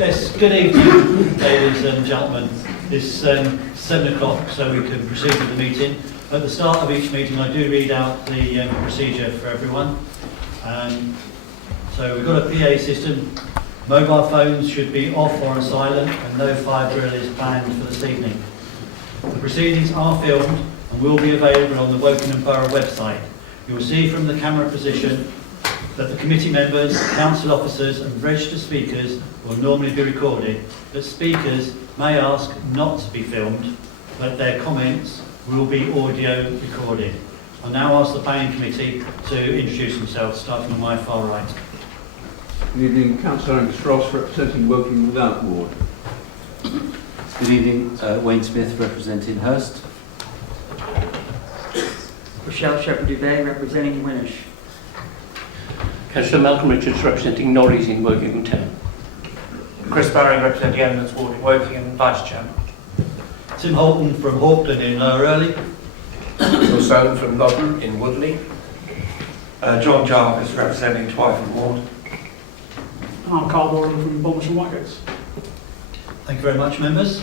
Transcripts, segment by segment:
Yes, good evening, ladies and gentlemen. It's 7 o'clock, so we can proceed with the meeting. At the start of each meeting, I do read out the procedure for everyone. So we've got a PA system. Mobile phones should be off or on silent, and no fire drill is planned for this evening. The proceedings are filmed and will be available on the Wokingham Borough website. You will see from the camera position that the committee members, council officers and registered speakers will normally be recorded, but speakers may ask not to be filmed, but their comments will be audio recorded. I'll now ask the planning committee to introduce themselves, starting on my far right. Good evening, Councillor Angus Ross, representing Woking Without Ward. Good evening, Wayne Smith, representing Hurst. Rochelle Shepherd-Dubé, representing Winnish. Councillor Malcolm Richards, representing Norreys in Wokingham Town. Chris Baring, representing Eminence Ward in Woking and Vice Chairman. Tim Holton from Hawkland in Lower Earley. Phil Stone from Loddon in Woodley. John Jarvis, representing Twyford Ward. I'm Carl Doran from Bournemouth and Whitegates. Thank you very much, members.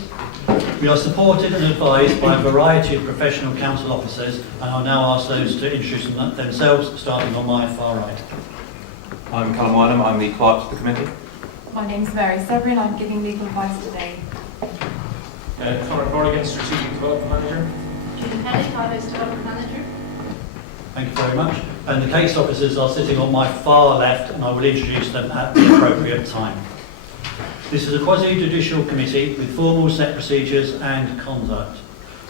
We are supported and advised by a variety of professional council officers, and I'll now ask those to introduce themselves, starting on my far right. I'm Callum Wyndham, I'm the clerk to the committee. My name's Mary Severin, I'm giving legal advice today. Conor Corrigan, Strategic Development Manager. Julie Kelly, Carlos Development Manager. Thank you very much. And the case officers are sitting on my far left, and I will introduce them at the appropriate time. This is a quasi-judicial committee with formal set procedures and conduct.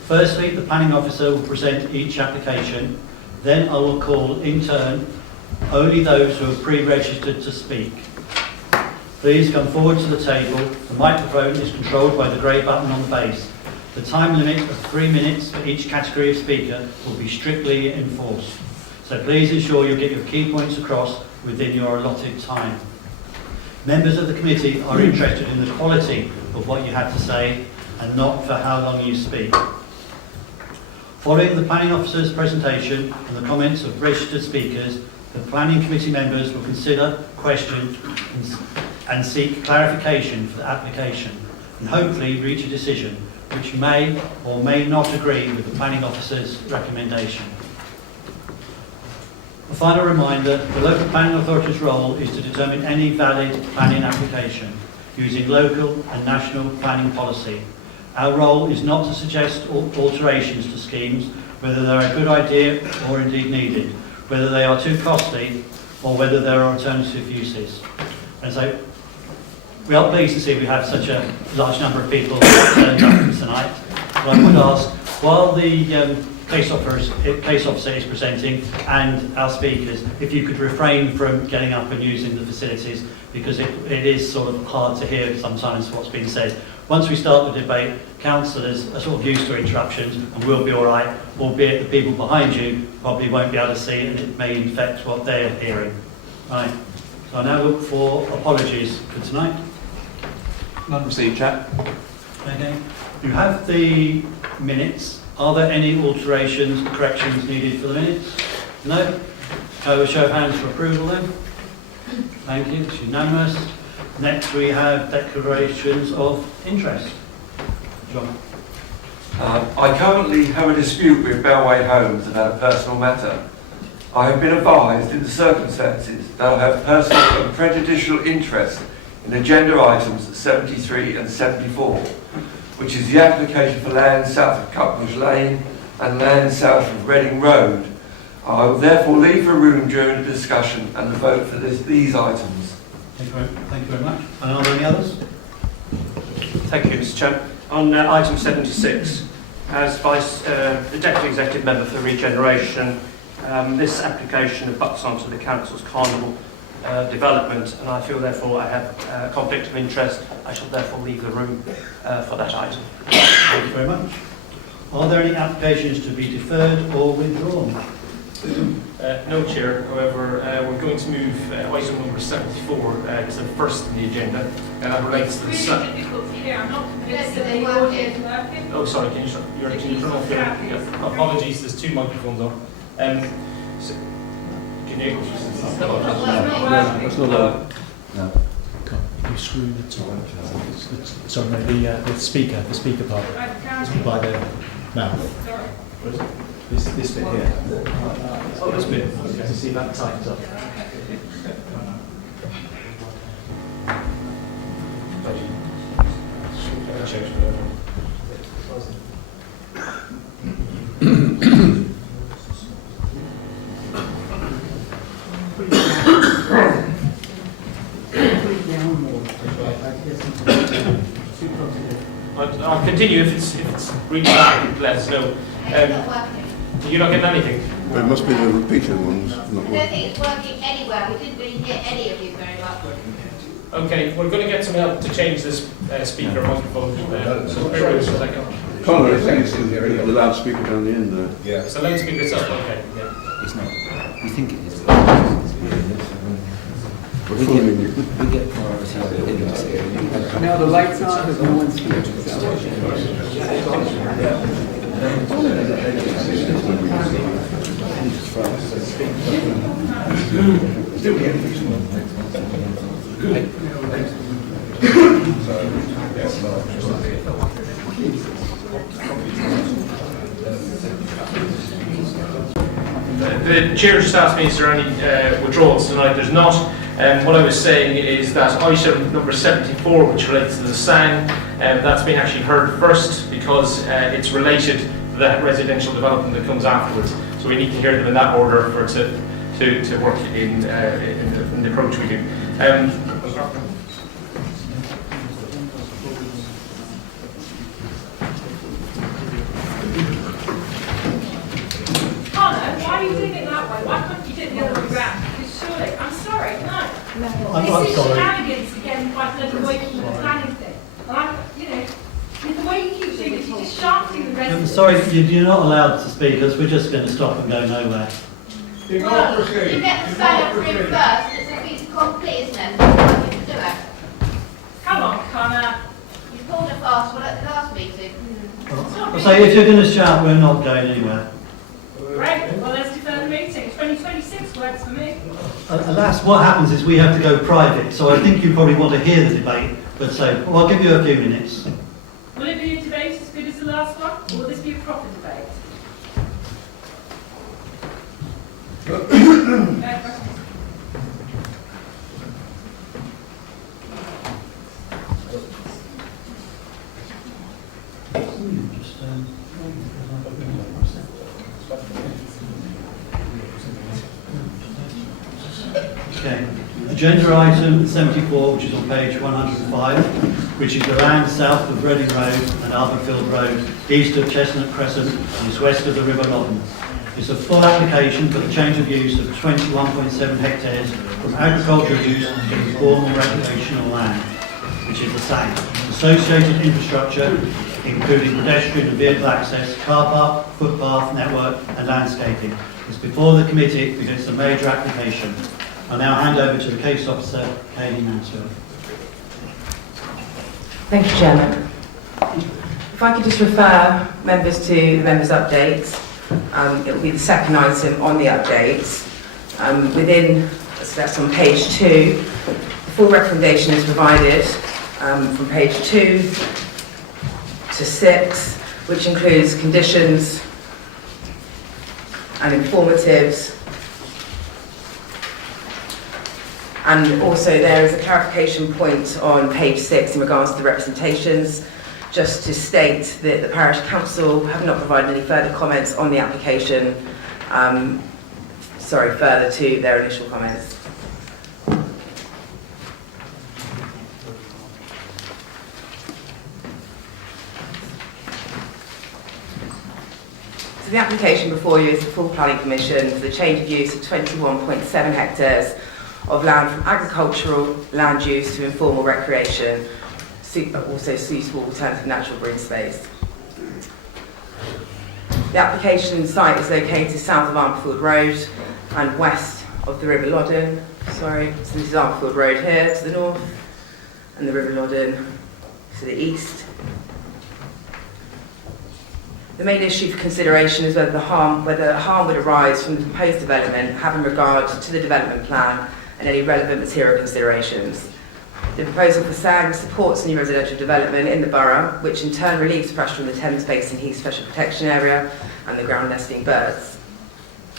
Firstly, the planning officer will present each application. Then I will call in turn only those who have pre-registered to speak. Please come forward to the table. The microphone is controlled by the grey button on the base. The time limit of 3 minutes for each category of speaker will be strictly enforced. So please ensure you get your key points across within your allotted time. Members of the committee are interested in the quality of what you have to say and not for how long you speak. Following the planning officer's presentation and the comments of registered speakers, the planning committee members will consider, question and seek clarification for the application and hopefully reach a decision which may or may not agree with the planning officer's recommendation. A final reminder, the local planning authority's role is to determine any valid planning application using local and national planning policy. Our role is not to suggest alterations to schemes, whether they're a good idea or indeed needed, whether they are too costly or whether there are alternative uses. And so we are pleased to see we have such a large number of people turned up tonight. But I would ask, while the case officer is presenting and our speakers, if you could refrain from getting up and using the facilities, because it is sort of hard to hear sometimes what's being said. Once we start the debate, councillors are sort of used to interruptions and we'll be all right, albeit the people behind you probably won't be able to see and it may affect what they're hearing. Right. So I now look for apologies for tonight. None received, Chair. Okay. You have the minutes. Are there any alterations, corrections needed for the minutes? No? A show of hands for approval then. Thank you. It's unanimous. Next we have declarations of interest. John. I currently have a dispute with Bellway Homes about a personal matter. I have been advised in the circumstances that I have personal and prejudicial interest in agenda items 73 and 74, which is the application for land south of Cutbush Lane and land south of Reading Road. I will therefore leave the room during the discussion and the vote for these items. Thank you very much. And are there any others? Thank you, Mr. Chairman. On item 76, as the Deputy Executive Member for Regeneration, this application abuts onto the Council's carnival development, and I feel therefore I have a conflict of interest. I shall therefore leave the room for that item. Thank you very much. Are there any applications to be deferred or withdrawn? No, Chair. However, we're going to move item number 74 to the first on the agenda, and that relates to the... Oh, sorry, can you turn off your... Apologies, there's two microphones on. Can you... That's not No. you screw the top. Sorry, no, the speaker part by the mouth. This bit here. Oh, this bit. Okay. To see if that tightens up. I'll continue if it's really bad. Let us know. You're not getting anything. It must be the repeated ones. Not I don't think it's working anywhere. We didn't really hear any of you very much. Okay, we're going to get some help to change this speaker microphone. So bear with us a second. Connor, I think it's the loudspeaker down the end there. Yeah. So loudspeaker itself. Okay. Yeah. It's not. We think it is. We're fooling you. We get priority over it. Now the lights are, there's no one speaking. The chair just asked me, is there any withdrawals tonight? There's not. What I was saying is that item number 74, which relates to the SAN, that's been actually heard first because it's related to that residential development that comes afterwards. So we need to hear them in that order for to work in the approach we do. Connor, why are you doing it that way? Why can't you do it the other way round? Because surely, I'm sorry, no. I'm This is sorry. shenanigans again by bloody working with the planning thing. And I'm, you know, with the way you keep doing this, you're just shafting the I'm residents. sorry, you're not allowed to speak us. We're just going to stop and go nowhere. Well, you get the sign up for him first. It's a piece of concrete, isn't it? You can do it. Come on, Connor. You pulled a fast one at the last meeting. I say, if you're going to shout, we're not going anywhere. Great, well, let's defer the meeting. 2026 works for me. Alas, what happens is we have to go private, so I think you probably want to hear the debate, but say, well, I'll give you a few minutes. Will it be a debate as good as the last one, or will this be a proper debate? Okay. Agenda item 74, which is on page 105, which is the land south of Reading Road and Arborfield Road, east of Chestnut Crescent, and is west of the River Loddon. It's a full application for the change of use of 21.7 hectares from agricultural use to informal recreational land, which is the same. Associated infrastructure, including pedestrian and vehicle access, car park, footpath network and landscaping. It's before the committee because it's a major application. I'll now hand over to the case officer, Kaylee Mansfield. Thank you, Chairman. If I could just refer members to the members' updates. It will be the second item on the updates. So that's on page 2. The full recommendation is provided from page 2 to 6, which includes conditions and informatives. And also there is a clarification point on page 6 in regards to the representations, just to state that the Parish Council have not provided any further comments on the application, further to their initial comments. So the application before you is the full planning permission for the change of use of 21.7 hectares of land from agricultural land use to informal recreation, also suitable alternative natural green space. The application site is located south of Armfield Road and west of the River Loddon. So this is Armfield Road here to the north and the River Loddon to the east. The main issue for consideration is whether harm would arise from the proposed development, having regard to the development plan and any relevant material considerations. The proposal for SAG supports new residential development in the borough, which in turn relieves pressure on the Thames Basin Heath Special Protection Area and the ground nesting birds.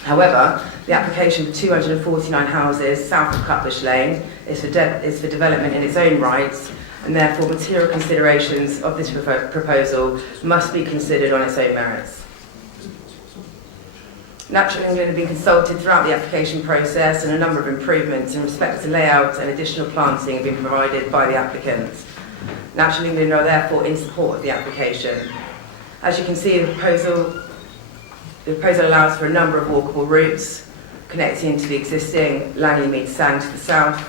However, the application for 249 houses south of Cutbush Lane is for development in its own rights, and therefore material considerations of this proposal must be considered on its own merits. Natural England have been consulted throughout the application process, and a number of improvements in respect to layout and additional planting have been provided by the applicants. Natural England are therefore in support of the application. As you can see, the proposal allows for a number of walkable routes connecting to the existing Langley Mead Sang to the south.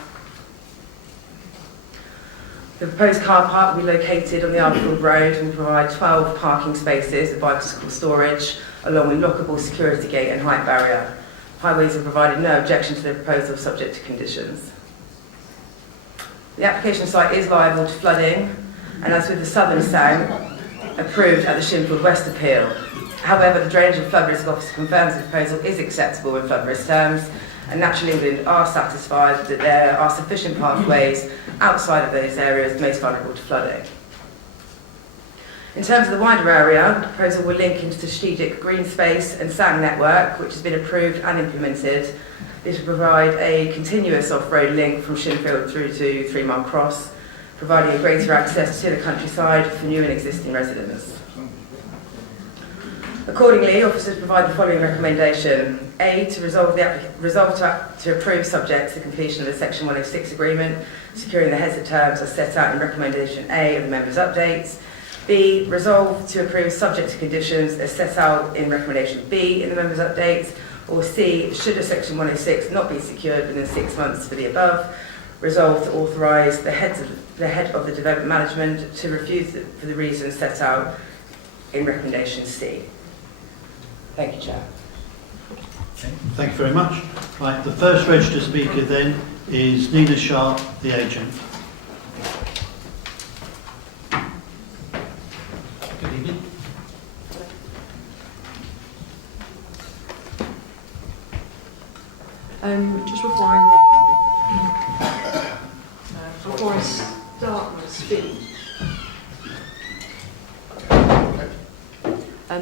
The proposed car park will be located on the Ardfield Road and provide 12 parking spaces with bicycle storage, along with lockable security gate and height barrier. Highways have provided no objection to the proposal subject to conditions. The application site is liable to flooding, and as with the southern Sang, approved at the Shinfield West appeal. However, the Drainage and Flood Risk Officer confirms the proposal is acceptable in flood risk terms, and Natural England are satisfied that there are sufficient pathways outside of those areas most vulnerable to flooding. In terms of the wider area, the proposal will link into the strategic green space and SAG network, which has been approved and implemented. This will provide a continuous off-road link from Shinfield through to 3 Mile Cross, providing a greater access to the countryside for new and existing residents. Accordingly, officers provide the following recommendation. A, to approve subject to the completion of the Section 106 agreement, securing the heads of terms as set out in recommendation A of the members' updates. B, resolve to approve subject to conditions as set out in recommendation B in the members' updates. Or C, should a Section 106 not be secured within 6 months for the above, resolve to authorise the head of the development management to refuse for the reasons set out in recommendation C. Thank you, Chair. Okay, thank you very much. Right, the first registered speaker then is Nina Sharp, the agent. Good evening. Just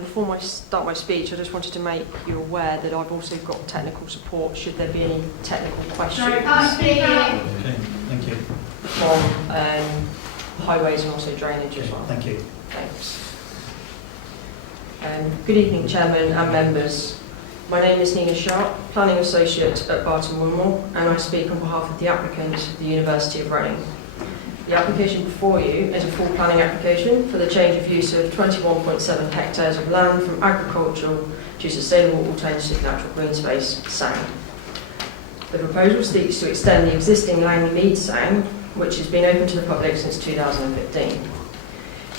before I start my speech, I just wanted to make you aware that I've also got technical support should there be any technical questions. Sorry, can't hear you. Okay, thank you. From highways and also drainage as well. Thank you. Thanks. Good evening, Chairman and members. My name is Nina Sharp, Planning Associate at Barton Wilmore, and I speak on behalf of the applicant, the University of Reading. The application before you is a full planning application for the change of use of 21.7 hectares of land from agricultural to sustainable alternative natural green space, SANG. The proposal seeks to extend the existing Langley Mead SANG, which has been open to the public since 2015.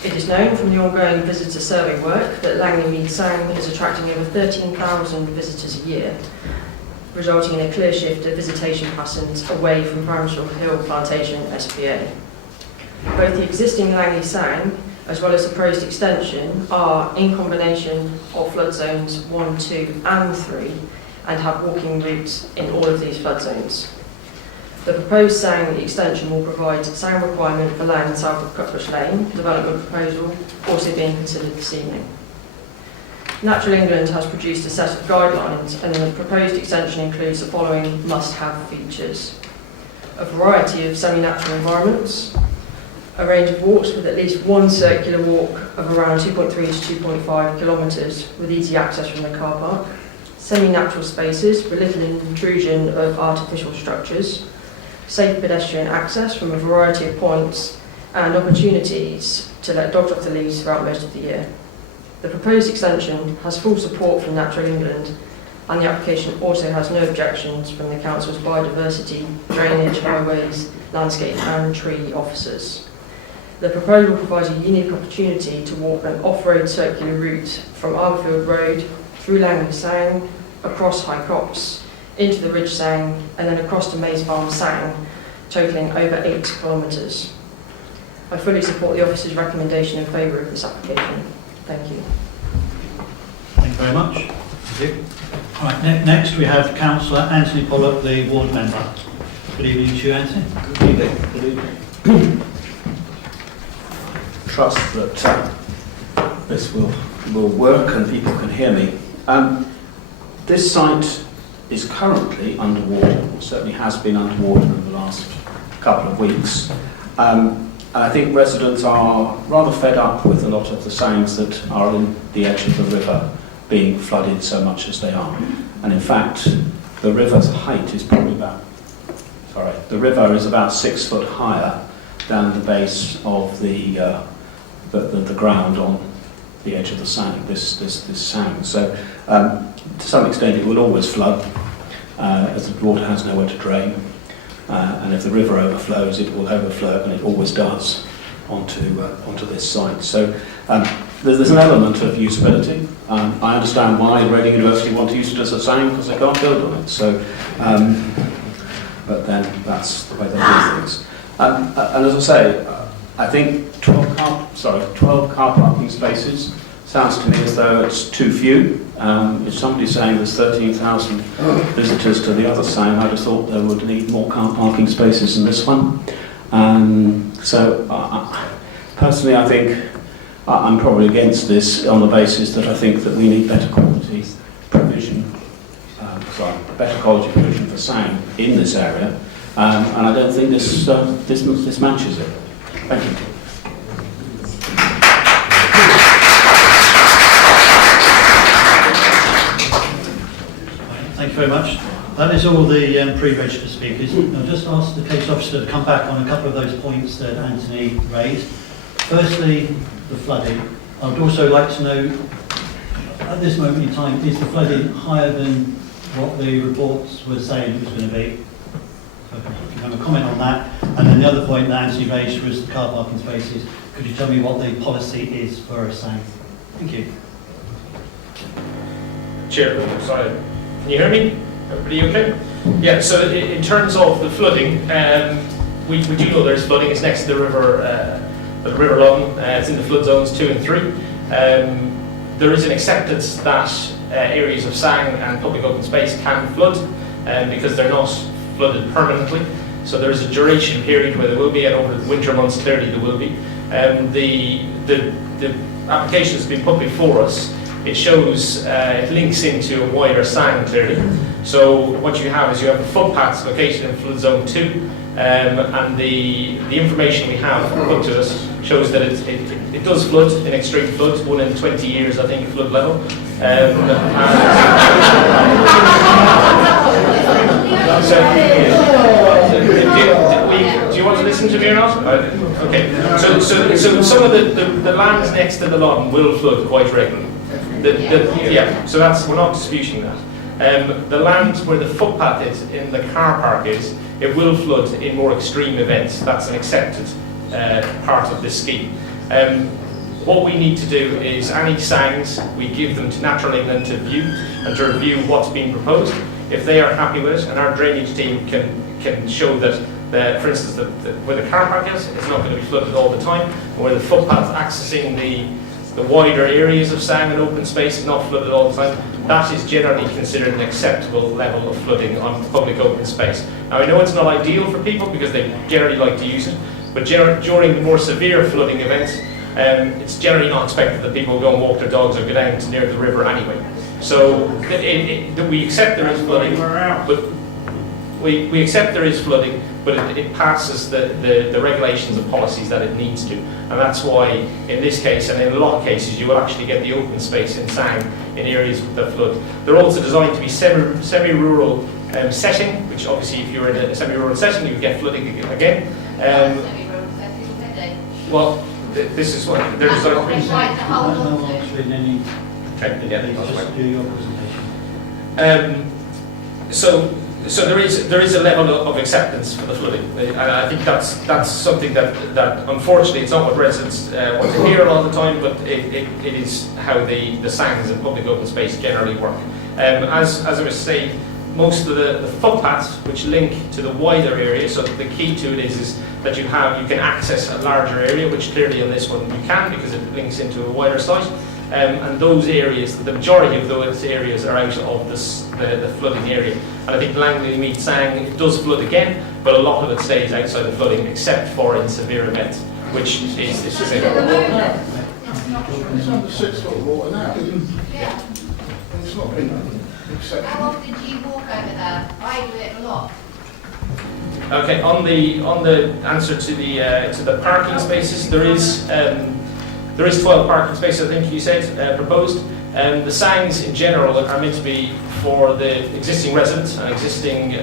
It is known from the ongoing visitor survey work that Langley Mead SANG is attracting over 13,000 visitors a year, resulting in a clear shift of visitation patterns away from Bramshaw Hill Plantation SPA. Both the existing Langley SANG as well as the proposed extension are in combination of flood zones 1, 2 and 3 and have walking routes in all of these flood zones. The proposed SANG extension will provide SANG requirement for land south of Cutbush Lane, development proposal also being considered this evening. Natural England has produced a set of guidelines and the proposed extension includes the following must-have features. A variety of semi-natural environments, a range of walks with at least one circular walk of around 2.3 to 2.5 kilometres with easy access from the car park, semi-natural spaces with little intrusion of artificial structures, safe pedestrian access from a variety of points and opportunities to let dogs off the leash throughout most of the year. The proposed extension has full support from Natural England and the application also has no objections from the Council's biodiversity, drainage, highways, landscape and tree officers. The proposal provides a unique opportunity to walk an off-road circular route from Armfield Road through Langley Sang, across High Copse, into the Ridge Sang and then across to Maze Farm Sang, totalling over 8 kilometres. I fully support the officer's recommendation in favour of this application. Thank you. Thank you very much. Thank you. Right, next we have Councillor Anthony Pollock, the ward member. Good evening to you, Anthony. Good evening. Good evening. trust that this will work and people can hear me. This site is currently underwater, or certainly has been underwater in the last couple of weeks. I think residents are rather fed up with a lot of the sands that are in the edge of the river being flooded so much as they are. And in fact, the river's height is probably the river is about 6 foot higher than the base of the ground on the edge of the sand, this sand. So to some extent it will always flood as the water has nowhere to drain. And if the river overflows, it will overflow, and it always does, onto this site. So there's an element of usability. I understand why Reading University want to use it as a sign, because they can't build on it. So, but then that's the way they do things. And as I say, I think 12 car parking spaces sounds to me as though it's too few. If somebody's saying there's 13,000 visitors to the other side, I'd have thought they would need more car parking spaces than this one. So personally, I think I'm probably against this on the basis that I think that we need better quality provision, better quality provision for sound in this area, and I don't think this matches it. Thank you. Thank you very much. That is all the pre-registered speakers. I'll just ask the case officer to come back on a couple of those points that Anthony raised. Firstly, the flooding. I would also like to know, at this moment in time, is the flooding higher than what the reports were saying it was going to be? So if you have a comment on that. And then the other point that Anthony raised was the car parking spaces. Could you tell me what the policy is for a SANG? Thank you. Chair, sorry. Can you hear me? Everybody okay? Yeah, so in terms of the flooding, we do know there's flooding. It's next to the River Loddon. It's in the flood zones 2 and 3. There is an acceptance that areas of SANG and public open space can flood because they're not flooded permanently. So there is a duration period where there will be, and over the winter months clearly there will be. The application has been put before us. It shows, it links into a wider SANG clearly. So what you have is you have the footpaths located in flood zone 2, and the information we have put to us shows that it does flood in extreme floods, 1 in 20 years I think flood level. Do you want to listen to me or not? Okay. So some of the lands next to the Loddon will flood quite regularly. Yeah, so we're not disputing that. The land where the footpath is, in the car park is, it will flood in more extreme events. That's an accepted part of this scheme. What we need to do is any SANGs, we give them to Natural England to view and to review what's being proposed. If they are happy with it, and our drainage team can show that, for instance, where the car park is, it's not going to be flooded all the time, and where the footpath accessing the wider areas of SANG and open space is not flooded all the time, that is generally considered an acceptable level of flooding on public open space. Now I know it's not ideal for people because they generally like to use it, but during the more severe flooding events, it's generally not expected that people will go and walk their dogs or go down to near the river anyway. So we accept there is flooding, but we accept there is flooding, but it passes the regulations and policies that it needs to. And that's why, in this case, and in a lot of cases, you will actually get the open space in SANG in areas that flood. They're also designed to be semi-rural setting, which obviously if you're in a semi-rural setting, you get flooding again. Well, this is what they're designed So there is a level of acceptance for the flooding, and I think that's something that unfortunately it's not what residents want to hear all the time, but it is how the SANGs and public open space generally work. As I was saying, most of the footpaths which link to the wider area, so the key to it is that you can access a larger area, which clearly on this one you can because it links into a wider site. and those areas, the majority of those areas are out of the flooding area. And I think Langley Mead sang it does flood again, but a lot of it stays outside the flooding, except for in severe events, which is It's under 6 foot of water now. Yeah. It's not been accepted. How often do you walk over there? I do it a lot. Okay, on the answer to the parking spaces, there is 12 parking spaces, I think you said, proposed. The signs in general are meant to be for the existing residents and existing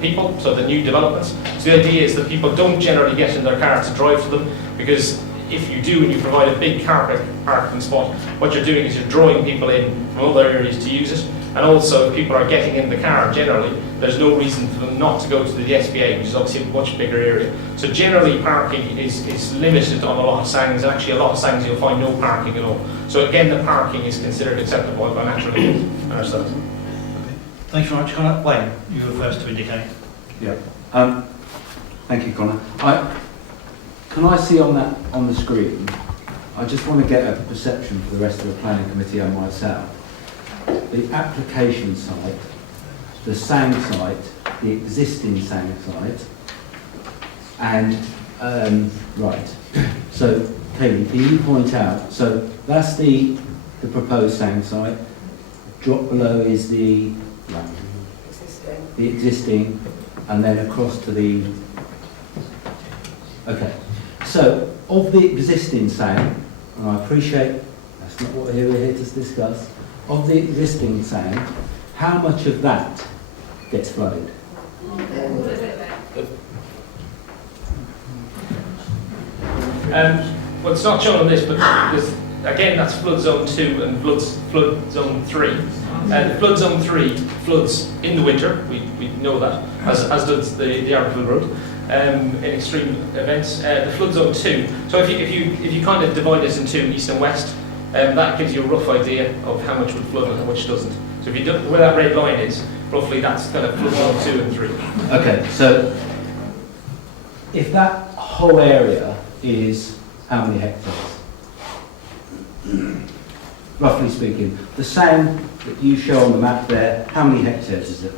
people, so the new developments. So the idea is that people don't generally get in their car to drive to them, because if you do and you provide a big car parking spot, what you're doing is you're drawing people in from other areas to use it. And also, if people are getting in the car generally, there's no reason for them not to go to the SBA, which is obviously a much bigger area. So generally, parking is limited on a lot of signs, and actually a lot of signs you'll find no parking at all. So again, the parking is considered acceptable by natural ourselves. Thanks very much, Connor. Wayne, you were first to indicate. Yeah. Thank you, Connor. Can I see on the screen? I just want to get a perception for the rest of the planning committee and myself. The application site, the SANG site, the existing SANG site, and right. So, Kaylee, can you point out? So that's the proposed SANG site. Drop below is the existing, and then across to the. Okay. So of the existing SANG, and I appreciate that's not what we're here to discuss. Of the existing SANG, how much of that gets flooded? Well, it's not shown on this, but again, that's flood zone 2 and flood zone 3. The flood zone 3 floods in the winter, we know that, as does the Arborville Road, in extreme events. The flood zone 2, so if you kind of divide this into east and west, that gives you a rough idea of how much would flood and how much doesn't. So if you do where that red line is, roughly that's kind of flood zone 2 and 3. Okay, so if that whole area is how many hectares? Roughly speaking, the SANG that you show on the map there, how many hectares is it?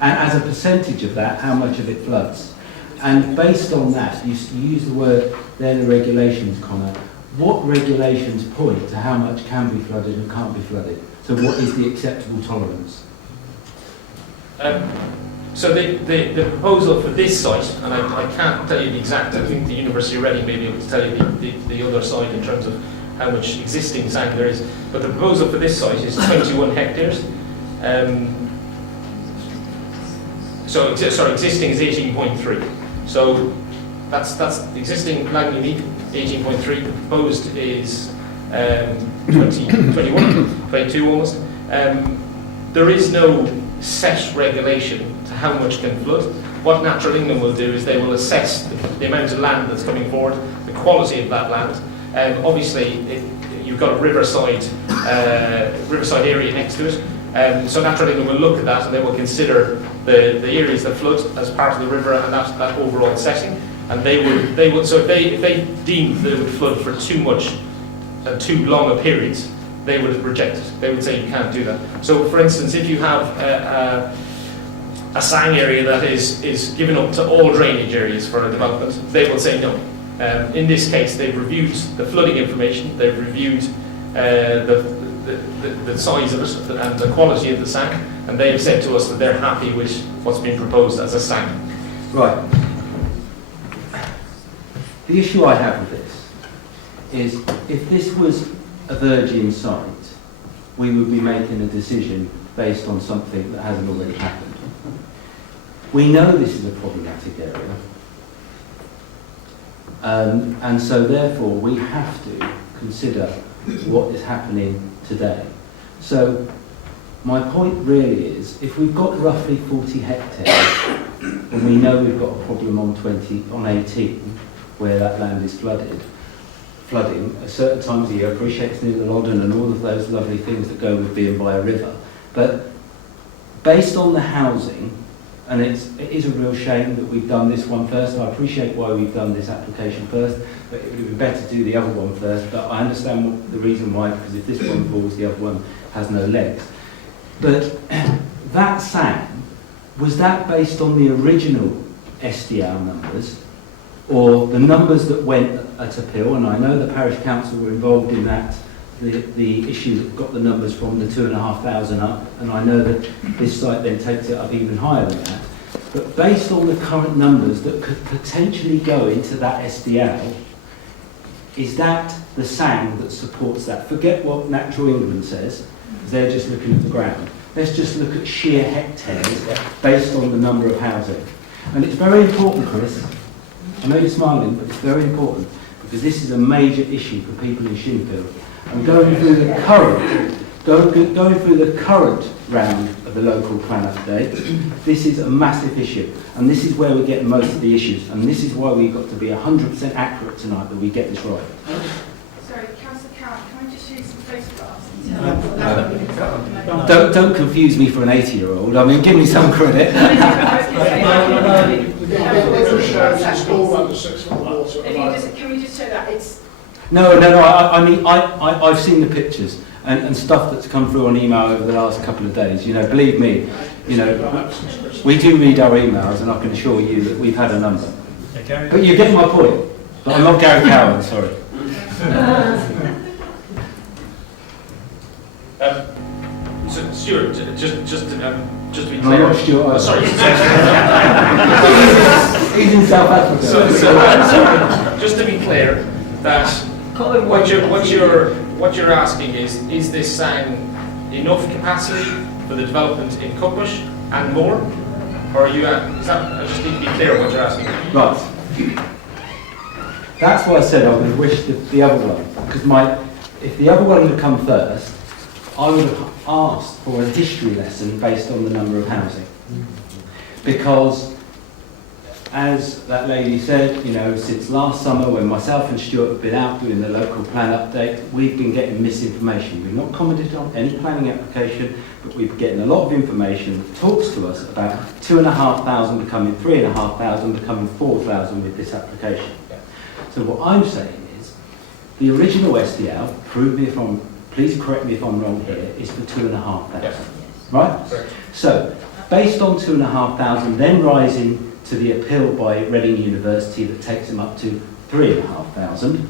And as a percentage of that, how much of it floods? And based on that, you use the word, they're the regulations, Connor. What regulations point to how much can be flooded and can't be flooded? So what is the acceptable tolerance? So the proposal for this site, and I can't tell you the exact, I think the University of Reading may be able to tell you the other side in terms of how much existing SANG there is, but the proposal for this site is 21 hectares. Existing is 18.3. So that's the existing Langley Mead, 18.3. The proposed is 22 almost. There is no set regulation to how much can flood. What Natural England will do is they will assess the amount of land that's coming forward, the quality of that land. Obviously, you've got a riverside area next to it. So Natural England will look at that and they will consider the areas that flood as part of the river and that overall setting. And they would. So if they deemed they would flood for too much and too long a periods, they would reject it. They would say you can't do that. So, for instance, if you have a SANG area that is given up to all drainage areas for a development, they will say no. In this case, they've reviewed the flooding information, they've reviewed the size of it and the quality of the SANG, and they have said to us that they're happy with what's been proposed as a SANG. Right. The issue I have with this is if this was a virgin site, we would be making a decision based on something that hasn't already happened. We know this is a problematic area, and so therefore we have to consider what is happening today. So my point really is, if we've got roughly 40 hectares, and we know we've got a problem on 18, where that land is flooding at certain times of year. I appreciate it's near the Loddon and all of those lovely things that go with being by a river. But based on the housing and it is a real shame that we've done this one first. I appreciate why we've done this application first, but it would have been better to do the other one first. But I understand the reason why, because if this one falls, the other one has no legs. But that SAN, was that based on the original SDL numbers, or the numbers that went at appeal? And I know the parish council were involved in that, the issue that got the numbers from the 2,500 up, and I know that this site then takes it up even higher than that. But based on the current numbers that could potentially go into that SDL, is that the SAN that supports that? Forget what Natural England says, because they're just looking at the ground. Let's just look at sheer hectares based on the number of housing. And it's very important, Chris. I know you're smiling, but it's very important, because this is a major issue for people in Shinfield. And going through the current round of the local plan update, this is a massive issue, and this is where we get most of the issues, and this is why we've got to be 100% accurate tonight that we get this right. Sorry, Councillor Coward, can I just show you some photographs? Don't confuse me for an 80-year-old. I mean, give me some credit. Can we just show that? It's No. I mean, I've seen the pictures and stuff that's come through on email over the last couple of days. You know, believe me, you know, we do read our emails, and I can assure you that we've had a number. But you get my point. But I'm not Gary Cowan, sorry. So, Stuart, just to be I'm clear. not Stuart. Oh, sorry. He's in South Africa. So, just to be clear, that what you're asking is this SAN enough capacity for the development in Cookbush and more, or are you? Is that? I just need to be clear what you're asking. Right. That's why I said I would wish the other one, because if the other one had come first, I would have asked for a history lesson based on the number of housing. Because, as that lady said, you know, since last summer when myself and Stuart have been out doing the local plan update, we've been getting misinformation. We've not commented on any planning application, but we've been getting a lot of information that talks to us about 2,500 becoming 3,500, becoming 4,000 with this application. So what I'm saying is, the original SDL, please correct me if I'm wrong here, is for 2,500, right? Correct. So, based on 2,500, then rising to the appeal by Reading University that takes them up to 3,500.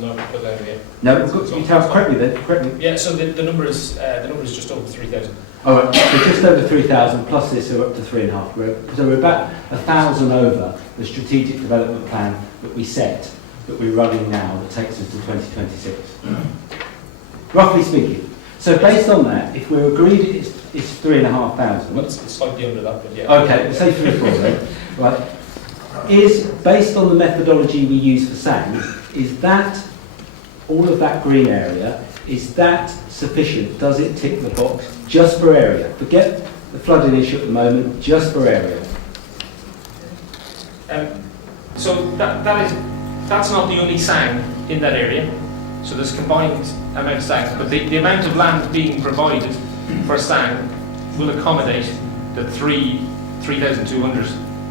No, put that again. No, you tell us, correct me then, correct me. Yeah, so the number is just over 3,000. All right, so just over 3,000 plus this are up to 3,500. So we're about 1,000 over the strategic development plan that we set, that we're running now, that takes us to 2026. Roughly speaking. So based on that, if we're agreed it's 3,500. Well, it's slightly under that, but yeah. Okay, we'll say 3,400 then. Right. Is, based on the methodology we use for SAN, is that, all of that green area, is that sufficient? Does it tick the box just for area? Forget the flooding issue at the moment, just for area. So that's not the only SAN in that area. So there's combined amount of SAN, but the amount of land being provided for SAN will accommodate the 3,200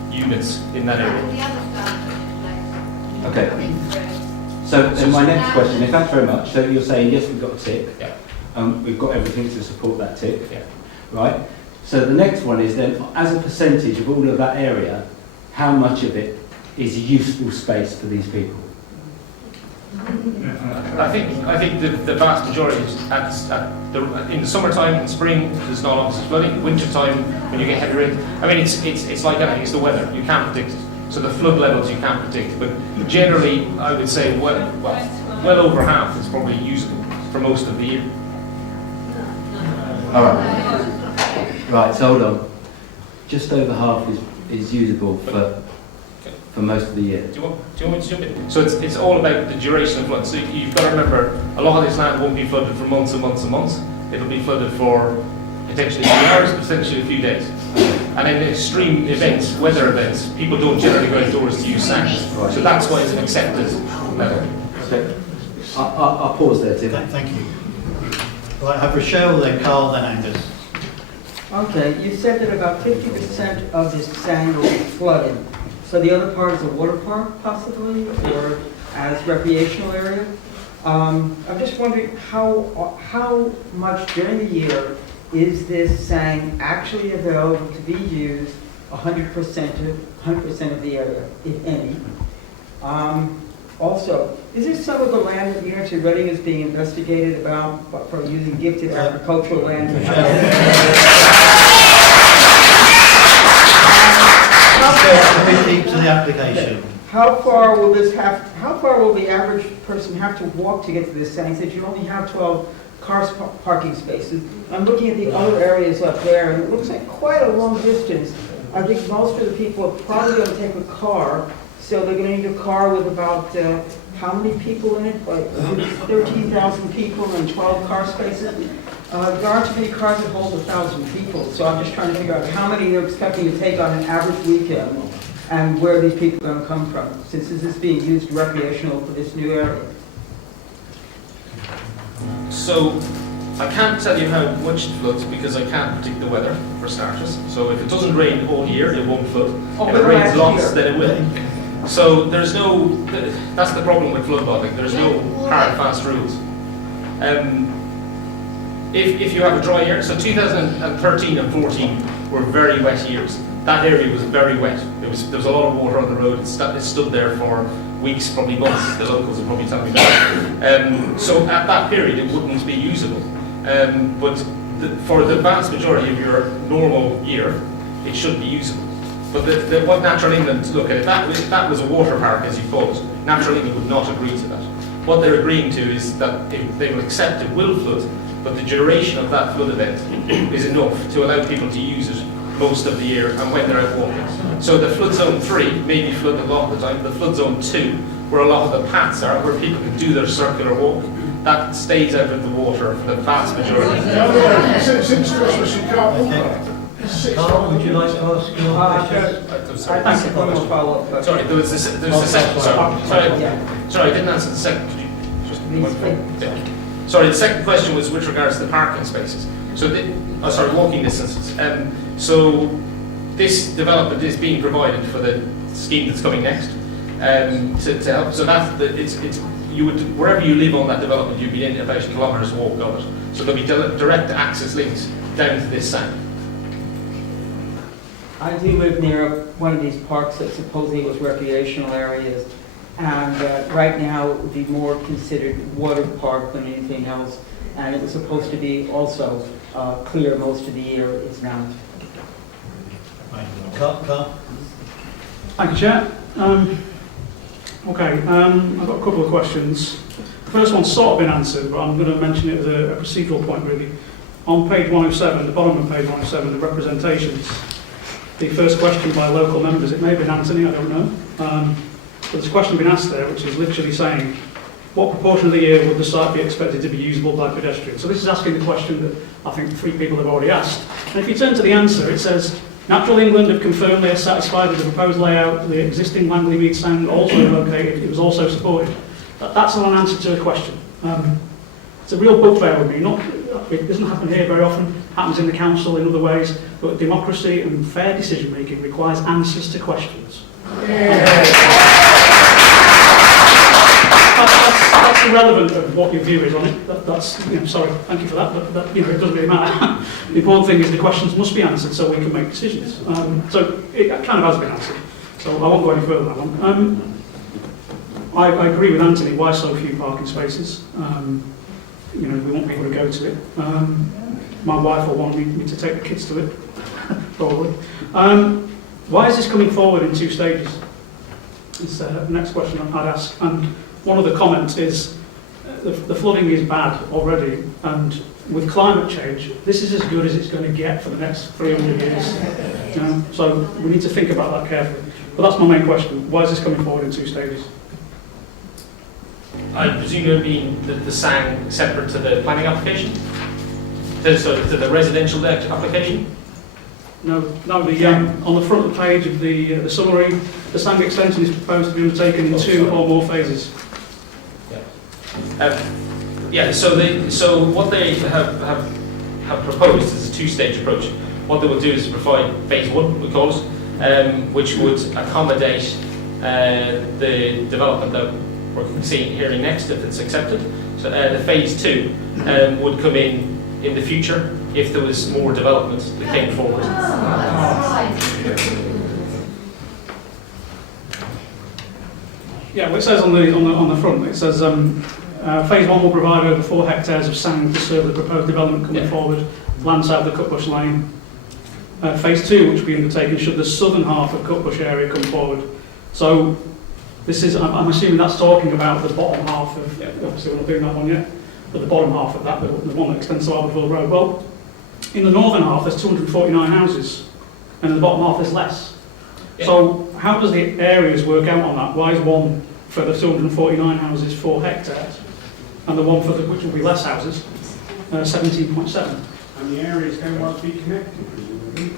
units in that area. Okay. So then my next question, if thanks very much. So you're saying yes, we've got a tick. Yeah. We've got everything to support that tick. Yeah. Right. So the next one is then, as a percentage of all of that area, how much of it is useful space for these people? I think the vast majority is in the summertime and spring there's not obviously flooding. Winter time when you get heavy rain, I mean it's like anything. It's the weather, you can't predict it. So the flood levels you can't predict, but generally I would say well over half is probably usable for most of the year. All right. Right. So hold on. Just over half is usable for most of the year. Do you want me to jump in? So it's all about the duration of flood. So you've got to remember, a lot of this land won't be flooded for months and months and months. It'll be flooded for potentially a few hours, potentially a few days. And in extreme events, weather events, people don't generally go outdoors to use SAN. So that's why it's an accepted level. Okay. I'll pause there, Tim. Thank you. Right, I have Rochelle, then Carl, then Angus. Okay, you said that about 50% of this sand will be flooded. So the other part is a water park possibly, or as recreational area? I'm just wondering how much during the year is this sand actually available to be used 100% of the area, if any? Also, is there some of the land that Unity Reading is being investigated about for using gifted agricultural land? To the application. How far will the average person have to walk to get to this site? He said you only have 12 parking spaces. I'm looking at the other areas up there, and it looks like quite a long distance. I think most of the people are probably going to take a car, so they're going to need a car with about, how many people in it? Like 13,000 people and 12 car spaces. There aren't too many cars that hold 1,000 people, so I'm just trying to figure out how many they're expecting to take on an average weekend and where these people are going to come from, since this is being used recreational for this new area. So I can't tell you how much it floods because I can't predict the weather, for starters. So if it doesn't rain all year, it won't flood. If it rains lots, then it will. So there's no, that's the problem with flood modelling. There's no hard, fast rules. If you have a dry year, so 2013 and 14 were very wet years. That area was very wet. There was a lot of water on the road. It stood there for weeks, probably months. The locals will probably tell me that. So at that period, it wouldn't be usable. But for the vast majority of your normal year, it should be usable. But what Natural England look at, if that was a water park, as you call it, Natural England would not agree to that. What they're agreeing to is that they will accept it will flood, but the duration of that flood event is enough to allow people to use it most of the year and when they're out walking. So the flood zone 3 may be flooded a lot of the time. The flood zone 2, where a lot of the paths are, where people can do their circular walk, that stays out of the water for the vast majority. Since Christmas you can't walk. Carl, would you like to ask your question? Sorry, there was the second. Sorry, I didn't answer the second. Could you just Sorry, the second question was with regards to the parking spaces. So, walking distances. So this development is being provided for the scheme that's coming next to help. So you would, wherever you live on that development, you'd be in about a kilometre's walk of it. So there'll be direct access links down to this sand. I do live near one of these parks that supposedly was recreational areas, and right now it would be more considered water park than anything else, and it was supposed to be also clear most of the year. It's not. Carl? Thank you, Chair. I've got a couple of questions. The first one's sort of been answered, but I'm going to mention it as a procedural point, really. On page 107, the bottom of page 107, the representations, the first question by local members, it may have been Anthony, I don't know. But there's a question been asked there, which is literally saying, what proportion of the year would the site be expected to be usable by pedestrians? So this is asking the question that I think 3 people have already asked. And if you turn to the answer, it says, Natural England have confirmed they are satisfied with the proposed layout, the existing Langley Mead stand also located, it was also supported. That's not an answer to a question. It's a real bugbear with me. It doesn't happen here very often, it happens in the council in other ways, but democracy and fair decision making requires answers to questions. That's irrelevant of what your view is on it. That's sorry, thank you for that, but it doesn't really matter. The important thing is the questions must be answered so we can make decisions. So it kind of has been answered. So I won't go any further on that one. I agree with Anthony. Why so few parking spaces? We want people to go to it. My wife will want me to take the kids to it, probably. Why is this coming forward in 2 stages? Is the next question I'd ask. And one of the comments is the flooding is bad already, and with climate change, this is as good as it's going to get for the next 300 years. So we need to think about that carefully. But that's my main question. Why is this coming forward in 2 stages? I presume you mean the SANG separate to the planning application? To the residential application? No, on the front of the page of the summary, the SANG extension is proposed to be undertaken in 2 or more phases. So what they have proposed is a 2-stage approach. what they will do is provide phase 1, we call it, which would accommodate the development that we're seeing hearing next if it's accepted. So the phase 2 would come in the future if there was more development that came forward. Yeah, well, it says on the front, it says phase 1 will provide over 4 hectares of sand to serve the proposed development coming forward, land south of Cutbush Lane. Phase 2, which will be undertaken should the southern half of Cutbush area come forward. So this is, I'm assuming that's talking about the bottom half of, obviously we're not doing that one yet, but the bottom half of that, the one that extends to Albertville Road. Well, in the northern half there's 249 houses, and in the bottom half there's less. Yeah. So how does the areas work out on that? Why is one for the 249 houses 4 hectares, and the one for the, which will be less houses, 17.7? And the areas can well be connected, presumably.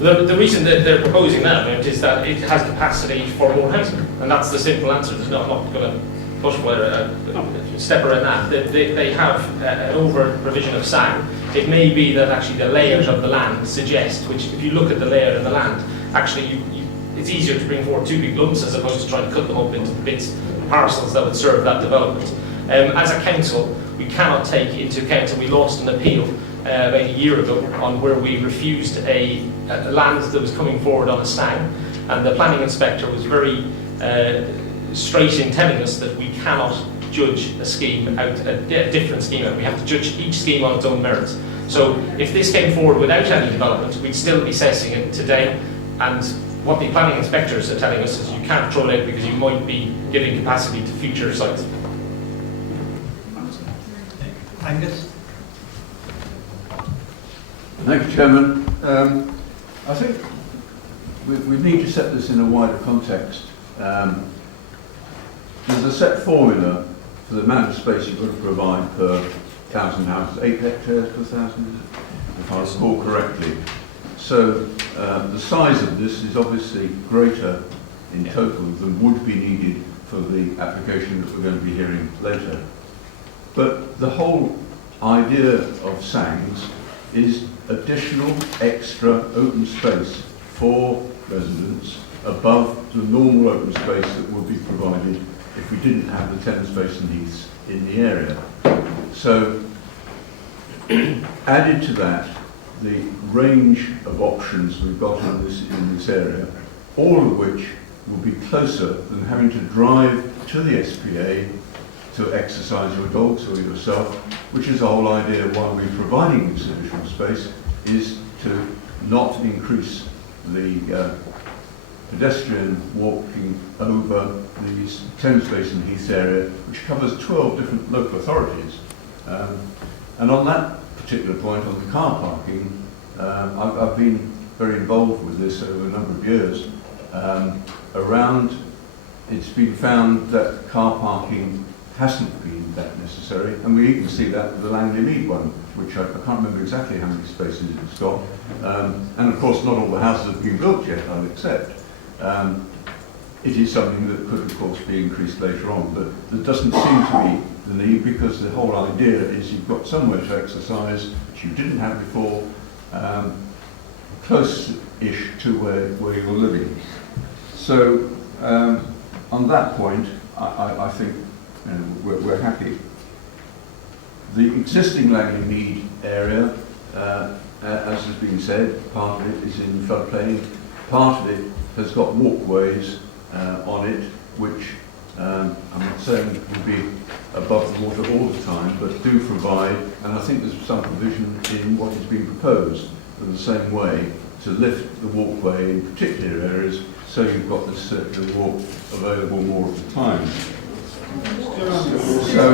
The reason that they're proposing that is that it has capacity for more housing, and that's the simple answer. I'm not going to push for a step around that. They have an over provision of SAN. It may be that actually the layout of the land suggests, which if you look at the layout of the land, actually it's easier to bring forward 2 big lumps as opposed to trying to cut them up into bits, parcels that would serve that development. As a council, we cannot take into account, and we lost an appeal about a year ago on where we refused a land that was coming forward on a SAN, and the planning inspector was very straight in telling us that we cannot judge a scheme out, a different scheme out. We have to judge each scheme on its own merits. So if this came forward without any development, we'd still be assessing it today, and what the planning inspectors are telling us is you can't throw it out because you might be giving capacity to future sites. Angus? Thank you, Chairman. I think we need to set this in a wider context. There's a set formula for the amount of space you've got to provide per 1,000 houses, 8 hectares per 1,000, if I recall correctly. So the size of this is obviously greater in total than would be needed for the application that we're going to be hearing later. But the whole idea of SANGs is additional extra open space for residents above the normal open space that would be provided if we didn't have the Thames Basin heaths in the area. So added to that, the range of options we've got in this area, all of which will be closer than having to drive to the SPA to exercise your dogs or yourself, which is the whole idea why we're providing this additional space, is to not increase the pedestrian walking over the Thames Basin Heath area, which covers 12 different local authorities. And on that particular point, on the car parking, I've been very involved with this over a number of years. It's been found that car parking hasn't been that necessary, and we even see that with the Langley Mead one, which I can't remember exactly how many spaces it's got. And of course, not all the houses have been built yet, I'll accept. It is something that could, of course, be increased later on, but there doesn't seem to be the need, because the whole idea is you've got somewhere to exercise, which you didn't have before, close-ish to where you're living. So, on that point, I think we're happy. The existing Langley Mead area, as has been said, part of it is in floodplain, part of it has got walkways on it, which I'm not saying will be above the water all the time, but do provide, and I think there's some provision in what is being proposed in the same way, to lift the walkway in particular areas, so you've got this circular walk available more of the time. So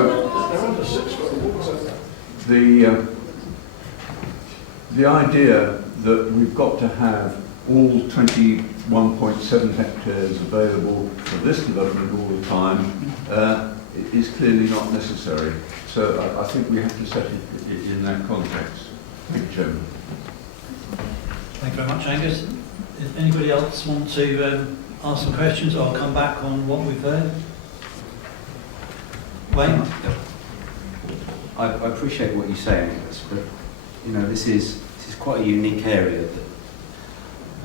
the idea that we've got to have all 21.7 hectares available for this development all the time is clearly not necessary. So I think we have to set it in that context. Thank you, Chairman. Thank you very much, Angus. Does anybody else want to ask some questions, or I'll come back on what we've heard? Wayne? I appreciate what you're saying, but you know, this is this is quite a unique area,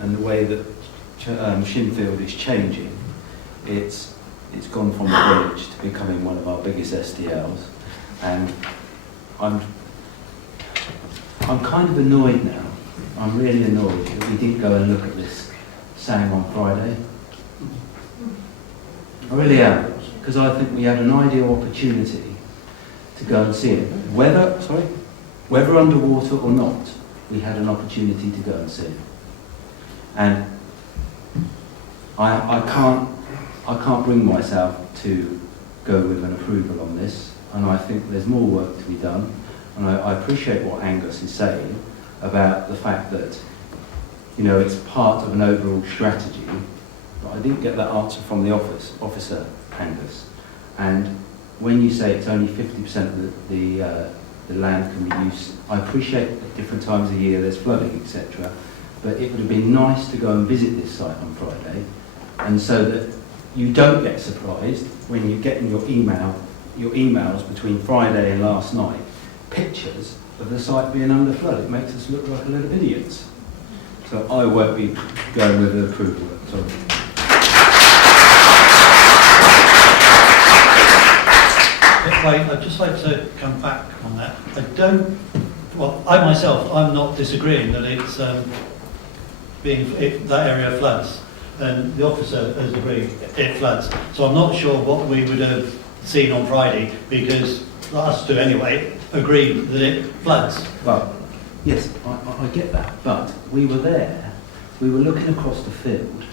and the way that Shinfield is changing, it's gone from a village to becoming one of our biggest SDLs, and I'm kind of annoyed now. I'm really annoyed that we didn't go and look at this Sang on Friday. I really am, because I think we had an ideal opportunity to go and see it. Whether underwater or not, we had an opportunity to go and see it. And I can't bring myself to go with an approval on this, and I think there's more work to be done. And I appreciate what Angus is saying about the fact that, you know, it's part of an overall strategy, but I didn't get that answer from the officer, Angus. And when you say it's only 50% of the land can be used, I appreciate at different times of the year there's flooding, etc. But it would have been nice to go and visit this site on Friday, and so that you don't get surprised when you get in your emails between Friday and last night, pictures of the site being under flood. It makes us look like a lot of idiots. So I won't be going with an approval. Sorry. Wait, I'd just like to come back on that. I myself, I'm not disagreeing that it's that area floods, and the officer has agreed it floods. So I'm not sure what we would have seen on Friday, because us two anyway agreed that it floods. But yes, I get that. But we were there. We were looking across the field,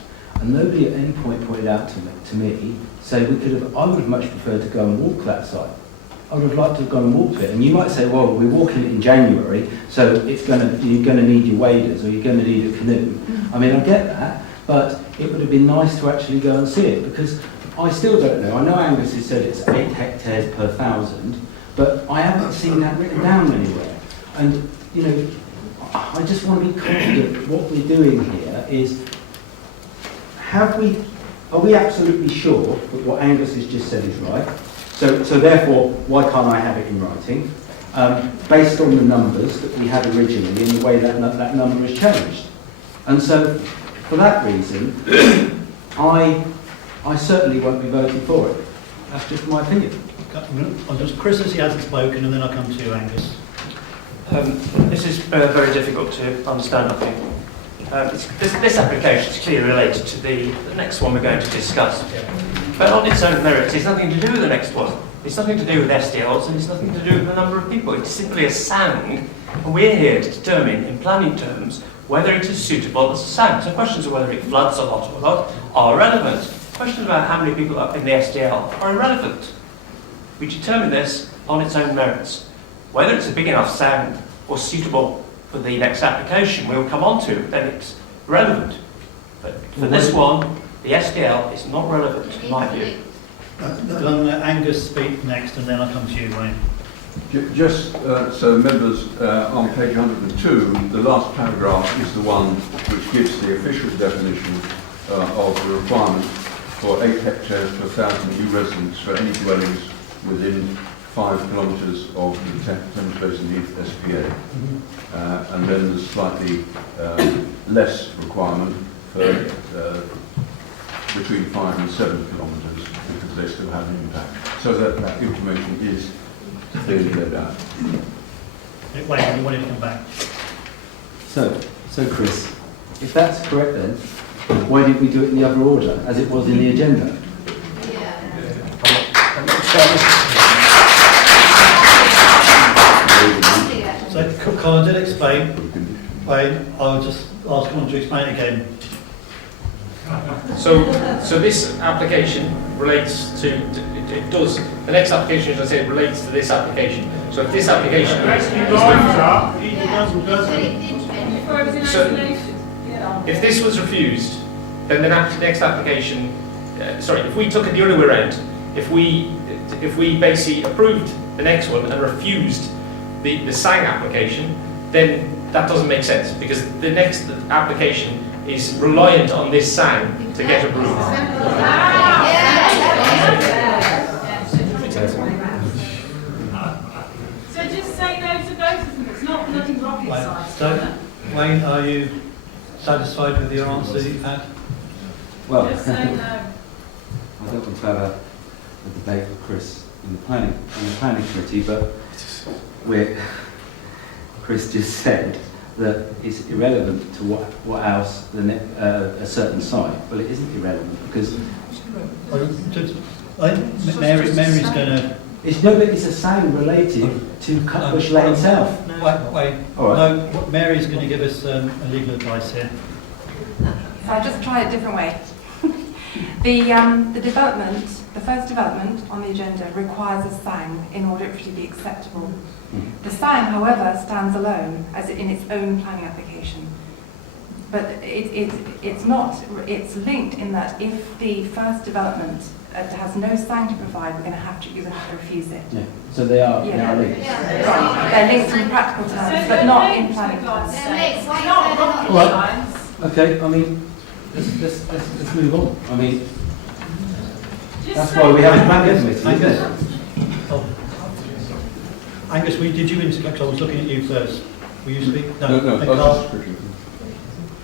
and nobody at any point pointed out to me, say we could have. I would have much preferred to go and walk that site. I would have liked to have gone and walked it. And you might say, well, we're walking it in January, so you're going to need your waders, or you're going to need a canoe. I mean, I get that, but it would have been nice to actually go and see it, because I still don't know. I know Angus has said it's 8 hectares per 1,000, but I haven't seen that written down anywhere. And, you know, I just want to be confident what we're doing here is, are we absolutely sure that what Angus has just said is right? So therefore, why can't I have it in writing? Based on the numbers that we had originally and the way that number has changed. And so, for that reason, I certainly won't be voting for it. That's just my opinion. Chris, as he hasn't spoken, and then I'll come to you, Angus. This is very difficult to understand, I think. This application is clearly related to the next one we're going to discuss. But on its own merits, it's nothing to do with the next one. It's nothing to do with SDLs, and it's nothing to do with the number of people. It's simply a sound, and we're here to determine, in planning terms, whether it is suitable as a sound. So questions of whether it floods a lot or not are irrelevant. Questions about how many people are in the SDL are irrelevant. We determine this on its own merits. Whether it's a big enough sound or suitable for the next application we'll come on to, then it's relevant. But for this one, the SDL is not relevant, in my view. I'll let Angus speak next, and then I'll come to you, Wayne. Just so members, on page 102, the last paragraph is the one which gives the official definition of the requirement for 8 hectares per 1,000 new residents for any dwellings within 5 kilometres of the Thames Basin Heath SPA. And then there's slightly less requirement for between 5 and 7 kilometres, because they still have an impact. So that information is clearly laid out. Wayne, you wanted to come back. So Chris, if that's correct then, why didn't we do it in the other order, as it was in the agenda? So, Colin did explain. Wayne, I'll just ask Colin to explain it again. So this application relates to, it does, the next application, as I said, relates to this application. So if this application if this was refused, then the next application, if we took it the other way around, if we basically approved the next one and refused the SANG application, then that doesn't make sense, because the next application is reliant on this SANG to get approved. So just say no to both of them. It's not bloody rocket science. Wayne, are you satisfied with your answer that you've had? Well, Just say no. I don't want to have a debate with Chris in the planning committee, but Chris just said that it's irrelevant to what else than a certain site. Well, it isn't irrelevant because Mary's going to. It's a sign related to Cutbush Lane South. Wait. All right. No, Mary's going to give us legal advice here. So I'll just try it a different way. The first development on the agenda requires a SANG in order for it to be acceptable. The SANG, however, stands alone as in its own planning application. But it's not, it's linked in that if the first development has no SANG to provide, you're going to have to refuse it. Yeah. So they are linked. Right. They're linked in practical terms, but not in planning terms. All right. Okay. I mean, let's move on. I mean, that's why we have a planning committee, isn't it? Angus, did you interject? I was looking at you first. Will you speak? No.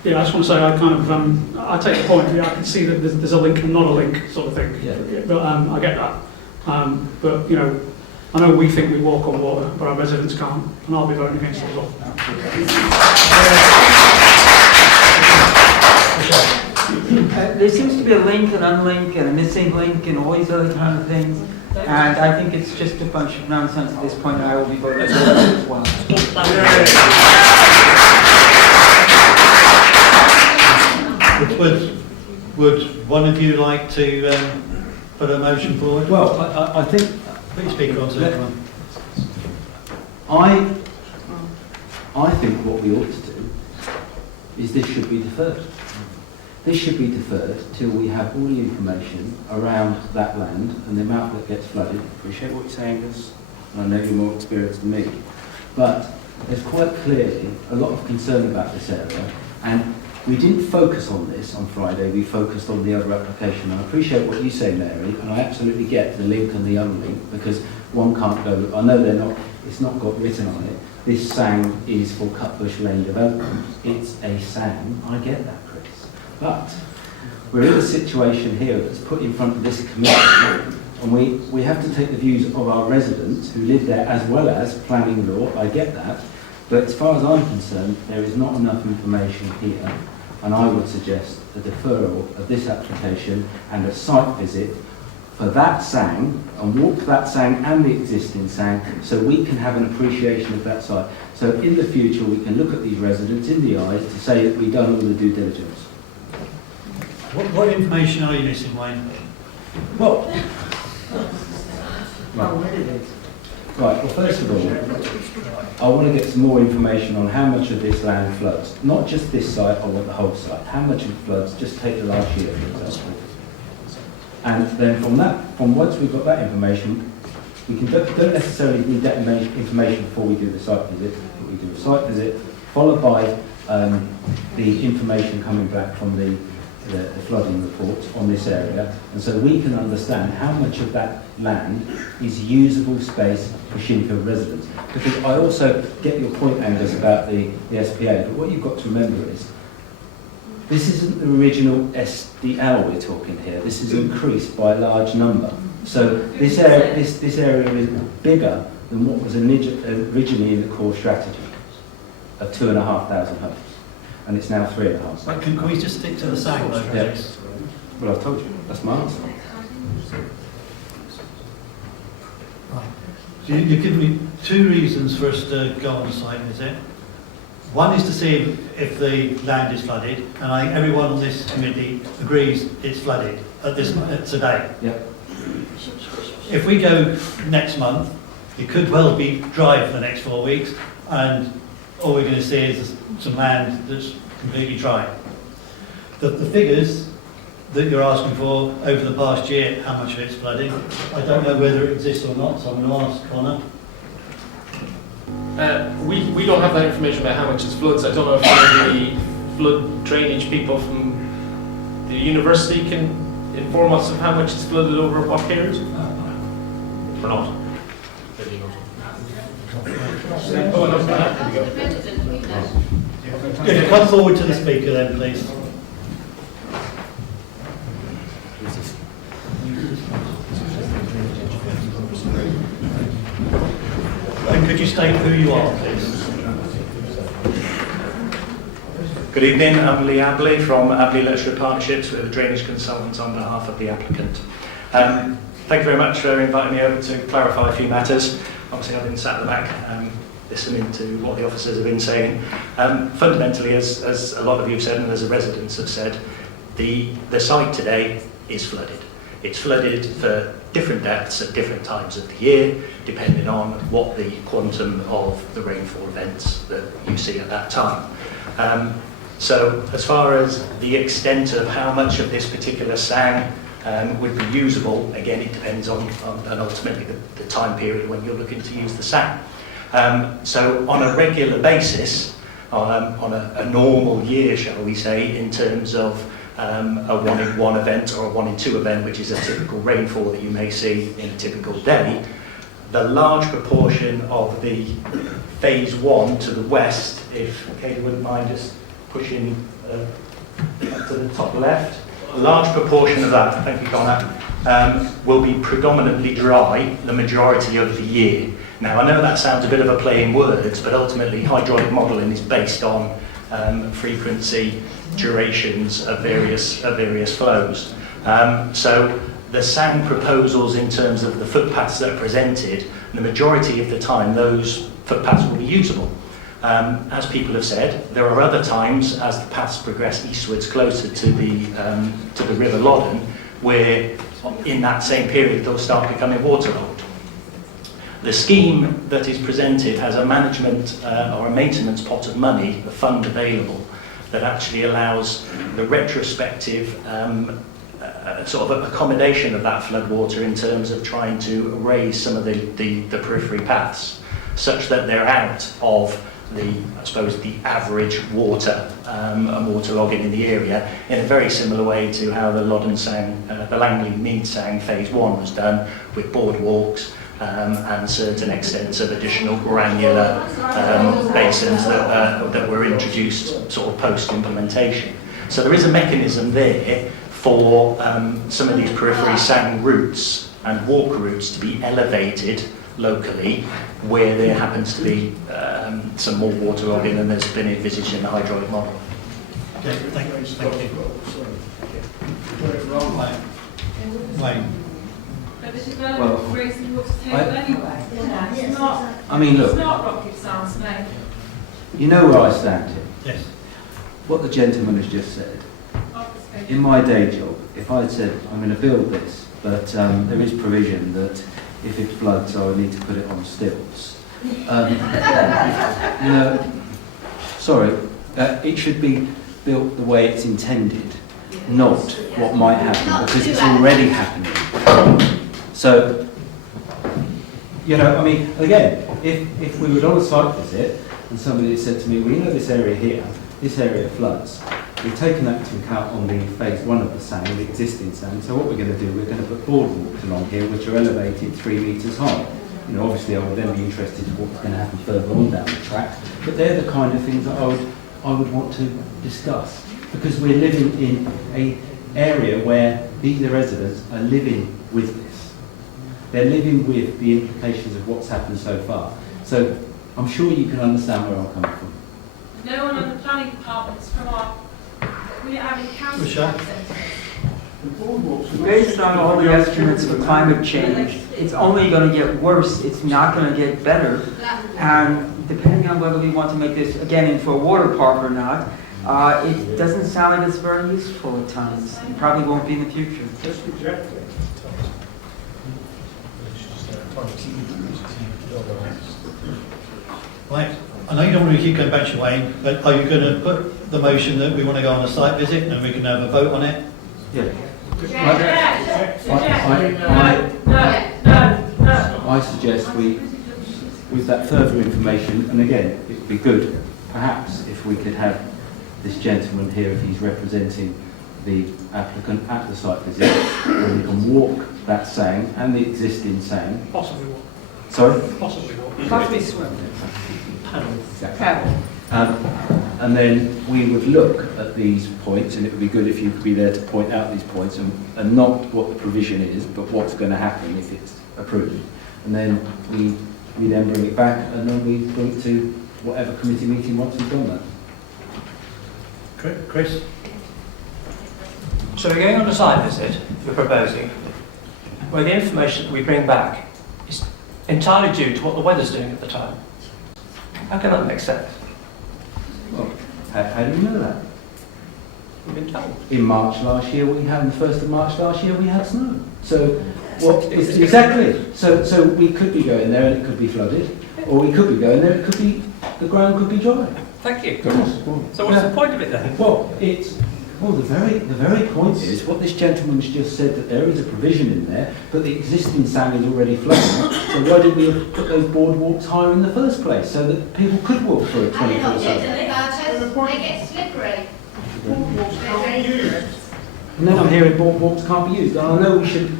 Yeah, I just want to say I kind of I take the point. Yeah, I can see that there's a link and not a link sort of thing. Yeah. But I get that. But you know, I know we think we walk on water, but our residents can't, and I'll be voting against it as well. There seems to be a link, an unlink, and a missing link, and all these other kind of things. And I think it's just a bunch of nonsense at this point. I will be voting against it as well. Would one of you like to put a motion forward? Well, I think. Please speak on to that one. I think what we ought to do is this should be deferred. This should be deferred till we have all the information around that land and the amount that gets flooded. I appreciate what you're saying, Gus, and I know you're more experienced than me. But there's quite clearly a lot of concern about this area, and we didn't focus on this on Friday, we focused on the other application. And I appreciate what you say, Mary, and I absolutely get the link and the unlink, because one can't go, I know it's not got written on it. This SANG is for Cutbush Lane development. It's a SANG, I get that, Chris. But we're in a situation here that's put in front of this committee, and we have to take the views of our residents who live there as well as planning law, I get that. But as far as I'm concerned, there is not enough information here, and I would suggest a deferral of this application and a site visit for that SANG, and walk that SANG and the existing SANG, so we can have an appreciation of that site. So in the future, we can look at these residents in the eyes to say that we've done all the due diligence. What information are you missing, Wayne? Well, right, well, first of all, I want to get some more information on how much of this land floods. Not just this site, I want the whole site. How much of it floods, just take the last year, for example. And then from once we've got that information, we don't necessarily need that information before we do the site visit, but we do a site visit, followed by the information coming back from the flooding reports on this area, and so we can understand how much of that land is usable space for Shinfield residents. Because I also get your point, Angus, about the SPA, but what you've got to remember is this isn't the original SDL we're talking here. This is increased by a large number. So this area is bigger than what was originally in the core strategy of 2,500 homes. And it's now 3,500. But can we just stick to the SANG though, please? Well, I've told you. That's my answer. So you've given me two reasons for us to go on a site visit. One is to see if the land is flooded, and I think everyone on this committee agrees it's flooded at this today. Yep. If we go next month, it could well be dry for the next 4 weeks, and all we're going to see is some land that's completely dry. The figures that you're asking for over the past year, how much of it's flooding, I don't know whether it exists or not, so I'm going to ask Connor. We don't have that information about how much it floods. I don't know if the flood drainage people from the university can inform us of how much it's flooded over what period? Or not? If you come forward to the speaker then, please. And could you state who you are, please? Good evening, I'm Lee Abley from Abley Electric Partnerships with the Drainage Consultants on behalf of the applicant. Thank you very much for inviting me over to clarify a few matters. Obviously I've been sat at the back listening to what the officers have been saying. Fundamentally, as a lot of you have said and as the residents have said, the site today is flooded. It's flooded for different depths at different times of the year, depending on what the quantum of the rainfall events that you see at that time. So as far as the extent of how much of this particular SAN would be usable, again, it depends on and ultimately the time period when you're looking to use the SAN. So on a regular basis, on a normal year, shall we say, in terms of a 1-in-1 event or a 1-in-2 event, which is a typical rainfall that you may see in a typical day, the large proportion of the phase 1 to the west, if Katie wouldn't mind just pushing up to the top left, a large proportion of that, thank you Connor, will be predominantly dry the majority of the year. Now I know that sounds a bit of a play in words, but ultimately hydraulic modelling is based on frequency, durations of various flows. So the SAN proposals in terms of the footpaths that are presented, the majority of the time those footpaths will be usable. As people have said, there are other times as the paths progress eastwards closer to the River Loddon, where in that same period they'll start becoming waterlogged. The scheme that is presented has a management or a maintenance pot of money, a fund available, that actually allows the retrospective sort of accommodation of that floodwater in terms of trying to raise some of the periphery paths, such that they're out of the average water and waterlogging in the area, in a very similar way to how the Loddon Sang, the Langley Mead Sang phase 1 was done, with boardwalks and certain extents of additional granular basins that were introduced sort of post-implementation. So there is a mechanism there for some of these periphery Sang routes and walk routes to be elevated locally where there happens to be some more waterlogging than there's been envisaged in the hydraulic model. Okay, thank you. Wayne. But the developer raising water table anyway. It's not, I mean, look, it's not rocket science, mate. you know where I stand here. Yes. What the gentleman has just said. In my day job, if I had said, I'm going to build this, but there is provision that if it floods, I would need to put it on stilts. It should be built the way it's intended, not what might happen, because it's already happening. So, again, if we were on a site visit and somebody said to me, well, you know this area here, this area floods, we've taken that into account on the phase 1 of the SAN, the existing SAN, so what we're going to do, we're going to put boardwalks along here which are elevated 3 metres high. Obviously I would then be interested in what's going to happen further on down the track, but they're the kind of things that I would want to discuss, because we're living in an area where these residents are living with this. They're living with the implications of what's happened so far. So I'm sure you can understand where I'm coming from. No one on the planning department's from our, we don't have any council representatives. Based on all the estimates for climate change, it's only going to get worse. It's not going to get better. And depending on whether we want to make this again into a water park or not, it doesn't sound like it's very useful at times. It probably won't be in the future. Just reject it. Right. I know you don't want to keep going back to Wayne, but are you going to put the motion that we want to go on a site visit and we can have a vote on it? Yeah. I suggest we, with that further information, and again, it would be good, perhaps, if we could have this gentleman here, if he's representing the applicant at the site visit, and we can walk that SAN and the existing SAN. Possibly walk. Sorry? Possibly walk. Possibly swim. Exactly. and then we would look at these points, and it would be good if you could be there to point out these points, and not what the provision is, but what's going to happen if it's approved. And then we then bring it back, and then we bring it to whatever committee meeting once we've done that. Chris? So we're going on a site visit, we're proposing, where the information that we bring back is entirely due to what the weather's doing at the time. How can that make sense? Well, how do you know that? We've been told. In March last year, on the 1st of March last year, we had snow. So, exactly. So we could be going there and it could be flooded, or we could be going there, it could be, the ground could be dry. Thank you. So what's the point of it then? Well, the very point is what this gentleman's just said, that there is a provision in there, but the existing sand is already flooding. So why did we put those boardwalks higher in the first place, so that people could walk through it And they're not 24/7? they get slippery. And then I'm hearing boardwalks can't be used. And I know we should,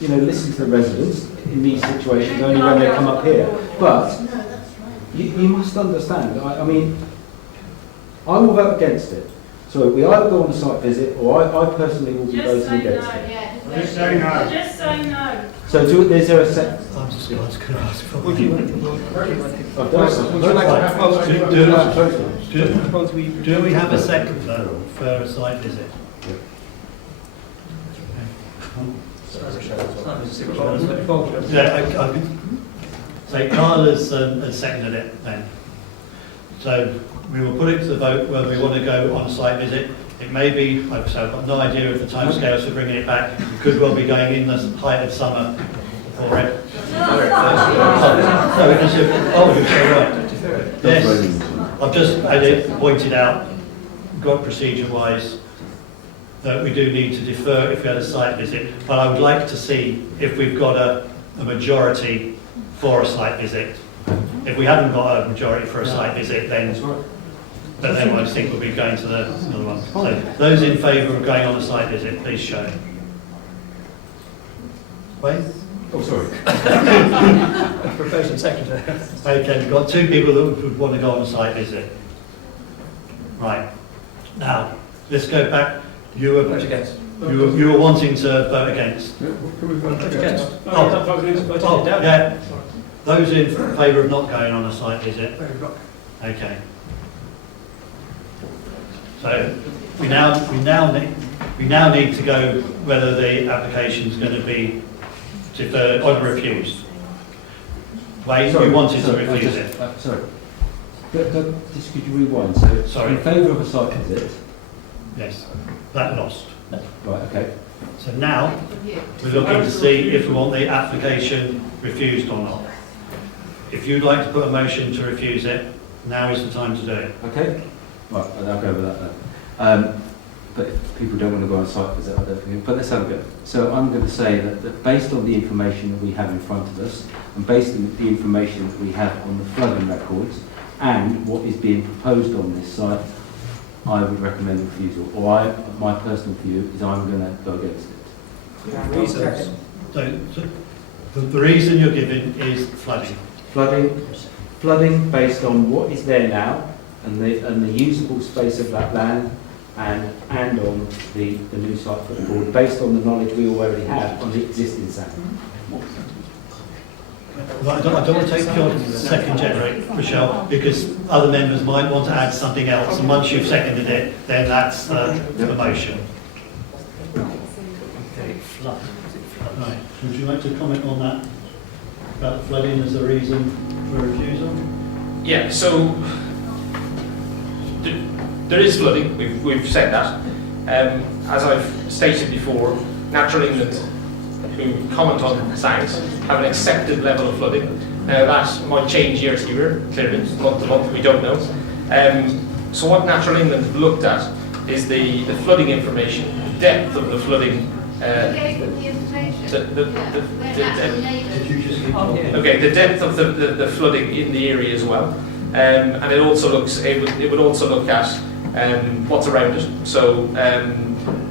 listen to the residents in these situations only when they come up here. But you must understand. I mean, I will vote against it. So we either go on a site visit, or I personally will be voting against it. Just say no. Just say no. So is there a set? I'm just going to ask for Do we have a second for a site visit? Yeah, so Carl has seconded it then. So we will put it to the vote whether we want to go on a site visit. It may be, like I said, I've got no idea of the timescales for bringing it back. It could well be going in the height of summer for it. You're so right. Yes, I've just had it pointed out, got procedure-wise, that we do need to defer if we had a site visit. But I would like to see if we've got a majority for a site visit. If we haven't got a majority for a site visit, then I think we'll be going to the other one. So those in favour of going on a site visit, please show. Wait. Oh, sorry. Proposed and seconded. Okay, we've got two people that would want to go on a site visit. Right. Now, let's go back. You were wanting to vote against. Can we vote against? Yeah. Those in favour of not going on a site visit. Okay. So we now need to go whether the application is going to be deferred or refused. Wayne, you wanted to refuse it. Sorry. Just could you rewind? So, sorry. In favour of a site visit? Yes. That lost. Right, okay. So now we're looking to see if we want the application refused or not. If you'd like to put a motion to refuse it, now is the time to do it. Okay. Right, I'll go with that then. But if people don't want to go on site visit, I don't think. But let's have a go. So I'm going to say that based on the information that we have in front of us, and based on the information that we have on the flooding records, and what is being proposed on this site, I would recommend refusal. Or my personal view is I'm going to go against it. Reasons. So the reason you're giving is flooding. Flooding based on what is there now, and the usable space of that land, and on the new site football, based on the knowledge we already have on the existing sand. I don't want to take your second generate, Michelle, because other members might want to add something else, and once you've seconded it, then that's the motion. Right. Would you like to comment on that, about flooding as a reason for refusal? Yeah, so there is flooding, we've said that. As I've stated before, Natural England, who comment on SANGs, have an accepted level of flooding. Now that might change year to year, clearly, month to month, we don't know. So what Natural England have looked at is the flooding information, the depth of the flooding. The depth of the flooding in the area as well. And it also looks, it would also look at what's around it. So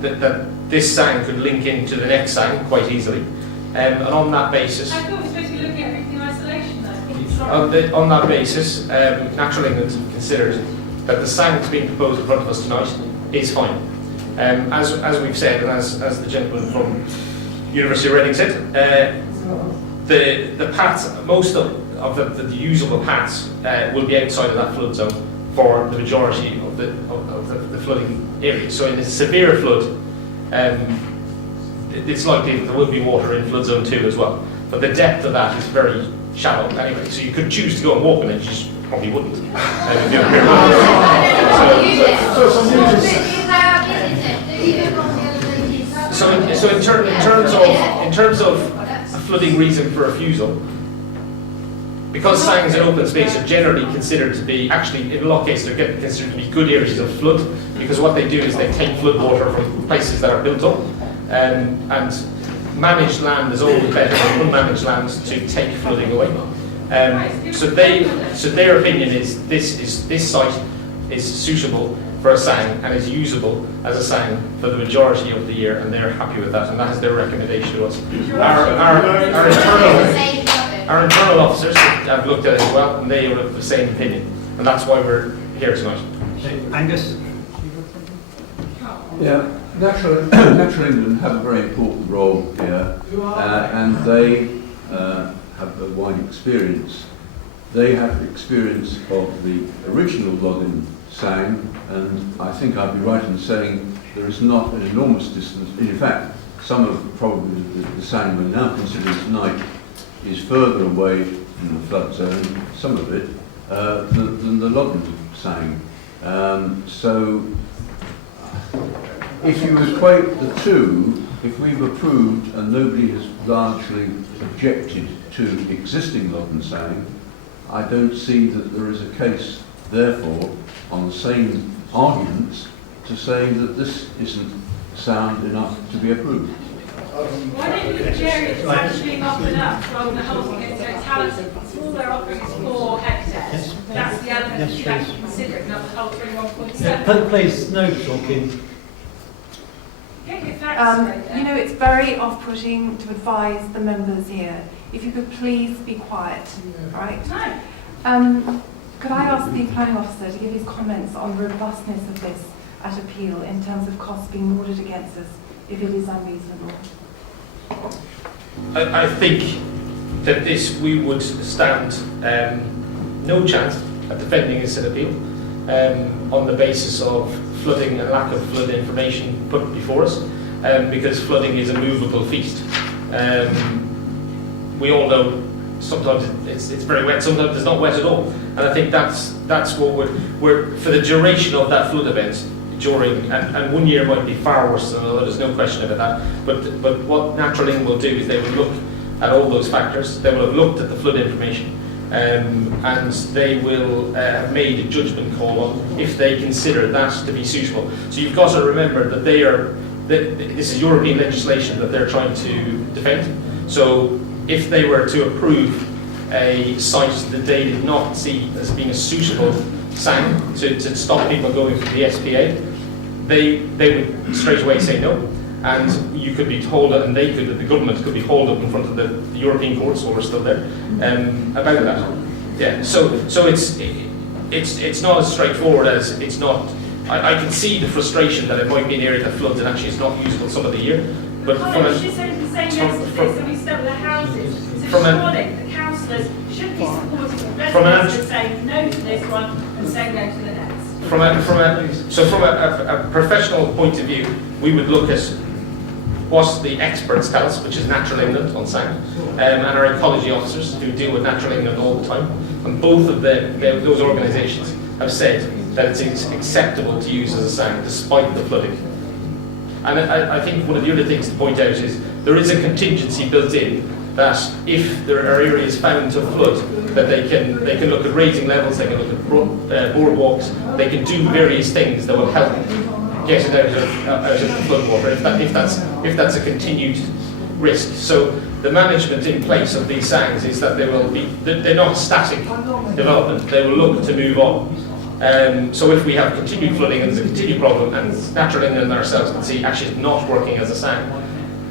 that this SANG could link into the next SANG quite easily. And on that basis, I thought we were supposed to be looking at everything in isolation though. on that basis, Natural England considers that the sang that's being proposed in front of us tonight is fine. As we've said, and as the gentleman from University of Reading said, the paths, most of the usable paths will be outside of that flood zone for the majority of the flooding area. So in a severe flood, it's likely that there will be water in flood zone 2 as well. But the depth of that is very shallow anyway, so you could choose to go and walk in it, you just probably wouldn't. So in terms of a flooding reason for refusal, because sang is an open space, are generally considered to be, actually in a lot of cases, they're considered to be good areas of flood, because what they do is they take flood water from places that are built up, and managed land is always better than unmanaged land to take flooding away. So their opinion is this site is suitable for a sang and is usable as a sang for the majority of the year, and they're happy with that, and that is their recommendation to us. Our internal officers have looked at it as well, and they are of the same opinion, and that's why we're here tonight. Angus? Yeah, Natural England have a very important role here, and they have a wide experience. They have experience of the original Loddon sang, and I think I'd be right in saying there is not an enormous distance. In fact, some of probably the sang we're now considering tonight is further away from the flood zone, some of it, than the Loddon sang. So if you equate the two, if we've approved and nobody has largely objected to existing Loddon sang, I don't see that there is a case, therefore, on the same arguments to say that this isn't sound enough to be approved. Why don't you look at the area that's actually being offered up rather than holding it to totality? All they're offering is 4 hectares. Yes. That's the element Yes, you should actually consider it, not the whole 21.7. Yeah, please, no talking. You know, it's very off-putting to advise the members here. If you could please be quiet, right? No. Could I ask the planning officer to give his comments on the robustness of this at appeal in terms of costs being ordered against us if it is unreasonable? I think that this, we would stand no chance at defending this in appeal on the basis of flooding and lack of flood information put before us, because flooding is a movable feast. We all know sometimes it's very wet, sometimes it's not wet at all, and I think that's what we're for the duration of that flood event. During and 1 year might be far worse than another. There's no question about that. But what Natural England will do is they will look at all those factors. They will have looked at the flood information, and they will have made a judgment call on if they consider that to be suitable. So you've got to remember that this is European legislation that they're trying to defend. So if they were to approve a site that they did not see as being a suitable sang to stop people going through the SPA, they would straight away say no, and you could be told, and the government could be hauled up in front of the European courts, while we're still there, about that. Yeah. So it's not as straightforward as it's not. I can see the frustration that it might be an area that floods and actually is not usable some of the year, but She said the same yesterday, so we stuck with the houses. So surely the councillors should be supporting the residents and saying no to this one and saying no to the next. From a professional point of view, we would look at what the experts tell us, which is Natural England on sang, and our ecology officers who deal with Natural England all the time. And both of those organisations have said that it's acceptable to use as a sang despite the flooding. And I think one of the other things to point out is there is a contingency built in that if there are areas found to flood, that they can look at raising levels, they can look at boardwalks, they can do various things that will help get it out of the flood water if that's a continued risk. So the management in place of these sangs is that they're not static development, they will look to move on. So if we have continued flooding and there's a continued problem, and Natural England and ourselves can see actually it's not working as a sang,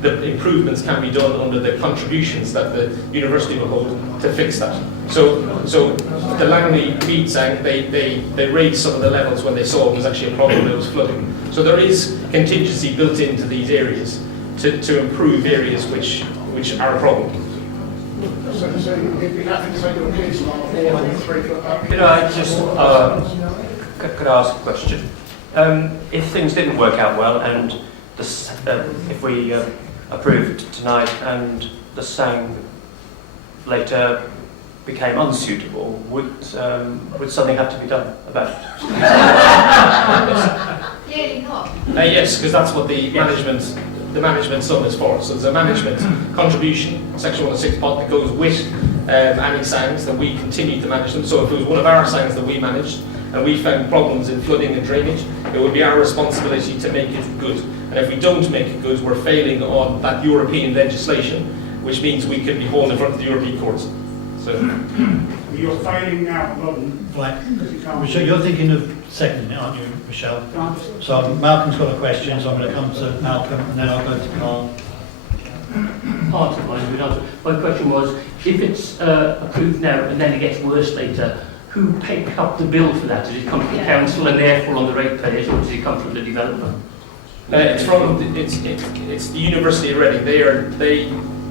the improvements can be done under the contributions that the university will hold to fix that. So the Langley Mead sang, they raised some of the levels when they saw it was actually a problem, it was flooding. So there is contingency built into these areas to improve areas which are a problem. So if you have to take your kids on a 4 and 3 foot up. Could I just could I ask a question? If things didn't work out well and if we approved tonight and the sang later became unsuitable, would something have to be done about it? Clearly not. Yes, because that's what the management sum is for. So there's a management contribution, Section 106 pot, that goes with any sangs that we continue to manage them. So if it was one of our sangs that we managed and we found problems in flooding and drainage, it would be our responsibility to make it good. And if we don't make it good, we're failing on that European legislation, which means we can be hauled in front of the European courts. So You're failing now, London. Right. Because you can't. Michelle, you're thinking of seconding it, aren't you, Michelle? So Malcolm's got a question, so I'm going to come to Malcolm and then I'll go to Carl. Part of mine would answer. My question was, if it's approved now and then it gets worse later, who picks up the bill for that? Does it come from the council and therefore on the ratepayers, or does it come from the developer? it's the University of Reading.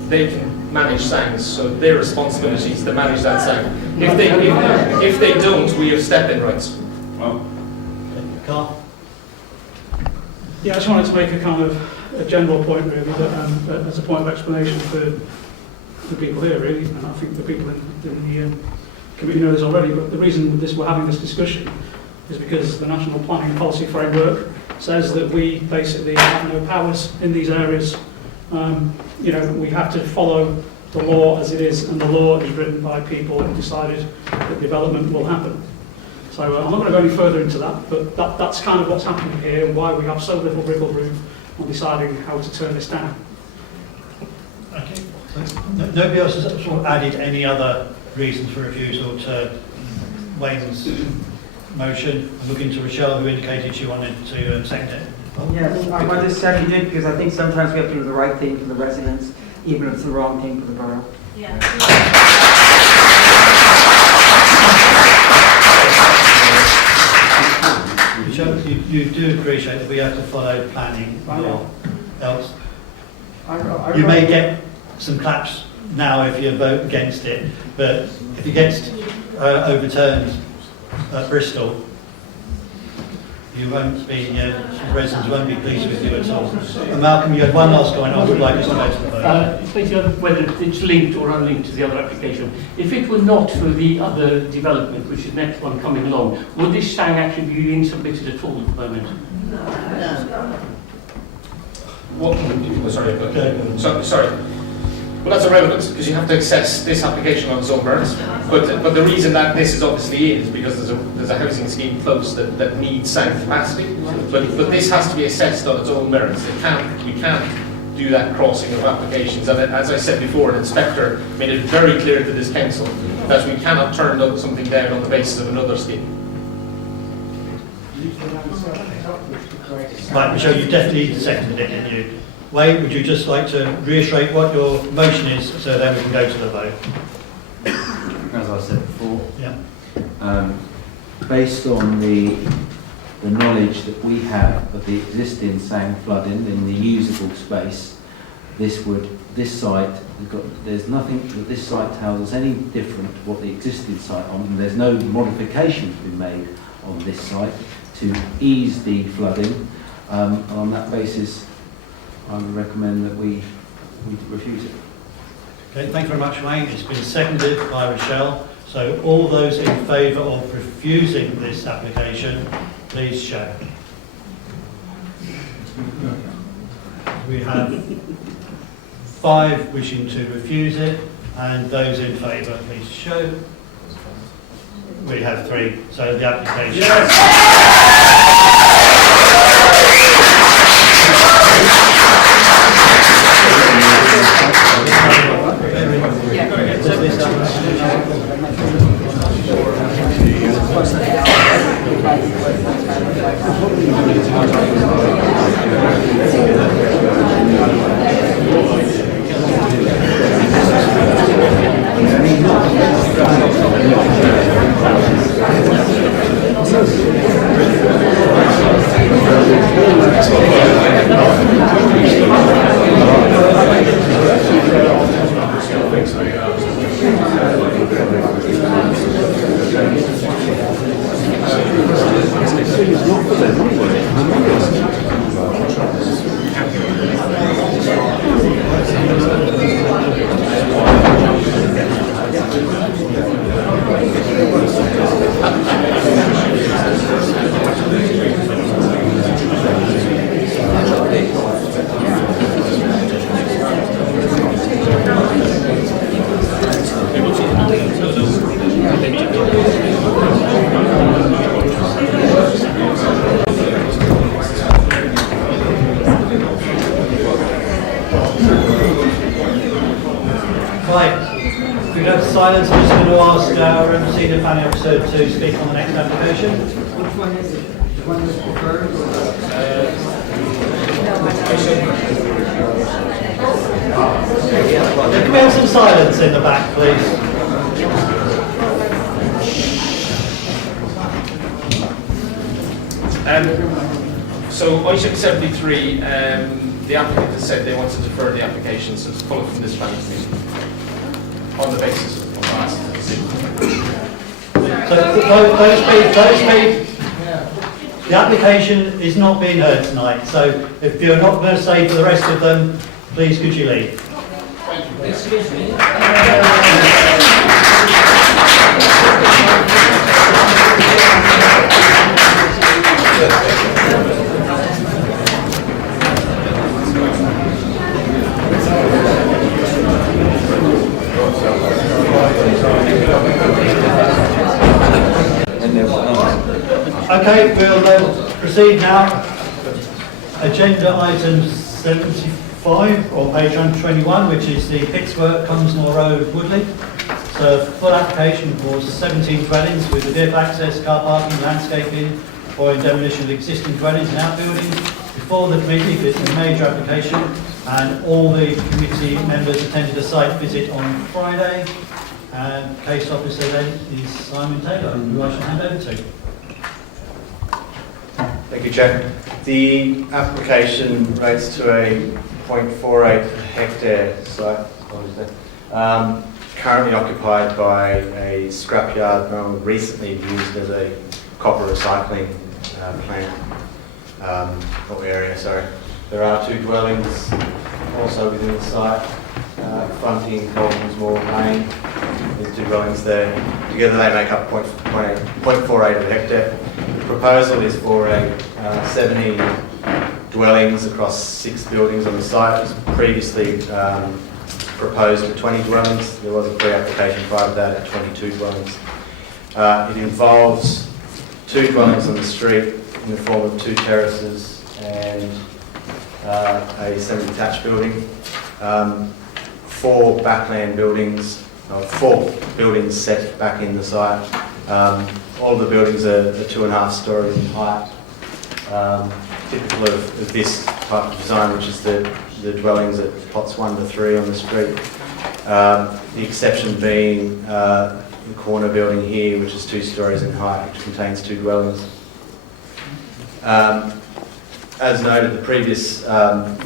They can manage sangs, so their responsibility is to manage that sang. If they don't, we have step-in rights. Well, Carl? Yeah, I just wanted to make a kind of a general point really, that as a point of explanation for the people here really, and I think the people in the committee know this already, but the reason we're having this discussion is because the National Planning Policy Framework says that we basically have no powers in these areas. We have to follow the law as it is, and the law is written by people who decided that development will happen. So I'm not going to go any further into that, but that's kind of what's happening here and why we have so little wriggle room on deciding how to turn this down. Okay. Nobody else has sort of added any other reasons for refusal to Wayne's motion. I'm looking to Rochelle, who indicated she wanted to second it. Yes, I want to second it because I think sometimes we have to do the right thing for the residents, even if it's the wrong thing for the borough. Yeah. Michelle, you do appreciate that we have to follow planning law, else you may get some claps now if you vote against it, but if it gets overturned at Bristol, you won't be, residents won't be pleased with you at all. And Malcolm, you had one last comment. I would like us to go to the vote. It's basically whether it's linked or unlinked to the other application. If it were not for the other development, which is the next one coming along, would this sang actually be being submitted at all at the moment? Sorry. Well, that's irrelevant because you have to assess this application on its own merits. But the reason that this is obviously is because there's a housing scheme close that needs sang capacity. But this has to be assessed on its own merits. We can't do that crossing of applications. And as I said before, an inspector made it very clear to this council that we cannot turn something down on the basis of another scheme. Right, Michelle, you definitely seconded it, didn't you? Wayne, would you just like to reiterate what your motion is so then we can go to the vote? As I said before, yeah. Based on the knowledge that we have of the existing sang flooding in the usable space, there's nothing that this site tells us any different to what the existing site on, and there's no modifications been made on this site to ease the flooding. On that basis, I would recommend that we refuse it. Okay, thank you very much, Wayne. It's been seconded by Rochelle. So all those in favour of refusing this application, please show. We have 5 wishing to refuse it, and those in favour, please show. We have 3. So the application. we go to silence, I'm just going to ask our senior planning officer to speak on the next application. Which one is it? The one that's preferred? Can we have some silence in the back, please? So item 73, the applicant has said they want to defer the application, so it's pull it from this planning committee on the basis of last decision. So the application is not being heard tonight, so if you're not going to stay for the rest of them, please could you leave? Excuse me. Okay, we'll proceed now. Agenda item 75 on page 121, which is the Pittsburgh, Commsmore Road, Woodley. It's a full application for 17 dwellings with a vehicle access, car parking, landscaping, or demolition of existing dwellings and outbuildings. Before the committee, it's a major application, and all the committee members attended a site visit on Friday. And case officer then is Simon Taylor, who I shall hand over to. Thank you, Chair. The application relates to a 0.48 hectare site, currently occupied by a scrapyard recently used as a copper recycling plant or area. Sorry. There are 2 dwellings also within the site, fronting Commsmore Lane. There's 2 dwellings there. Together they make up 0.48 of a hectare. The proposal is for a 70 dwellings across 6 buildings on the site. It was previously proposed for 20 dwellings. There was a pre-application prior to that at 22 dwellings. It involves 2 dwellings on the street in the form of 2 terraces and a semi-detached building. 4 backland buildings, 4 buildings set back in the site. All the buildings are 2.5 stories in height, typical of this type of design, which is the dwellings at plots 1 to 3 on the street. The exception being the corner building here, which is 2 stories in height, which contains 2 dwellings. As noted, the previous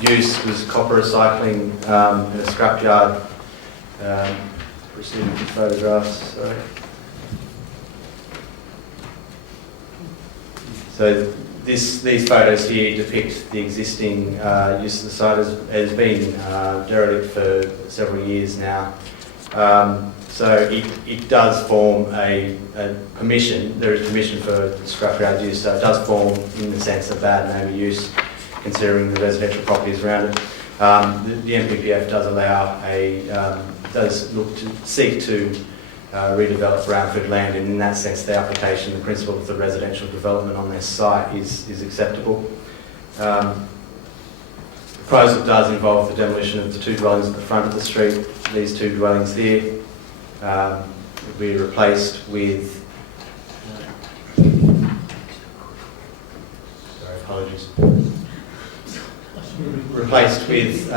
use was copper recycling in a scrapyard. Proceeding to photographs. Sorry. So these photos here depict the existing use of the site as being derelict for several years now. So it does form a permission. There is permission for scrapyard use, so it does form, in the sense, a bad name of use, considering the residential properties around it. The NPPF does allow does look to seek to redevelop brownfield land, and in that sense, the application, the principle of the residential development on this site is acceptable. The proposal does involve the demolition of the 2 dwellings at the front of the street. These 2 dwellings here will be replaced with. Sorry, apologies. Replaced with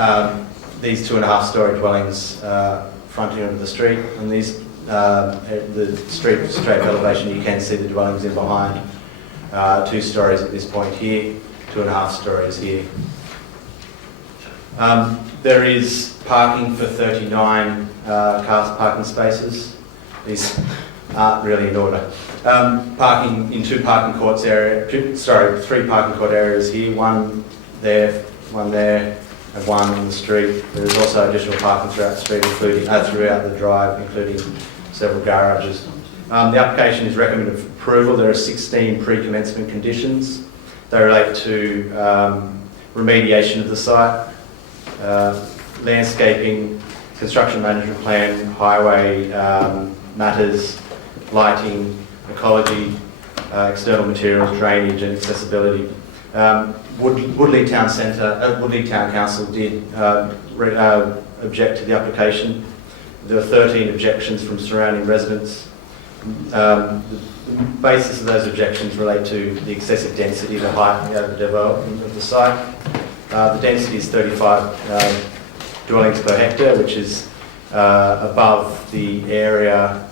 these 2.5-story dwellings fronting onto the street, and these the street straight elevation, you can see the dwellings in behind. 2 stories at this point here, 2.5 stories here. There is parking for 39 car parking spaces. These aren't really in order. Parking in 2 parking courts area. 3 parking court areas here. 1 there, 1 there, and 1 on the street. There is also additional parking throughout the street, including throughout the drive, including several garages. The application is recommended for approval. There are 16 pre-commencement conditions. They relate to remediation of the site, landscaping, construction management plan, highway matters, lighting, ecology, external materials, drainage and accessibility. Woodley Town Centre, Woodley Town Council did object to the application. There were 13 objections from surrounding residents. The basis of those objections relate to the excessive density, the height and the development of the site. The density is 35 dwellings per hectare, which is above the area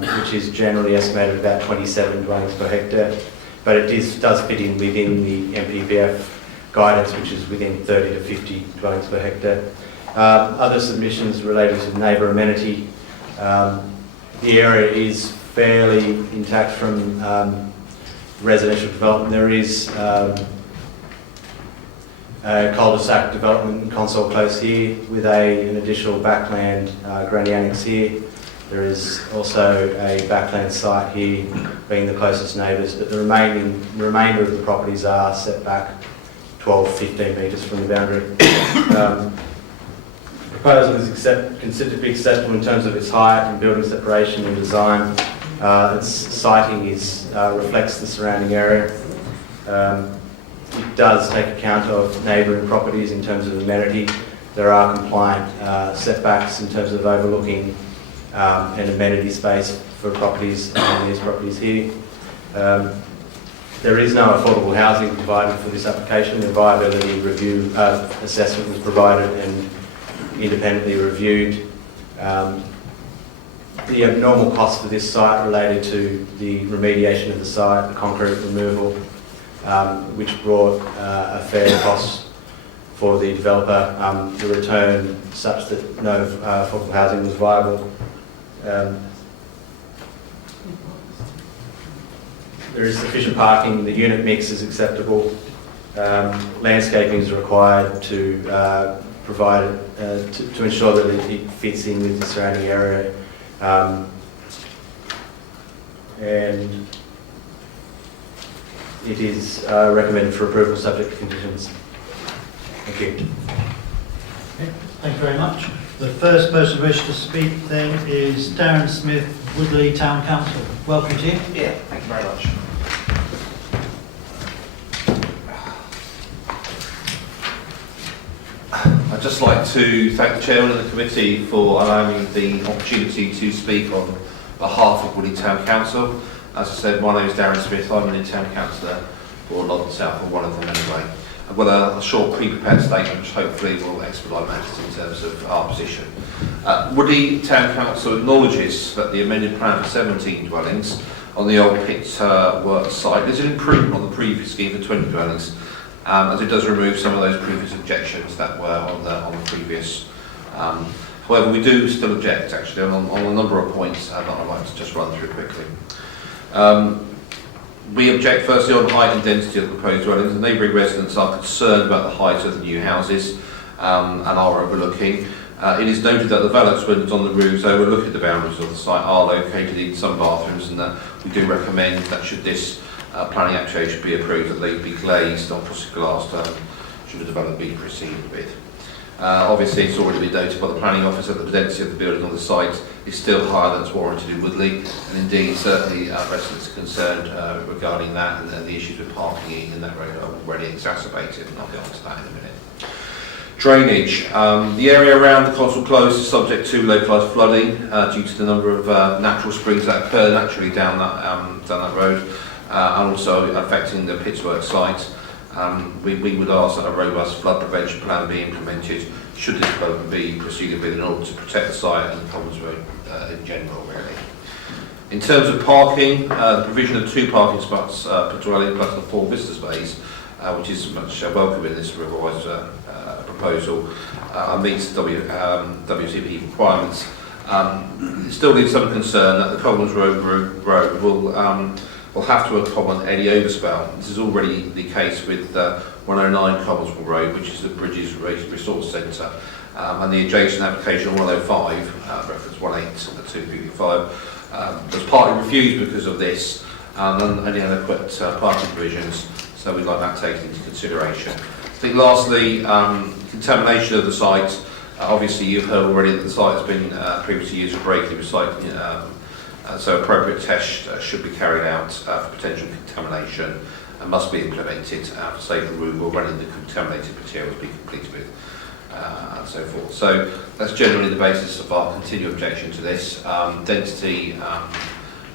which is generally estimated about 27 dwellings per hectare. But it does fit in within the MPVF guidance, which is within 30 to 50 dwellings per hectare. Other submissions related to neighbour amenity. The area is fairly intact from residential development. There is a cul-de-sac development in Console Close here with an additional backland granny annex here. There is also a backland site here being the closest neighbours, but the remainder of the properties are set back 12-15 metres from the boundary. The proposal is considered to be acceptable in terms of its height and building separation and design. Its siting reflects the surrounding area. It does take account of neighbouring properties in terms of amenity. There are compliant setbacks in terms of overlooking an amenity space for properties on these properties here. There is no affordable housing provided for this application. The viability review assessment was provided and independently reviewed. The abnormal cost for this site related to the remediation of the site, the concrete removal, which brought a fair cost for the developer, the return such that no affordable housing was viable. There is sufficient parking, the unit mix is acceptable, landscaping is required to provide to ensure that it fits in with the surrounding area, and it is recommended for approval subject to conditions. Thank you. Okay, thank you very much. The first person who wishes to speak then is Darren Smith, Woodley Town Council. Welcome to you. Yeah, thank you very much. I'd just like to thank the Chairman of the Committee for allowing me the opportunity to speak on behalf of Woodley Town Council. As I said, my name is Darren Smith. I'm the Town Councillor for London South, or one of them anyway. I've got a short pre-prepared statement which hopefully will expedite matters in terms of our position. Woodley Town Council acknowledges that the amended plan for 17 dwellings on the old pit work site is an improvement on the previous scheme for 20 dwellings, as it does remove some of those previous objections that were on the previous. However, we do still object actually on a number of points that I'd like to just run through quickly. We object firstly on height and density of the proposed dwellings. The neighbouring residents are concerned about the height of the new houses and are overlooking. It is noted that the valance windows on the roofs overlooking the boundaries of the site are located in some bathrooms, and that we do recommend that should this planning application be approved, that they be glazed or frosted glass should the development be proceeded with. Obviously, it's already been noted by the planning officer that the density of the building on the site is still higher than is warranted in Woodley, and indeed, certainly residents are concerned regarding that, and the issues with parking in that road are already exacerbated, and I'll get onto that in a minute. Drainage. The area around the Console Close is subject to localised flooding due to the number of natural springs that occur naturally down that road, and also affecting the Pittsworth site. We would ask that a robust flood prevention plan be implemented should this development be proceeded with in order to protect the site and the Commons Road in general, really. In terms of parking, the provision of 2 parking spots per dwelling plus the 4 visitor space, which is much welcome in this revised proposal, meets WCP requirements. It still needs some concern that the Commons Road will have to accommodate any overspout. This is already the case with 109 Commonsville Road, which is the Bridges Resource Centre, and the adjacent application 105, reference 18255, was partly refused because of this and inadequate parking provisions, so we'd like that taken into consideration. I think lastly, contamination of the site. Obviously you've heard already that the site has been previously used for breaking recycling, so appropriate tests should be carried out for potential contamination and must be implemented for safe removal when the contaminated materials be completed with. and so forth. So that's generally the basis of our continued objection to this. Density and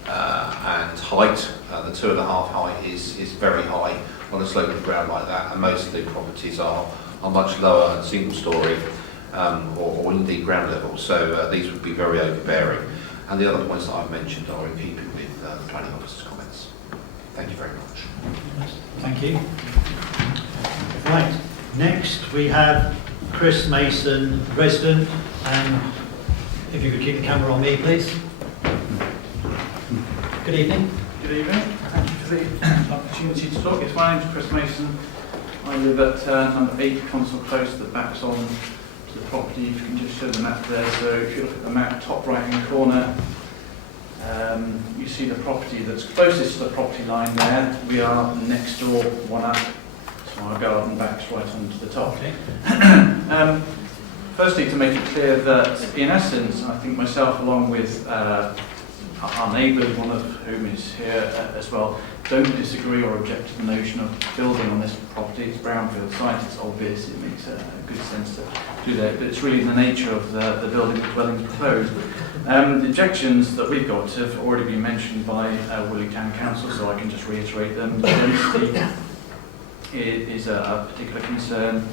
height, the 2.5 height is very high on a slope of ground like that, and most of the properties are much lower and single storey or indeed ground level, so these would be very overbearing. And the other points that I've mentioned are in keeping with the planning officer's comments. Thank you very much. Thank you. Right, next we have Chris Mason, resident, and if you could keep the camera on me, please. Good evening. Good evening. Thank you for the opportunity to talk. Yes, my name is Chris Mason. I live at number 8 Consul Close that backs on to the property. If you can just show the map there. So if you look at the map, top right-hand corner, you see the property that's closest to the property line there. We are next door, one up, so our garden backs right onto the top. Okay. Firstly, to make it clear that, in essence, I think myself, along with our neighbours, one of whom is here as well, don't disagree or object to the notion of building on this property. It's a brownfield site, it's obvious, it makes a good sense to do that, but it's really the nature of the building the dwelling proposed. The objections that we've got have already been mentioned by Woolwich Town Council, so I can just reiterate them. The density is a particular concern.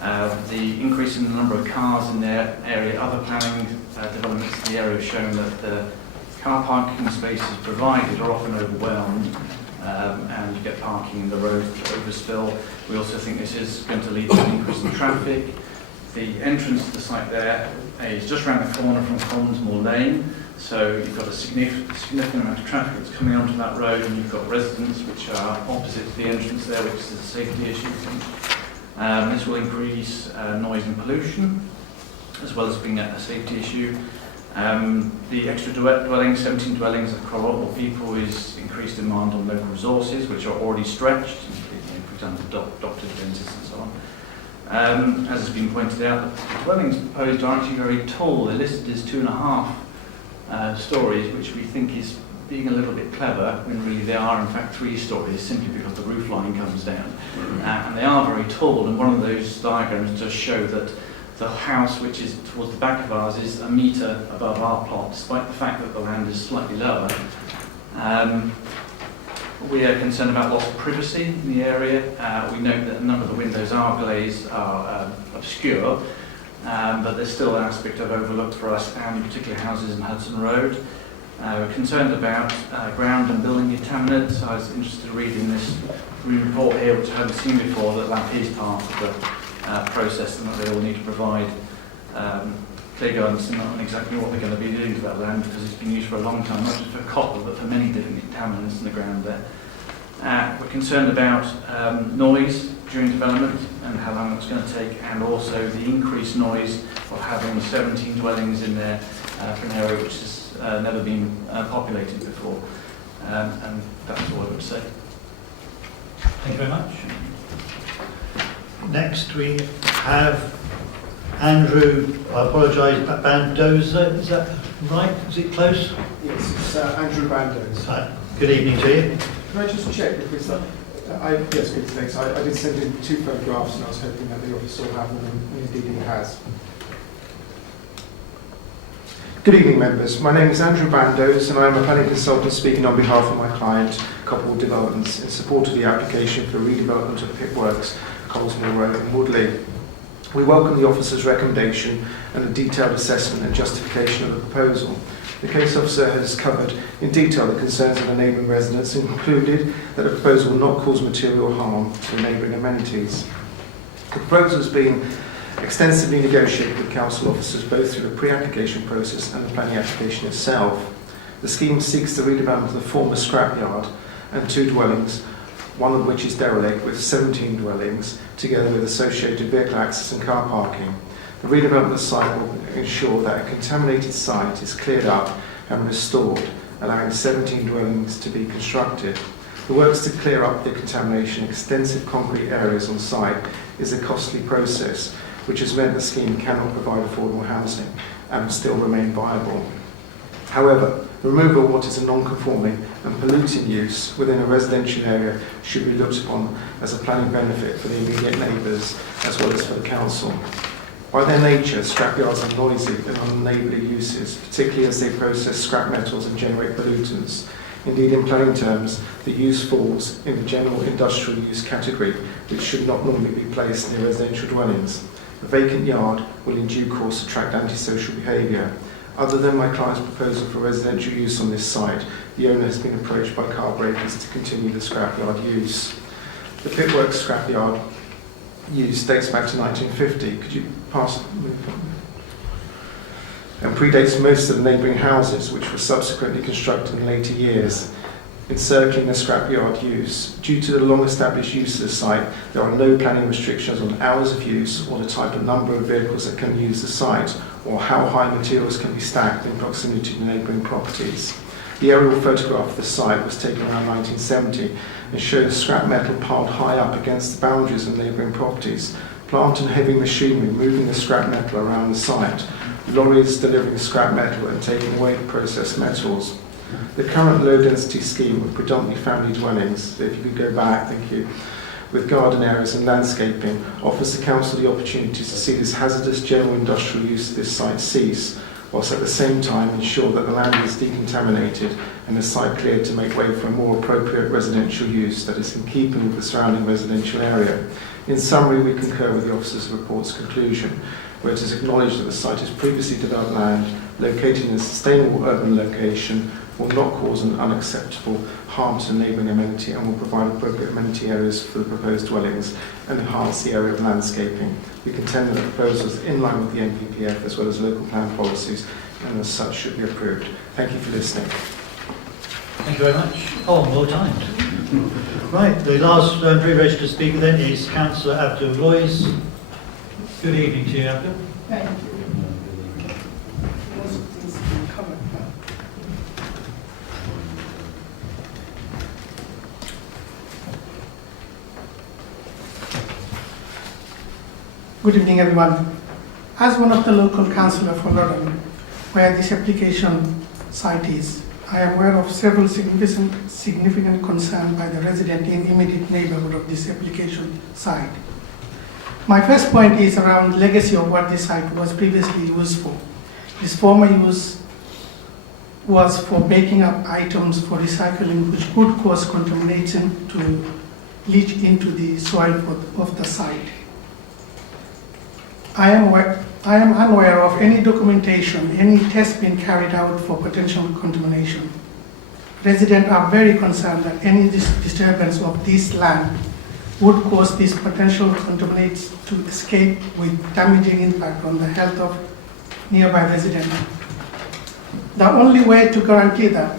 The increase in the number of cars in their area, other planning developments in the area have shown that the car parking spaces provided are often overwhelmed, and you get parking in the road overspill. We also think this is going to lead to an increase in traffic. The entrance to the site there is just around the corner from Collinsmore Lane, so you've got a significant amount of traffic that's coming onto that road, and you've got residents which are opposite to the entrance there, which is a safety issue. This will increase noise and pollution, as well as being a safety issue. The extra dwellings, 17 dwellings that crowd a lot more people, is increased demand on local resources, which are already stretched, for example, doctors, dentists and so on. As has been pointed out, the dwellings proposed are actually very tall. They're listed as 2.5 stories, which we think is being a little bit clever, when really they are in fact 3 stories, simply because the roof line comes down. And they are very tall, and one of those diagrams does show that the house, which is towards the back of ours, is 1 metre above our plot, despite the fact that the land is slightly lower. We are concerned about loss of privacy in the area. We note that a number of the windows are glazed, are obscure, but there's still an aspect of overlook for us, and particularly houses in Hudson Road. We're concerned about ground and building contaminants. I was interested to read in this report here, which I hadn't seen before, that is part of the process, and that they all need to provide clear guidance on exactly what they're going to be doing to that land, because it's been used for a long time, not just for copper, but for many different contaminants in the ground there. We're concerned about noise during development and how long it's going to take, and also the increased noise of having 17 dwellings in there for an area which has never been populated before. And that's all I would say. Thank you very much. Next we have Andrew, I apologise, Bandoza, is that right? Is it close? Yes, it's Andrew Bandoza. Good evening to you. Can I just check, because yes, good, thanks. I did send in 2 photographs, and I was hoping that the office will have them, and indeed it has. Good evening, members. My name is Andrew Bandoza, and I am a planning consultant speaking on behalf of my client, Couple Developments, in support of the application for redevelopment of Pit Works, Collinsmore Road in Woodley. We welcome the officer's recommendation and a detailed assessment and justification of the proposal. The case officer has covered in detail the concerns of the neighbouring residents and concluded that the proposal will not cause material harm to neighbouring amenities. The proposal has been extensively negotiated with council officers both through the pre-application process and the planning application itself. The scheme seeks the redevelopment of the former scrapyard and 2 dwellings, one of which is derelict, with 17 dwellings, together with associated vehicle access and car parking. The redevelopment of the site will ensure that a contaminated site is cleared up and restored, allowing 17 dwellings to be constructed. The works to clear up the contamination in extensive concrete areas on site is a costly process, which has meant the scheme cannot provide affordable housing and still remain viable. However, the removal of what is a non-conforming and polluting use within a residential area should be looked upon as a planning benefit for the immediate neighbours as well as for the council. By their nature, scrapyards are noisy and unneighbourly uses, particularly as they process scrap metals and generate pollutants. Indeed, in planning terms, the use falls in the general industrial use category, which should not normally be placed near residential dwellings. A vacant yard will in due course attract antisocial behaviour. Other than my client's proposal for residential use on this site, the owner has been approached by car breakers to continue the scrapyard use. The Pitworks scrapyard use dates back to 1950. Could you pass? And predates most of the neighbouring houses, which were subsequently constructed in later years. Encircling the scrapyard use. Due to the long-established use of the site, there are no planning restrictions on hours of use or the type of number of vehicles that can use the site, or how high materials can be stacked in proximity to neighbouring properties. The aerial photograph of the site was taken around 1970 and shows scrap metal piled high up against the boundaries of neighbouring properties. Plant and heavy machinery moving the scrap metal around the site. Lorries delivering scrap metal and taking away the processed metals. The current low-density scheme of predominantly family dwellings, if you could go back, thank you, with garden areas and landscaping, offers the council the opportunity to see this hazardous general industrial use of this site cease, whilst at the same time ensure that the land is decontaminated and the site cleared to make way for a more appropriate residential use that is in keeping with the surrounding residential area. In summary, we concur with the officer's report's conclusion, where it is acknowledged that the site is previously developed land, located in a sustainable urban location, will not cause an unacceptable harm to the neighbouring amenity and will provide appropriate amenity areas for the proposed dwellings and enhance the area of landscaping. We contend that the proposal is in line with the NPPF as well as local plan policies and as such should be approved. Thank you for listening. Thank you very much. Oh, well timed. Right, the last pre-registered speaker then is Councillor Abdul Lois. Good evening to you, Abdul. Thank you. Most of things have been covered now. Good evening, everyone. As one of the local councillors for Lodden, where this application site is, I am aware of several significant concerns by the resident in immediate neighbourhood of this application site. My first point is around legacy of what this site was previously used for. This former use was for baking up items for recycling, which could cause contamination to leach into the soil of the site. I am unaware of any documentation, any test being carried out for potential contamination. Residents are very concerned that any disturbance of this land would cause these potential contaminants to escape with damaging impact on the health of nearby residents. The only way to guarantee that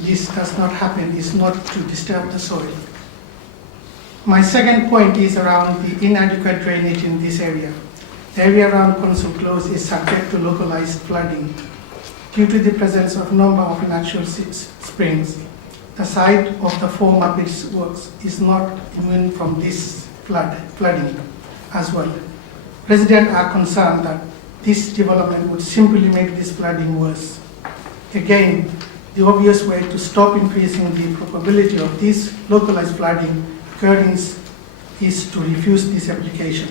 this does not happen is not to disturb the soil. My second point is around the inadequate drainage in this area. The area around Council Close is subject to localized flooding. Due to the presence of a number of natural springs, the site of the former pits works is not immune from this flooding as well. Residents are concerned that this development would simply make this flooding worse. Again, the obvious way to stop increasing the probability of this localized flooding occurring is to refuse this application.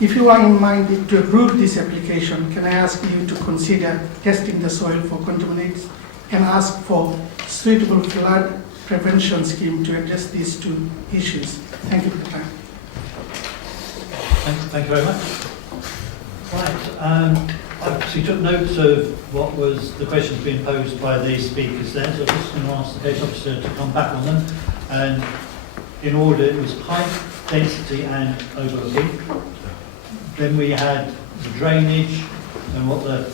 If you are in mind to approve this application, can I ask you to consider testing the soil for contaminants and ask for suitable flood prevention scheme to address these two issues? Thank you for the time. Thank you very much. Right, I obviously took notes of what was the questions being posed by the speakers then, so I'm just going to ask the case officer to come back on them. And in order, it was height, density and overlooking. Then we had the drainage and what the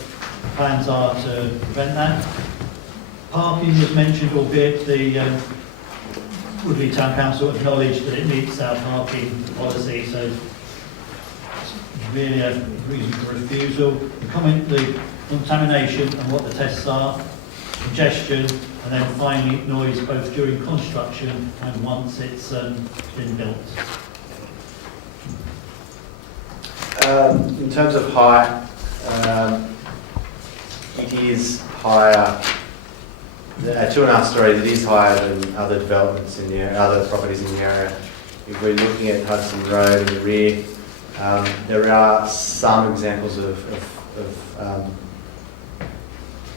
plans are to prevent that. Parking was mentioned, albeit the Woodley Town Council acknowledged that it meets our parking policy, so it's really a reason for refusal. The comment, the contamination and what the tests are, congestion, and then finally noise both during construction and once it's been built. In terms of height, it is higher. 2.5 stories, it is higher than other developments in the area, other properties in the area. If we're looking at Hudson Road in the rear, There are some examples of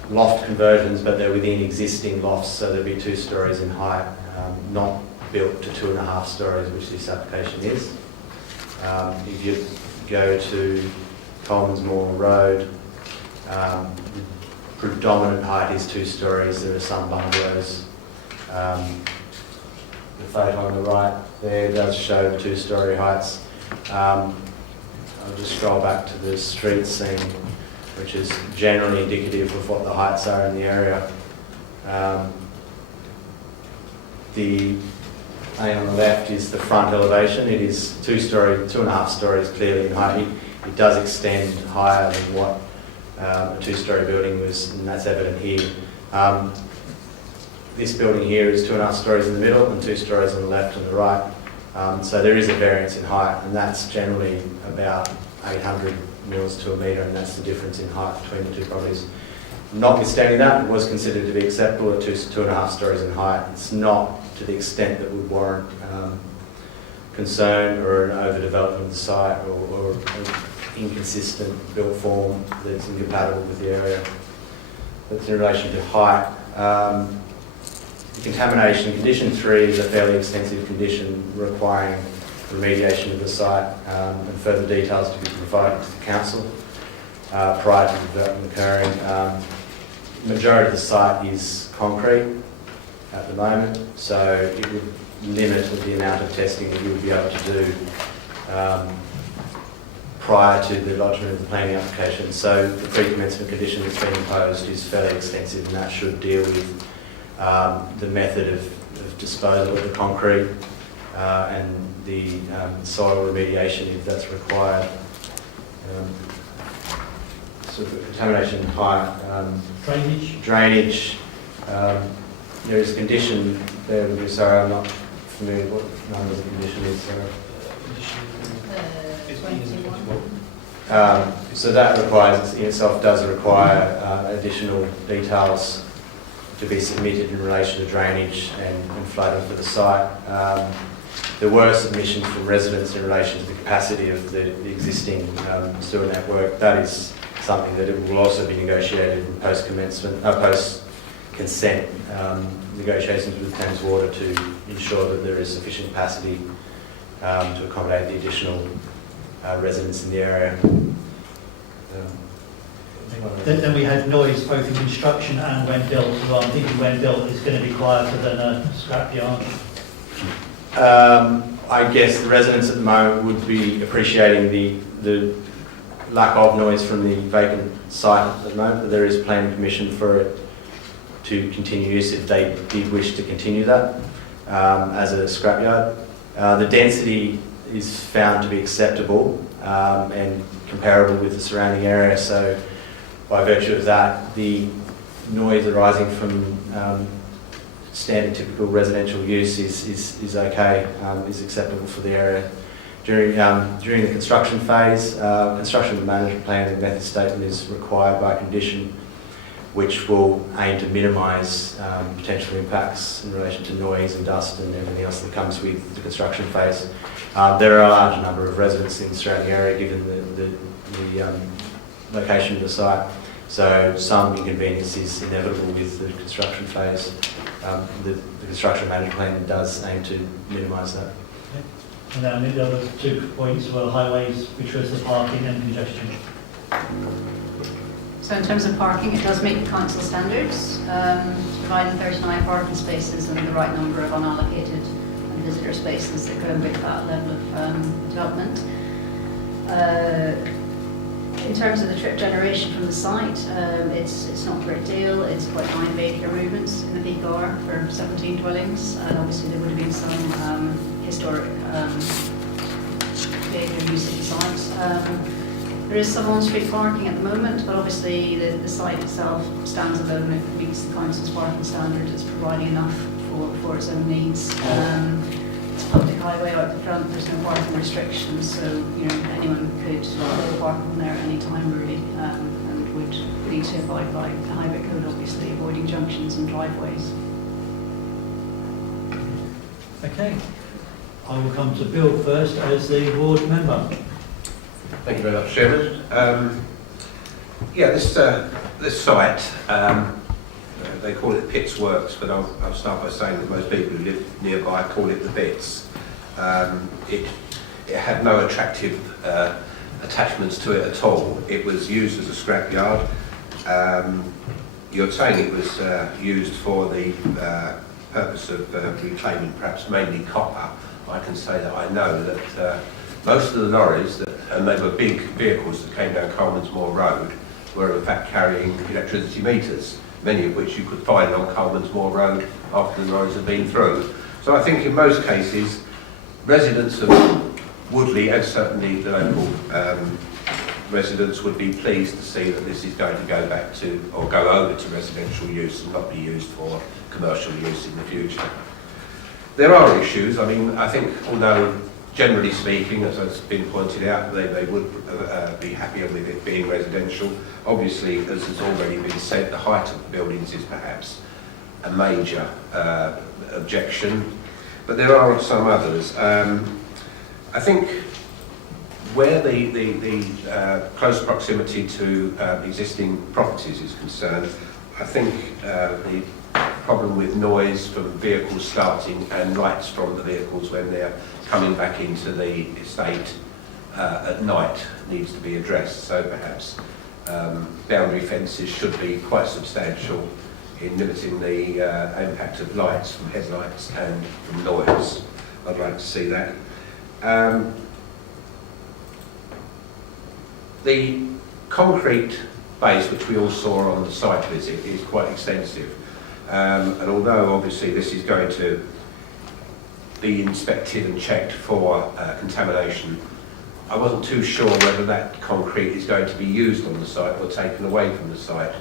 loft conversions, but they're within existing lofts, so there'll be 2 stories in height, not built to 2.5 stories, which this application is. If you go to Coleman's Moor Road, the predominant height is 2 stories. There are some bungalows. The photo on the right there does show 2-story heights. I'll just scroll back to the street scene, which is generally indicative of what the heights are in the area. The thing on the left is the front elevation. It is 2.5 stories clearly in height. It does extend higher than what a 2-story building was, and that's evident here. This building here is 2.5 stories in the middle and 2 stories on the left and the right. So there is a variance in height, and that's generally about 800 mils to a metre, and that's the difference in height between the 2 properties. Notwithstanding that, it was considered to be acceptable at 2.5 stories in height. It's not to the extent that would warrant concern or an overdevelopment of the site or an inconsistent built form that's incompatible with the area. That's in relation to height. The contamination, condition 3 is a fairly extensive condition requiring remediation of the site and further details to be provided to the council prior to the development occurring. Majority of the site is concrete at the moment, so it would limit the amount of testing that you would be able to do prior to the lodgement of the planning application. So the pre-commencement condition that's been imposed is fairly extensive, and that should deal with the method of disposal of the concrete and the soil remediation if that's required. So for contamination height, drainage. There is a condition there. Sorry, I'm not familiar with what number the condition is. So that requires, in itself does require additional details to be submitted in relation to drainage and flooding for the site. There were submissions from residents in relation to the capacity of the existing sewer network. That is something that it will also be negotiated in post-consent negotiations with Thames Water to ensure that there is sufficient capacity to accommodate the additional residents in the area. Then we had noise both in construction and when built. Well, I'm thinking when built is going to be quieter than a scrapyard. I guess the residents at the moment would be appreciating the lack of noise from the vacant site at the moment, but there is planning permission for it to continue use if they did wish to continue that as a scrapyard. The density is found to be acceptable and comparable with the surrounding area, so by virtue of that, the noise arising from standard typical residential use is okay, is acceptable for the area. During the construction phase, construction management plan and method statement is required by condition, which will aim to minimise potential impacts in relation to noise and dust and everything else that comes with the construction phase. There are a large number of residents in the surrounding area given the location of the site, so some inconvenience is inevitable with the construction phase. The construction management plan does aim to minimise that. And then the other 2 points were highways, which was the parking and congestion. So in terms of parking, it does meet the council standards, providing 39 parking spaces and the right number of unallocated and visitor spaces that go with that level of development. In terms of the trip generation from the site, it's not a great deal. It's about 9 vehicular movements in the peak hour for 17 dwellings, and obviously there would have been some historic vehicular use of the site. There is some on-street parking at the moment, but obviously the site itself stands alone. It meets the council's parking standards. It's providing enough for its own needs. It's a public highway out the front. There's no parking restrictions, so anyone could park on there at any time really, and would need to abide by the highway code, obviously avoiding junctions and driveways. Okay. I will come to Bill first as the ward member. Thank you very much, Chairman. This site, they call it Pitts Works, but I'll start by saying that most people who live nearby call it the Bits. It had no attractive attachments to it at all. It was used as a scrapyard. You're saying it was used for the purpose of reclaiming perhaps mainly copper. I can say that I know that most of the lorries, and they were big vehicles that came down Coleman's Moor Road, were in fact carrying electricity meters, many of which you could find on Coleman's Moor Road after the lorries had been through. So I think in most cases, residents of Woodley and certainly the local residents would be pleased to see that this is going to go back to, or go over to residential use and not be used for commercial use in the future. There are issues. I mean, I think although generally speaking, as has been pointed out, they would be happier with it being residential. Obviously, as has already been said, the height of the buildings is perhaps a major objection, but there are some others. I think where the close proximity to existing properties is concerned, I think the problem with noise from vehicles starting and lights from the vehicles when they're coming back into the estate at night needs to be addressed. So perhaps boundary fences should be quite substantial in limiting the impact of lights from headlights and from noise. I'd like to see that. The concrete base, which we all saw on the site visit, is quite extensive. And although obviously this is going to be inspected and checked for contamination, I wasn't too sure whether that concrete is going to be used on the site or taken away from the site.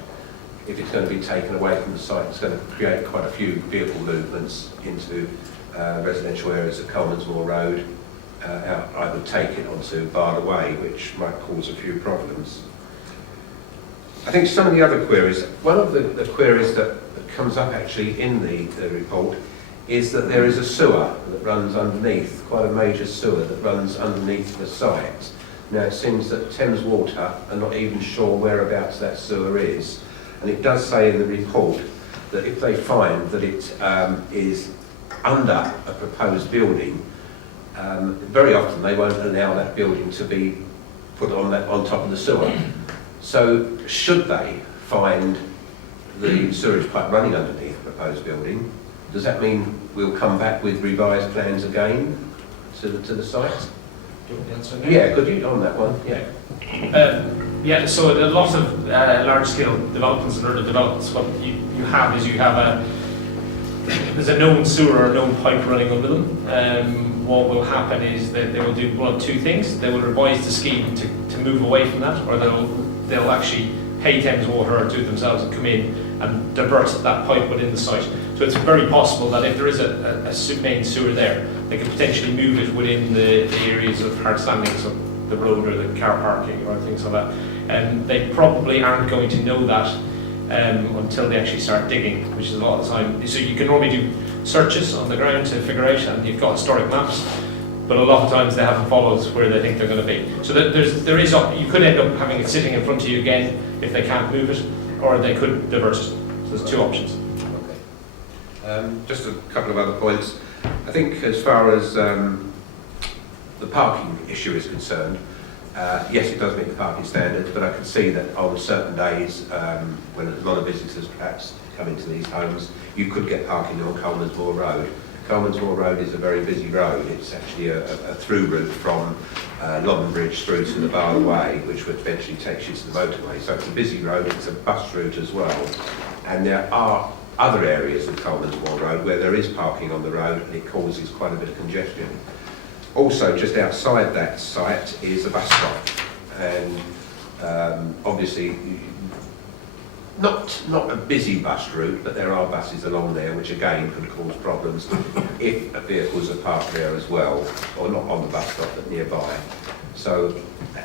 If it's going to be taken away from the site, it's going to create quite a few vehicle movements into residential areas at Coleman's Moor Road. I would take it onto Barder Way, which might cause a few problems. I think some of the other queries, one of the queries that comes up actually in the report is that there is a sewer that runs underneath, quite a major sewer that runs underneath the site. Now it seems that Thames Water are not even sure whereabouts that sewer is, and it does say in the report that if they find that it is under a proposed building, very often they won't allow that building to be put on top of the sewer. So should they find the sewerage pipe running underneath the proposed building, does that mean we'll come back with revised plans again to the site? Do you want the answer now? Yeah, could you on that one? Yeah. So a lot of large-scale developments and urban developments, what you have is there's a known sewer or a known pipe running under them. What will happen is that they will do one of two things. They will revise the scheme to move away from that, or they'll actually pay Thames Water or do it themselves and come in and divert that pipe within the site. So it's very possible that if there is a main sewer there, they could potentially move it within the areas of hard standings of the road or the car parking or things like that. And they probably aren't going to know that until they actually start digging, which is a lot of the time. So you can normally do searches on the ground to figure out, and you've got historic maps, but a lot of times they haven't followed where they think they're going to be. So you could end up having it sitting in front of you again if they can't move it, or they could divert it. So there's two options. Okay. Just a couple of other points. I think as far as the parking issue is concerned, yes, it does meet the parking standards, but I can see that on certain days, when a lot of visitors perhaps come into these homes, you could get parking on Coleman's Moor Road. Coleman's Moor Road is a very busy road. It's actually a through route from Loddon Bridge through to the Barder Way, which eventually takes you to the motorway. So it's a busy road, it's a bus route as well. And there are other areas of Coleman's Moor Road where there is parking on the road and it causes quite a bit of congestion. Also, just outside that site is a bus stop, and obviously not a busy bus route, but there are buses along there which again can cause problems if vehicles are parked there as well, or not on the bus stop but nearby. So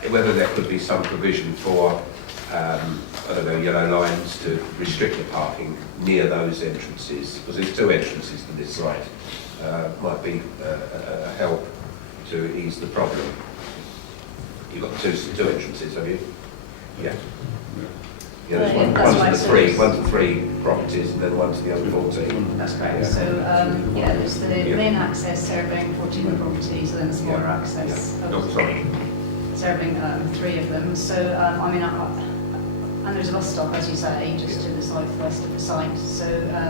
whether there could be some provision for I don't know, yellow lines to restrict the parking near those entrances, because there's two entrances to this site, might be a help to ease the problem. You've got two entrances, have you? Yeah. Yeah, there's Yeah, one, that's one right, to so the three, it's- one to three properties, and then one to the other 14. That's correct. Yeah. So, yeah, there's the Yeah. main access serving 14 properties and then smaller Yeah. access No, sorry. serving 3 of them. So, I mean, and there's a bus stop, as you say, just to the southwest of the site. So,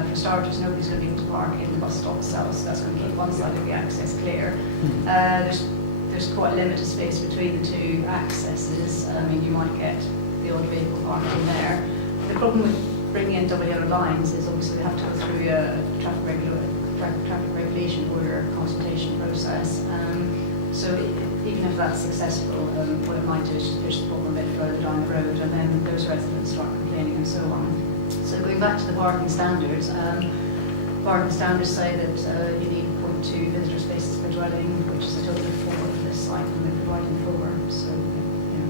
for starters, nobody's going to be able to park in the bus stop itself, so that's going to keep one side of the access clear. There's quite limited space between the 2 accesses. I mean, you might get the odd vehicle parked in there. The problem with bringing in double yellow lines is obviously we have to go through a traffic regulation order consultation process. So even if that's successful, what it might do is just push the problem a bit further down the road, and then those residents start complaining and so on. So going back to the parking standards say that you need 0.2 visitor spaces per dwelling, which is a total of 4 for this site, and we're providing 4. So, you know,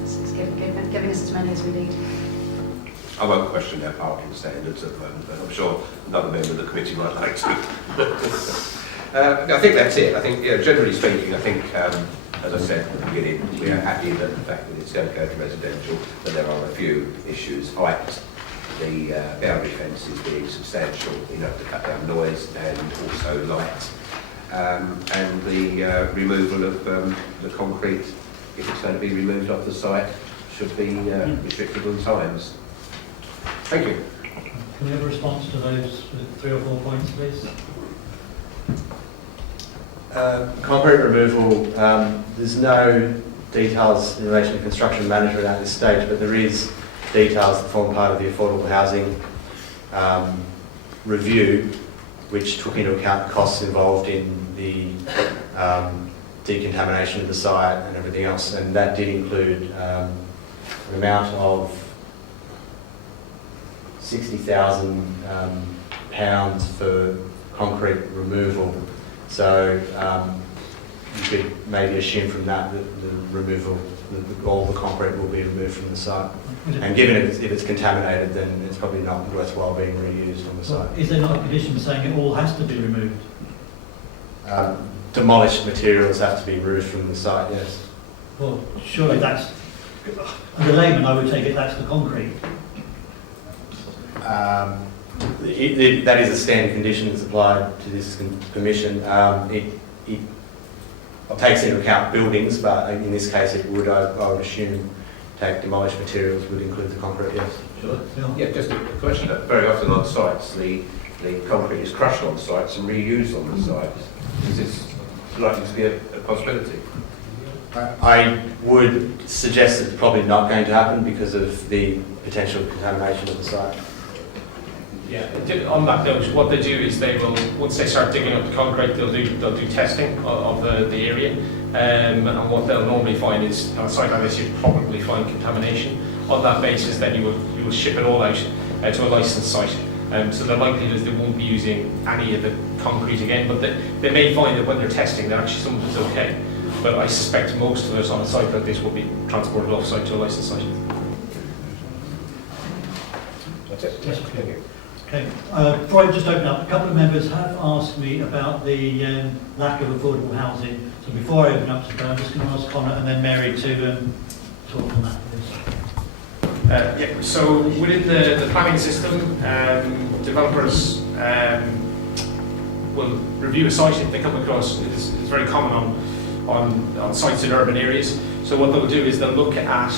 it's giving us as many as we need. I won't question their parking standards at the moment, but I'm sure another member of the committee might like to. I think that's it. I think, generally speaking, I think, as I said at the beginning, we are happy that the fact that it's going to go to residential, but there are a few issues. Height, the boundary fence is being substantial enough to cut down noise, and also light. And the removal of the concrete, if it's going to be removed off the site, should be restricted on times. Thank you. Can we have a response to those 3 or 4 points, please? Concrete removal, there's no details in relation to construction management at this stage, but there is details that form part of the affordable housing review, which took into account the costs involved in the decontamination of the site and everything else, and that did include an amount of £60,000 for concrete removal. So you could maybe assume from that that the removal, all the concrete will be removed from the site. And given if it's contaminated, then it's probably not worthwhile being reused on the site. Is there not a condition saying it all has to be removed? Demolished materials have to be removed from the site, yes. Well, surely that's, as a layman, I would take it that's the concrete. That is a standard condition that's applied to this permission. It takes into account buildings, but in this case it would, I would assume, take demolished materials would include the concrete, yes. Sure. Yeah, just a question. Very often on sites, the concrete is crushed on sites and reused on the sites. Is this likely to be a possibility? I would suggest it's probably not going to happen because of the potential contamination of the site. Yeah, on that note, what they do is they will, once they start digging up the concrete, they'll do testing of the area, and what they'll normally find is, on a site like this, you'd probably find contamination. On that basis, then you will ship it all out to a licensed site. So the likelihood is they won't be using any of the concrete again, but they may find that when they're testing, that actually some of it's okay. But I suspect most of it on a site like this will be transported off-site to a licensed site. That's it. Yes, okay. Okay. Before I just open up, a couple of members have asked me about the lack of affordable housing. So before I open up to that, I'm just going to ask Connor and then Mary to talk on that, please. Yeah, so within the planning system, developers will review a site if they come across. It's very common on sites in urban areas. So what they'll do is they'll look at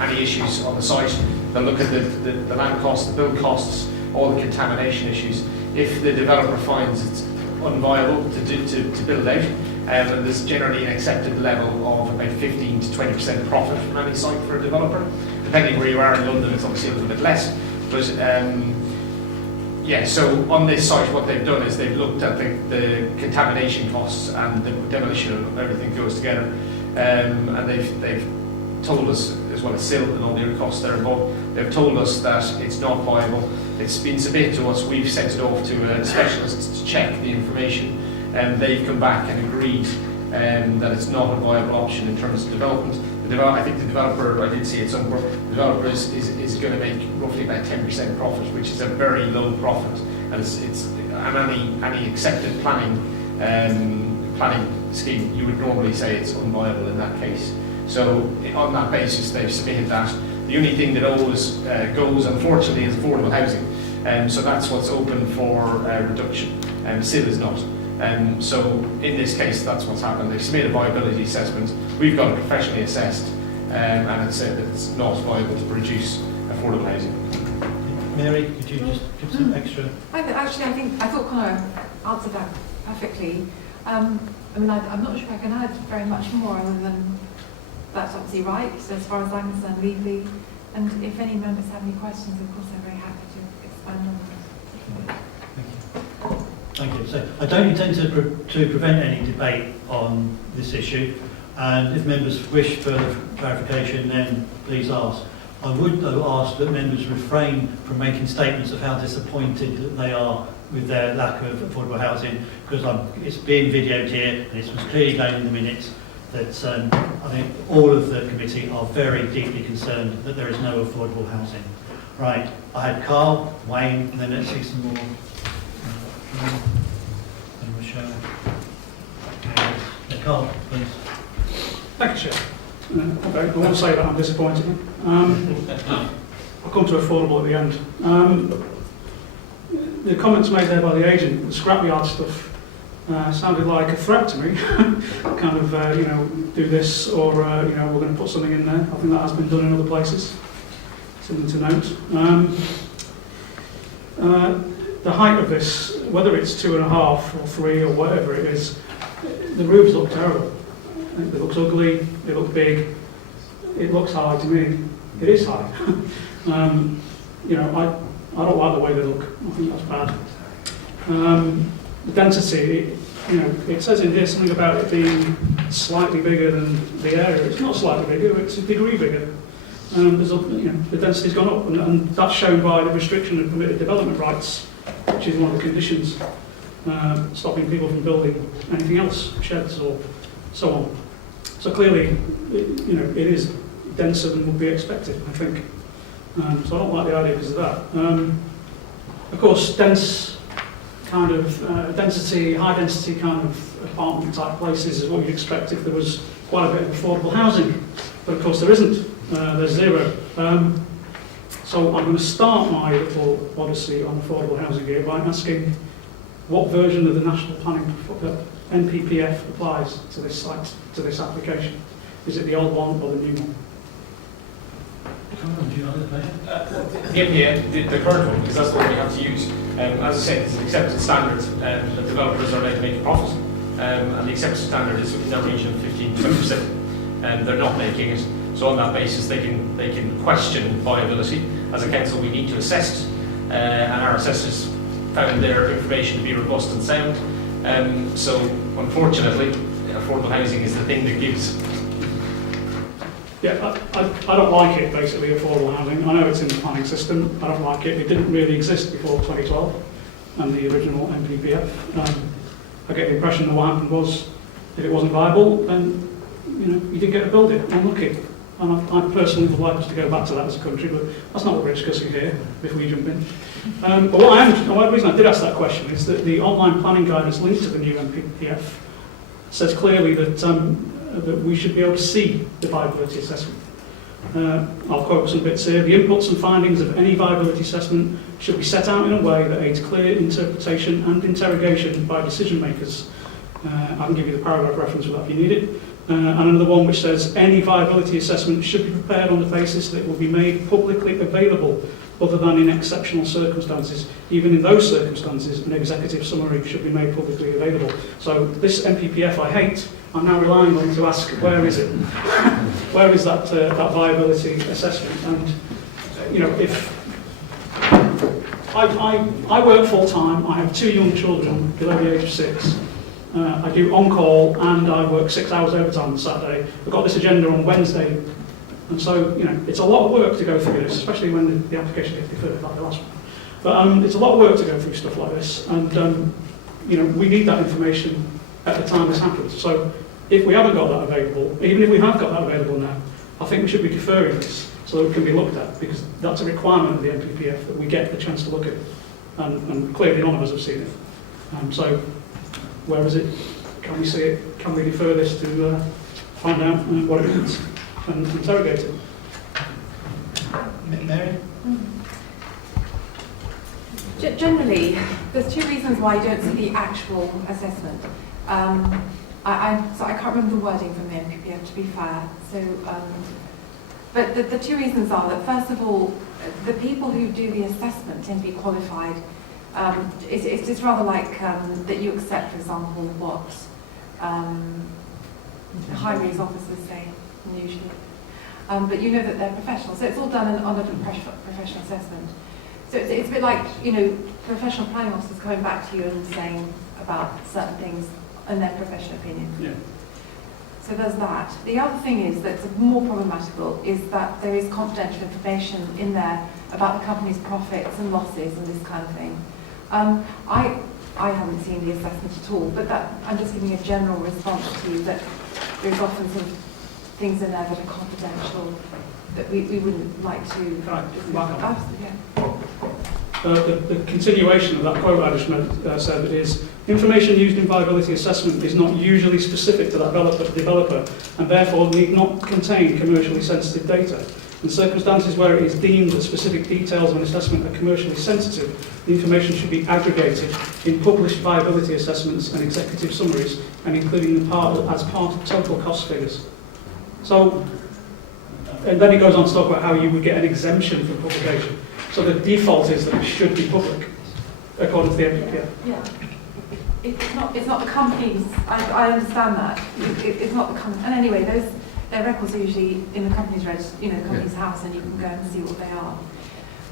any issues on the site. They'll look at the land costs, the build costs, all the contamination issues. If the developer finds it's unviable to build out, and there's generally an accepted level of about 15 to 20% profit from any site for a developer. Depending where you are in London, it's obviously a little bit less. But yeah, so on this site, what they've done is they've looked at the contamination costs and the demolition and everything goes together, and they've told us, as well as silt and all the other costs that are involved, they've told us that it's not viable. It's been submitted to us, we've sent it off to a specialist to check the information, and they've come back and agreed that it's not a viable option in terms of development. I think the developer, I did see it somewhere, the developer is going to make roughly about 10% profit, which is a very low profit, and it's and any accepted planning scheme, you would normally say it's unviable in that case. So on that basis, they've submitted that. The only thing that always goes, unfortunately, is affordable housing. So that's what's open for reduction. SIL is not. So in this case, that's what's happened. They submitted a viability assessment. We've got it professionally assessed, and it said that it's not viable to produce affordable housing. Mary, could you just give some extra? I thought Connor answered that perfectly. I'm not sure I can add very much more other than that's obviously right, so as far as I'm concerned, legally. And if any members have any questions, of course, I'm very happy to expand on them. Thank you. So I don't intend to prevent any debate on this issue, and if members wish further clarification, then please ask. I would, though, ask that members refrain from making statements of how disappointed that they are with their lack of affordable housing, because it's being videoed here, and it was clearly going in the minutes that I think all of the committee are very deeply concerned that there is no affordable housing. Right, I had Carl, Wayne, and then let's see some more. And Michelle. Carl, please. Thank you, Chair. Okay, I won't say that I'm disappointed. I'll come to affordable at the end. The comments made there by the agent, the scrapyard stuff, sounded like a threat to me. Kind of, do this, or, we're going to put something in there. I think that has been done in other places. Something to note. The height of this, whether it's 2.5 or 3 or whatever it is, the roofs look terrible. It looks ugly, it looks big, it looks high to me. It is high. I don't like the way they look. I think that's bad. The density, it says in here something about it being slightly bigger than the area. It's not slightly bigger, it's a degree bigger. The density's gone up, and that's shown by the restriction of permitted development rights, which is one of the conditions stopping people from building anything else, sheds or so on. So clearly, it is denser than would be expected, I think. So I don't like the idea because of that. Of course, dense kind of density, high density kind of apartment type places is what you'd expect if there was quite a bit of affordable housing. But of course there isn't. There's zero. So I'm going to start my little odyssey on affordable housing here by asking what version of the National Planning NPPF applies to this site, to this application. Is it the old one or the new one? The current one, because that's the one we have to use. As I said, it's an accepted standard, and the developers are allowed to make a profit. And the accepted standard is in the region of 15%, and they're not making it. So on that basis, they can question viability. As a council, we need to assess, and our assessors found their information to be robust and sound. So unfortunately, affordable housing is the thing that gives. Yeah, I don't like it, basically, affordable housing. I know it's in the planning system. I don't like it. It didn't really exist before 2012 and the original NPPF. I get the impression that what happened was if it wasn't viable, then you didn't get to build it. Unlucky. And I personally would like us to go back to that as a country, but that's not what we're discussing here, before we jump in. But the reason I did ask that question is that the online planning guidance linked to the new NPPF says clearly that we should be able to see the viability assessment. I'll quote some bits here. The inputs and findings of any viability assessment should be set out in a way that aids clear interpretation and interrogation by decision makers. I can give you the paragraph reference for that if you need it. And another one which says any viability assessment should be prepared on the basis that it will be made publicly available other than in exceptional circumstances. Even in those circumstances, an executive summary should be made publicly available. So this NPPF I hate, I'm now relying on to ask, where is it? Where is that viability assessment? And, if I work full time, I have 2 young children below the age of 6. I do on-call and I work 6 hours overtime on Saturday. I've got this agenda on Wednesday. And so, it's a lot of work to go through this, especially when the application gets deferred, like the last one. But it's a lot of work to go through stuff like this. And, we need that information at the time this happens. So if we haven't got that available, even if we have got that available now, I think we should be deferring this so that it can be looked at, because that's a requirement of the NPPF that we get the chance to look at it. And clearly none of us have seen it. So where is it? can we see it? Can we defer this to find out what it means and interrogate it? Mary? Generally, there's two reasons why you don't see the actual assessment. So I can't remember the wording from the NPPF, to be fair. So, but the two reasons are that, first of all, the people who do the assessment tend to be qualified. It's just rather like that you accept, for example, what highways officers say, usually. But you know that they're professional. So it's all done on a professional assessment. So it's a bit like, you know, professional planning officers coming back to you and saying about certain things in their professional opinion. Yeah. So there's that. The other thing is that's more problematical is that there is confidential information in there about the company's profits and losses and this kind of thing. I haven't seen the assessment at all, but that I'm just giving a general response to you that there's often sort of things in there that are confidential that we wouldn't like to. The continuation of that quote I just said is, information used in viability assessment is not usually specific to that developer and therefore need not contain commercially sensitive data. In circumstances where it is deemed that specific details of an assessment are commercially sensitive, the information should be aggregated in published viability assessments and executive summaries and including as part of total cost figures. So, and then it goes on to talk about how you would get an exemption from publication. So the default is that it should be public, according to the NPPF. Yeah. It's not the companies. I understand that. It's not the company. And anyway, their records are usually in the company's company's house, and you can go and see what they are.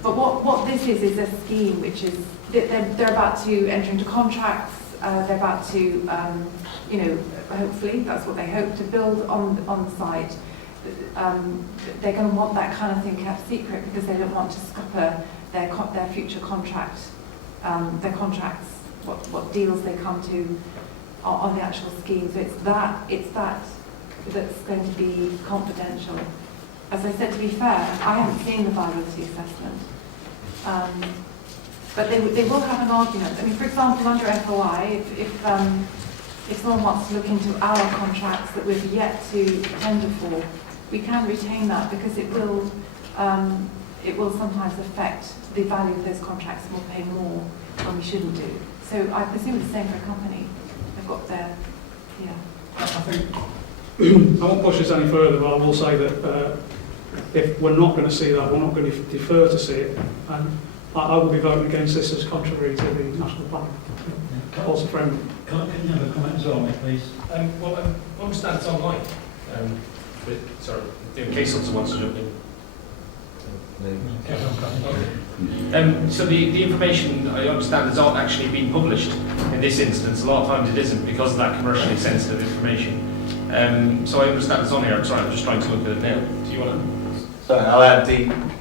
But what this is a scheme which is they're about to enter into contracts. They're about to, hopefully that's what they hope to build on the site. They're going to want that kind of thing kept secret because they don't want to scupper their future contracts, what deals they come to on the actual scheme. So it's that that's going to be confidential. As I said, to be fair, I haven't seen the viability assessment, but they will have an argument. I mean, for example, under FOI, if someone wants to look into our contracts that we've yet to tender for, we can retain that because it will sometimes affect the value of those contracts and we'll pay more than we shouldn't do. So I presume it's the same for a company. They've got their, I think I won't push this any further, but I will say that if we're not going to see that, we're not going to defer to see it, and I will be voting against this as contrary to the national plan. Also friendly. Can you have a comment as well, mate, please? Well, I understand it's online. In case someone wants to jump in. So the information, I understand, has not actually been published in this instance. A lot of times it isn't because of that commercially sensitive information. So I understand it's on here. I'm sorry, I'm just trying to look at it now. Do you want to? So I'll add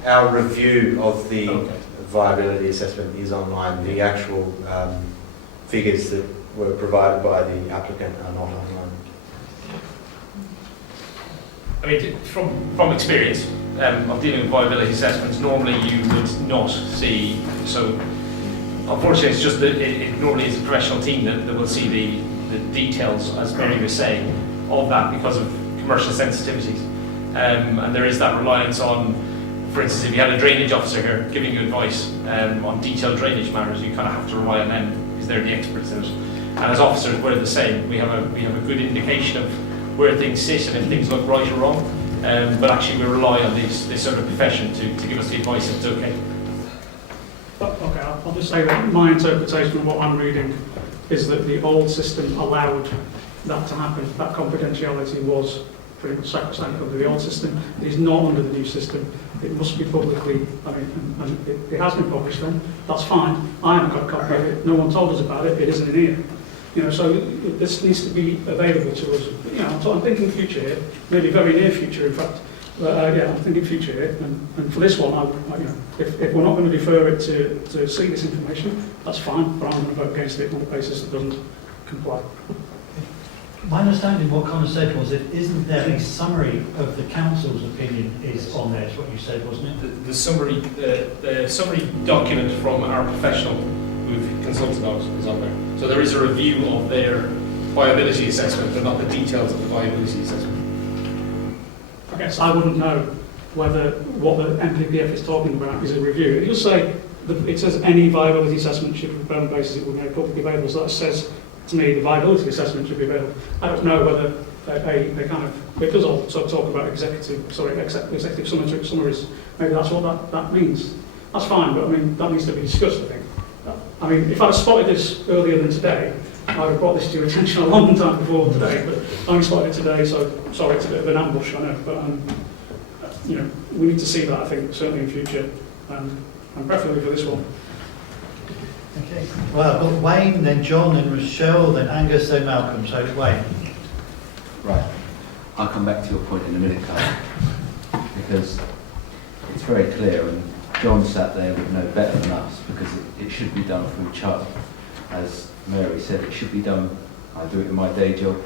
our review of the viability assessment is online. The actual figures that were provided by the applicant are not online. I mean, from experience of dealing with viability assessments, normally you would not see. So, unfortunately, it's just that it normally is a professional team that will see the details, as Mary was saying, of that because of commercial sensitivities. And there is that reliance on, for instance, if you had a drainage officer here giving you advice on detailed drainage matters, you kind of have to rely on them because they're the experts in it. And as officers, we're the same. We have a good indication of where things sit and if things look right or wrong. But actually, we rely on this sort of profession to give us the advice if it's okay. Okay, I'll just say that my interpretation of what I'm reading is that the old system allowed that to happen. That confidentiality was pretty much sacrosanct under the old system. It is not under the new system. It must be publicly, and it has been published then. That's fine. I haven't got a copy of it. No one told us about it. It isn't in here. So this needs to be available to us. I'm thinking future here, maybe very near future, in fact. I'm thinking future here. And for this one, if we're not going to defer it to see this information, that's fine. But I'm going to vote against it on the basis it doesn't comply. My understanding of what Connor said was that isn't there a summary of the council's opinion is on there, is what you said, wasn't it? The summary document from our professional who've consulted us is on there. So there is a review of their viability assessment, but not the details of the viability assessment. I guess I wouldn't know whether what the MPPF is talking about is a review. It'll say, it says any viability assessment should be prepared on the basis it will be made publicly available. So that says, to me, the viability assessment should be available. I don't know whether a kind of, it does also talk about executive summaries. Maybe that's what that means. That's fine, but I mean, that needs to be discussed, I think. I mean, if I'd have spotted this earlier than today, I would have brought this to your attention a long time before today, but I only spotted it today, so sorry, it's a bit of an ambush, I know, but you know, we need to see that, I think, certainly in future, and preferably for this one. Okay. Well, I've got Wayne, then John, then Rochelle, then Angus, then Malcolm. So Wayne. Right. I'll come back to your point in a minute, Carl, because it's very clear, and John sat there would know better than us, because it should be done through charter. As Mary said, it should be done. I do it in my day job.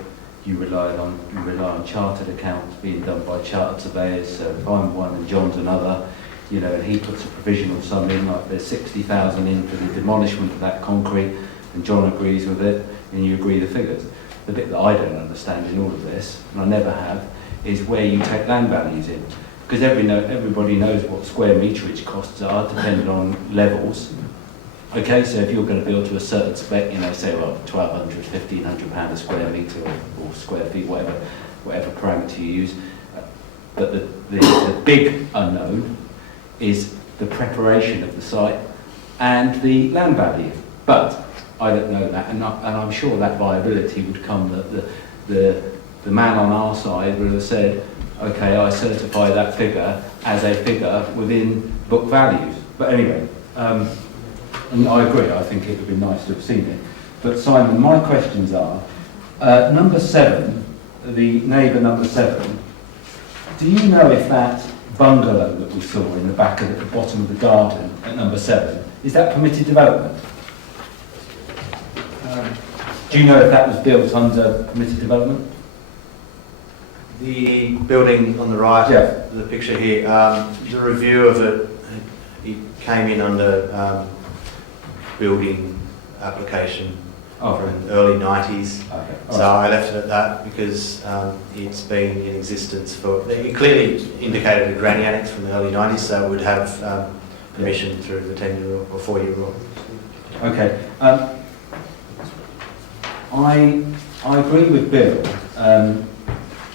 You rely on chartered accounts being done by chartered surveyors. So if I'm one and John's another, you know, and he puts a provisional sum in, like there's 60,000 in for the demolishment of that concrete, and John agrees with it, and you agree the figures. The bit that I don't understand in all of this, and I never have, is where you take land values in. Because everybody knows what square meterage costs are, depending on levels. Okay, so if you're going to build to a certain spec, you know, say, well, £1,200, £1,500 a square metre or square feet, whatever parameter you use. But the big unknown is the preparation of the site and the land value. But I don't know that, and I'm sure that viability would come that the man on our side would have said, okay, I certify that figure as a figure within book values. But anyway, and I agree, I think it would be nice to have seen it. But Simon, my questions are, number 7, the neighbour number 7, do you know if that bungalow that we saw in the back at the bottom of the garden at number 7, is that permitted development? Do you know if that was built under permitted development? The building on the right, yeah. The picture here, the review of it came in under building application from the early 90s. Okay. So I left it at that because it's been in existence for, it clearly indicated a granny annex from the early 90s, so it would have permission through the 10-year rule or 4-year rule. Okay. I agree with Bill.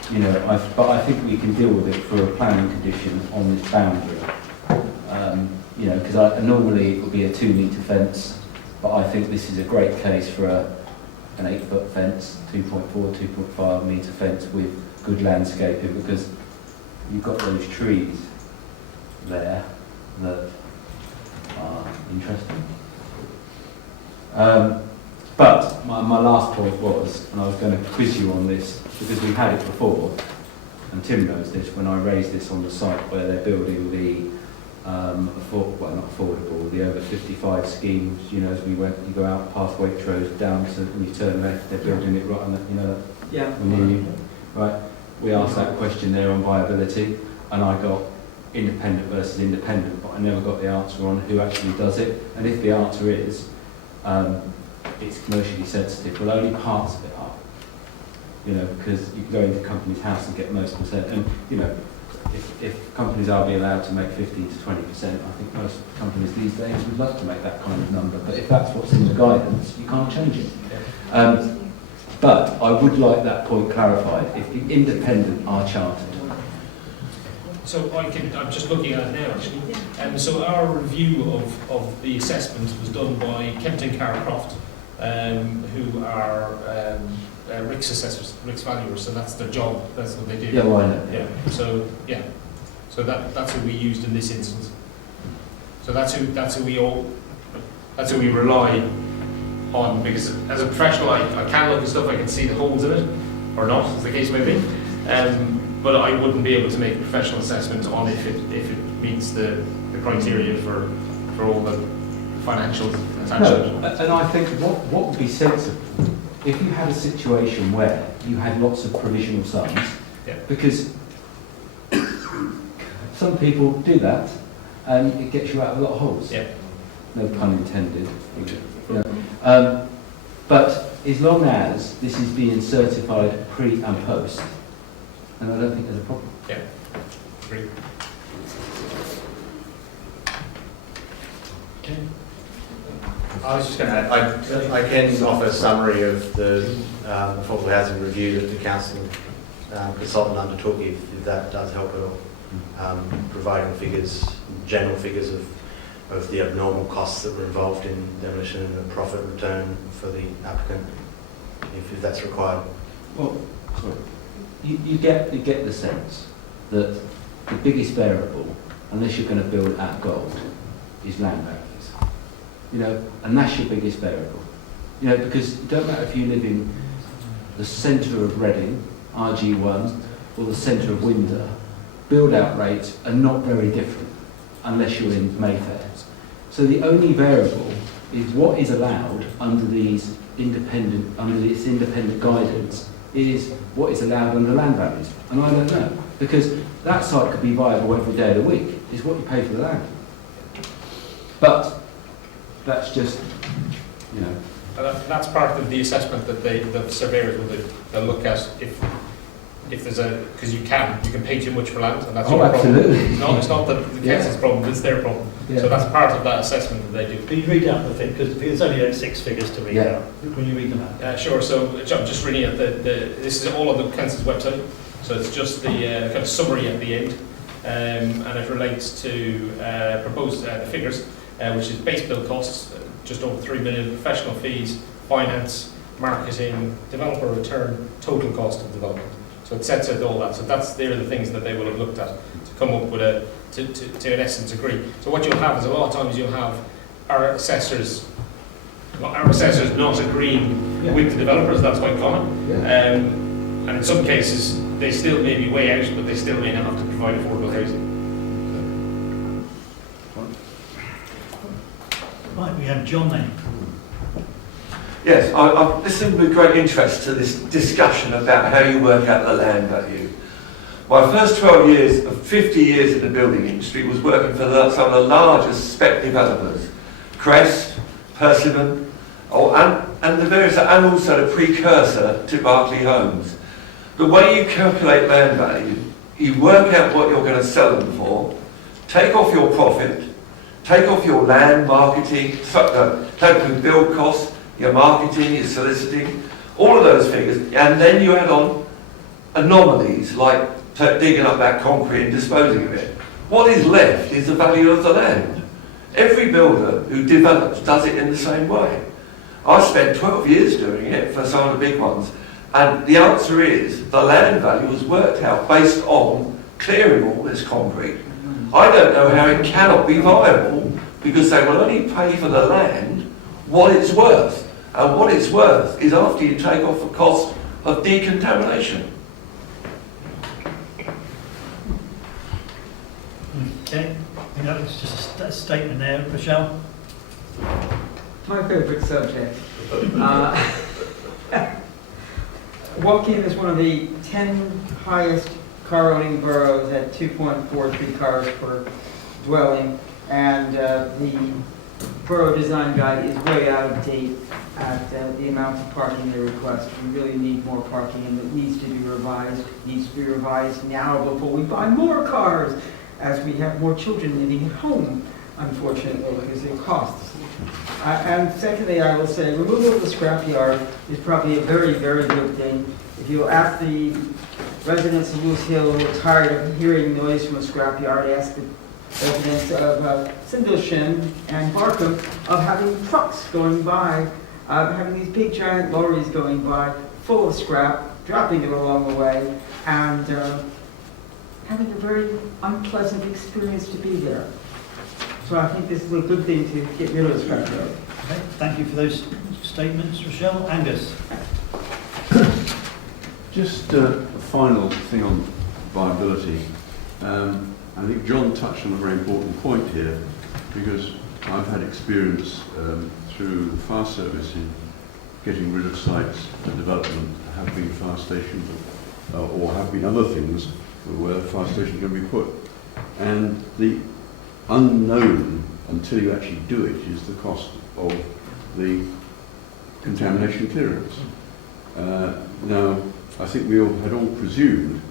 You know, but I think we can deal with it for a planning condition on this boundary. You know, because normally it would be a 2-metre fence, but I think this is a great case for an 8-foot fence, 2.4, 2.5 metre fence with good landscaping, because you've got those trees there that are interesting. But my last point was, and I was going to quiz you on this, because we've had it before, and Tim knows this, when I raised this on the site where they're building the, not affordable, the over 55 schemes, you know, as we went, you go out past Waitrose, down to, and you turn left, they're building it right on the, you know, yeah. near you. Right, we asked that question there on viability, and I got independent versus independent, but I never got the answer on who actually does it, and if the answer is, it's commercially sensitive, well, only parts of it are. You know, because you can go into a company's house and get most percent, and you know, if companies are being allowed to make 15 to 20%, I think most companies these days would love to make that kind of number, but if that's what's in the guidance, you can't change it. But I would like that point clarified, if the independent are chartered. So I'm just looking at it now actually. So our review of the assessment was done by Kent and Carracroft, who are RICS assessors, RICS valuers, so that's their job, that's what they do. Yeah, well, I know. Yeah, so that's who we used in this instance. So that's who we rely on, because as a professional I can look at stuff, I can see the holes in it, or not, as the case may be. But I wouldn't be able to make a professional assessment on if it meets the criteria for all the financials attached to it. And I think what would be sensible, if you had a situation where you had lots of provisional sums, because some people do that, and it gets you out of a lot of holes. Yeah. No pun intended. You know. But as long as this is being certified pre and post, and I don't think there's a problem. Yeah, agree. Okay. I was just going to add, I can offer a summary of the affordable housing review that the council consultant undertook, if that does help at all, providing figures, general figures of the abnormal costs that were involved in demolition and the profit return for the applicant, if that's required. Well, sorry. You get the sense that the biggest variable, unless you're going to build at gold, is land values. You know, and that's your biggest variable. You know, because it don't matter if you live in the centre of Reading, RG1, or the centre of Windsor, build-out rates are not very different unless you're in Mayfair. So the only variable is what is allowed under this independent guidance is what is allowed under land values. And I don't know, because that site could be viable every day of the week. It's what you pay for the land. But that's just, you know. That's part of the assessment that the surveyors will do. They'll look at if there's because you can pay too much for land, and that's your problem. Absolutely. No, it's not the council's problem, it's their problem. Yeah. So that's part of that assessment that they do. Can you read out the thing? Because there's only like 6 figures to read out. When you read them out. Sure, so I'm just reading out this is all on the council's website, so it's just the kind of summary at the end, and it relates to proposed the figures, which is base build costs, just over 3 million, professional fees, finance, marketing, developer return, total cost of development. So it sets out all that. So they're the things that they will have looked at to come up with to in essence agree. So what you'll have is a lot of times you'll have our assessors not agreeing with the developers. That's quite common. And in some cases they still may be way out, but they still may not have to provide affordable housing. Right, we have John then. Yes, I've listened with great interest to this discussion about how you work out the land value. My first 12 years of 50 years in the building industry was working for some of the largest spec developers, Crest, Persimmon, and the various, and also the precursor to Berkeley Homes. The way you calculate land value, you work out what you're going to sell them for, take off your profit, take off your land marketing, total build costs, your marketing, your soliciting, all of those figures, and then you add on anomalies like digging up that concrete and disposing of it. What is left is the value of the land. Every builder who develops does it in the same way. I spent 12 years doing it for some of the big ones, and the answer is the land value was worked out based on clearing all this concrete. I don't know how it cannot be viable, because they will only pay for the land what it's worth. And what it's worth is after you take off the cost of decontamination. Okay, you know, it's just a statement there, Rochelle. My favourite subject. Woking is one of the 10 highest car-owning boroughs at 2.43 cars per dwelling, and the borough design guide is way out of date at the amount of parking they request. We really need more parking, and it needs to be revised. It needs to be revised now before we buy more cars, as we have more children living at home, unfortunately, because it costs. And secondly, I will say, removal of the scrapyard is probably a very, very good thing. If you ask the residents of Lewis Hill who are tired of hearing noise from a scrapyard, ask the residents of Sindlesham and Barkham of having trucks going by, having these big giant lorries going by, full of scrap, dropping it along the way, and having a very unpleasant experience to be there. So I think this is a good thing to get rid of the scrapyard. Okay, thank you for those statements, Rochelle. Angus. Just a final thing on viability. I think John touched on a very important point here, because I've had experience through the fire service in getting rid of sites for development that have been fire stations or have been other things where a fire station can be put. And the unknown, until you actually do it, is the cost of the contamination clearance. Now, I think we all had presumed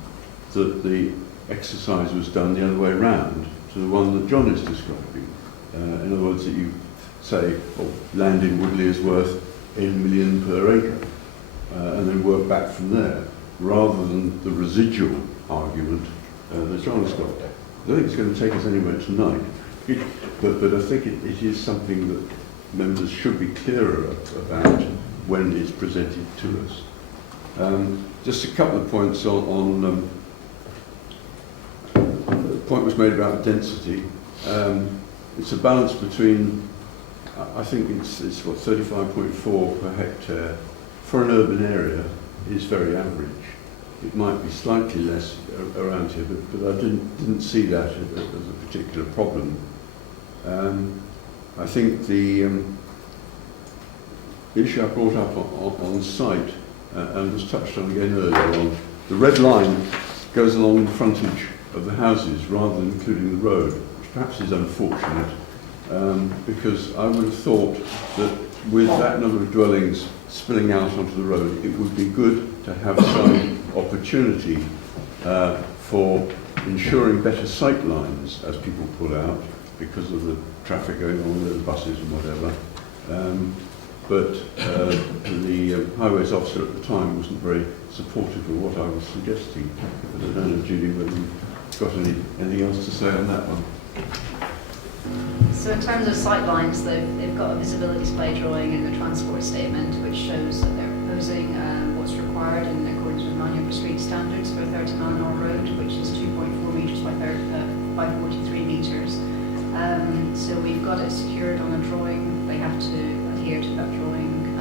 that the exercise was done the other way round to the one that John is describing. In other words, that you say, well, land in Woodley is worth N million per acre, and then work back from there, rather than the residual argument that John has got. I don't think it's going to take us anywhere tonight, but I think it is something that members should be clearer about when it's presented to us. Just a couple of points on the point was made about density. It's a balance between, I think it's what, 35.4 per hectare for an urban area is very average. It might be slightly less around here, but I didn't see that as a particular problem. I think the issue I brought up on site and was touched on again earlier on, the red line goes along the frontage of the houses rather than including the road, which perhaps is unfortunate, because I would have thought that with that number of dwellings spilling out onto the road, it would be good to have some opportunity for ensuring better sight lines as people pull out because of the traffic going on with the buses and whatever. But the highways officer at the time wasn't very supportive of what I was suggesting. But I don't know, Judy, whether you've got anything else to say on that one. So in terms of sight lines, they've got a visibility display drawing in the transport statement which shows that they're proposing what's required in accordance with manual street standards for a 30-mile-an-hour road, which is 2.4 metres by 43 metres. So we've got it secured on a drawing. They have to adhere to that drawing.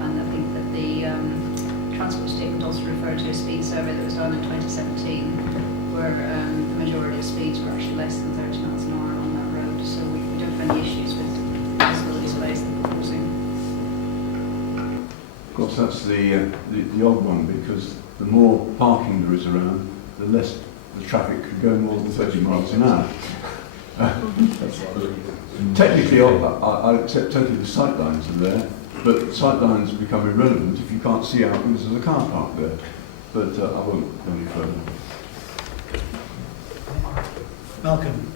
And I think that the transport statement also referred to a speed survey that was done in 2017 where the majority of speeds were actually less than 30 miles an hour on that road. So we don't have any issues with visibility displays they're proposing. Of course, that's the odd one, because the more parking there is around, the less the traffic could go more than 30 miles an hour. Technically, I accept totally the sight lines are there, but sight lines become irrelevant if you can't see out because there's a car park there. But I won't go any further. Malcolm.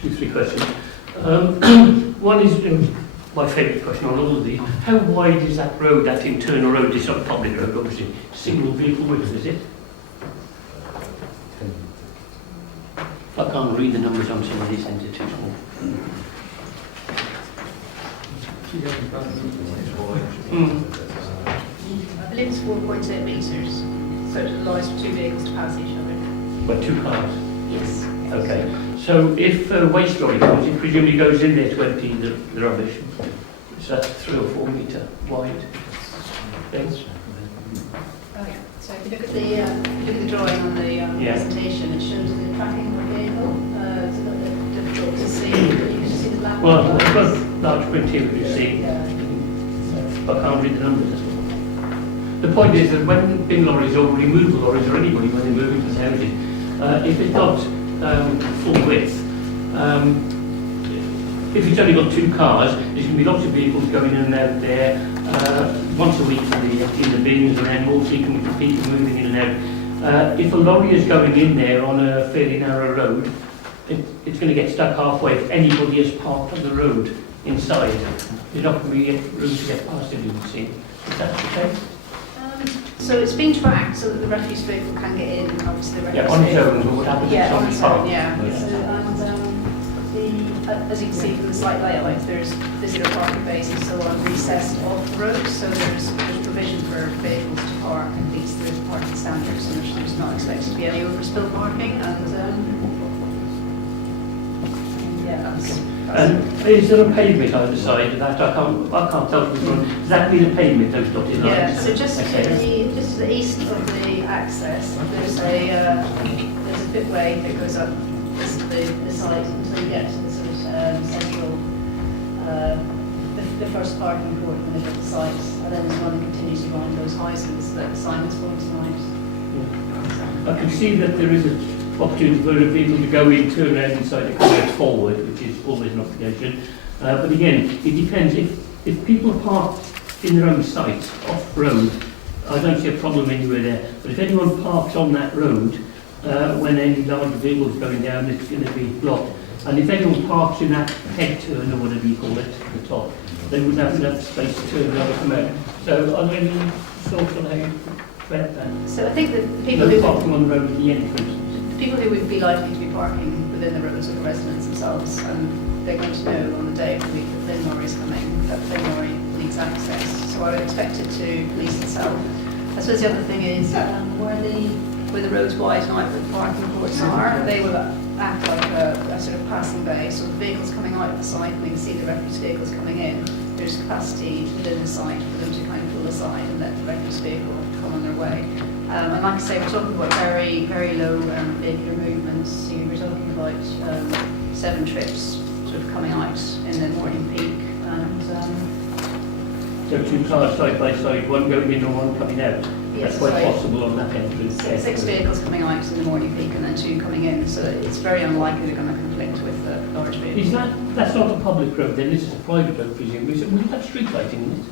Two, three questions. One is my favourite question on all of these. How wide is that road, that internal road? It's not a public road, obviously. Single vehicle width, is it? I can't read the numbers on some of these things, they're too small. I believe it's 4.8 metres, so it allows for two vehicles to pass each other. But two cars? Yes. Okay. So if a waste lorry comes, it presumably goes in there to empty the rubbish. So that's 3 or 4 metre wide. Thanks. Oh yeah. So if you look at the drawing on the presentation, it shows the tracking of the vehicle. It's a little bit difficult to see, but you can see the lap. Well, I've got large print here, you see. But I can't read the numbers as well. The point is that when bin lorries or removal lorries or anybody, when they're moving to houses, if it's got full width, if it's only got two cars, there's going to be lots of vehicles going in and out there once a week in the bins, and then more people moving in and out. If a lorry is going in there on a fairly narrow road, it's going to get stuck halfway if anybody is parked on the road inside. There's not going to be room to get past it, you can see. Is that the case? So it's been tracked so that the refuse vehicle can get in, and obviously the refuse on its vehicle. own, but what happens if on somebody's its own, parked? yeah. So, as you can see from the site layout, there's visitor parking bases so on recessed off the road, so there's provision for vehicles to park and meets the parking standards, and there's not expected to be any overspill parking, and yeah, that's is there a pavement either side of that? I can't tell from the front. Does that mean a pavement, those dotted lines? yeah, so just Okay. to the east of the access, there's a footway that goes up the side until you get to the sort of central, the first parking court in the middle of the site, and then there's one that continues around those houses that Simon's pointed out. I can see that there is a opportunity for people to go in, turn around inside and come out forward, which is always an obligation. But again, it depends. If people park in their own site, off-road, I don't see a problem anywhere there. But if anyone parks on that road, when any large vehicles going down, it's going to be blocked. And if anyone parks in that head turn, or whatever you call it, at the top, they wouldn't have enough space to turn around and come out. So are there any thoughts on how you prevent that? So I think that the people No who parking on the road at the end, for instance. the people who would be likely to be parking within the roads are the residents themselves, and they're going to know on the day of the week that Flynn Lorry is coming, that Flynn Lorry needs access. So I would expect it to police itself. I suppose the other thing is where the roads wide and where the parking courts are, they will act like a sort of passing bay. So the vehicles coming out of the site, when you see the refuse vehicles coming in, there's capacity within the site for them to kind of pull aside and let the refuse vehicle come on their way. And like I say, we're talking about very, very low vehicular movements. So we're talking about 7 trips sort of coming out in the morning peak. And So 2 cars side by side, one going in and one coming out. Yes, That's quite so possible on that entrance. 6 vehicles coming out in the morning peak and then 2 coming in. So it's very unlikely they're going to conflict with the large vehicles. Is that's not a public road then, this is a private road presumably. Will it have street lighting in it?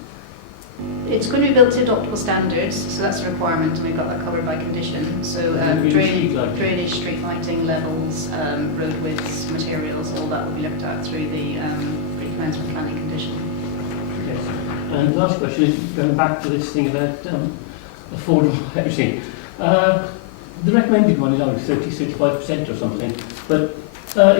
It's going to be built to adoptable standards, so that's a requirement, and we've got that covered by condition. So drainage, street lighting levels, road widths, materials, all that will be looked at through the pre-commencement planning condition. Yes. And last question is going back to this thing about affordable housing. The recommended one is only 30-35% or something, but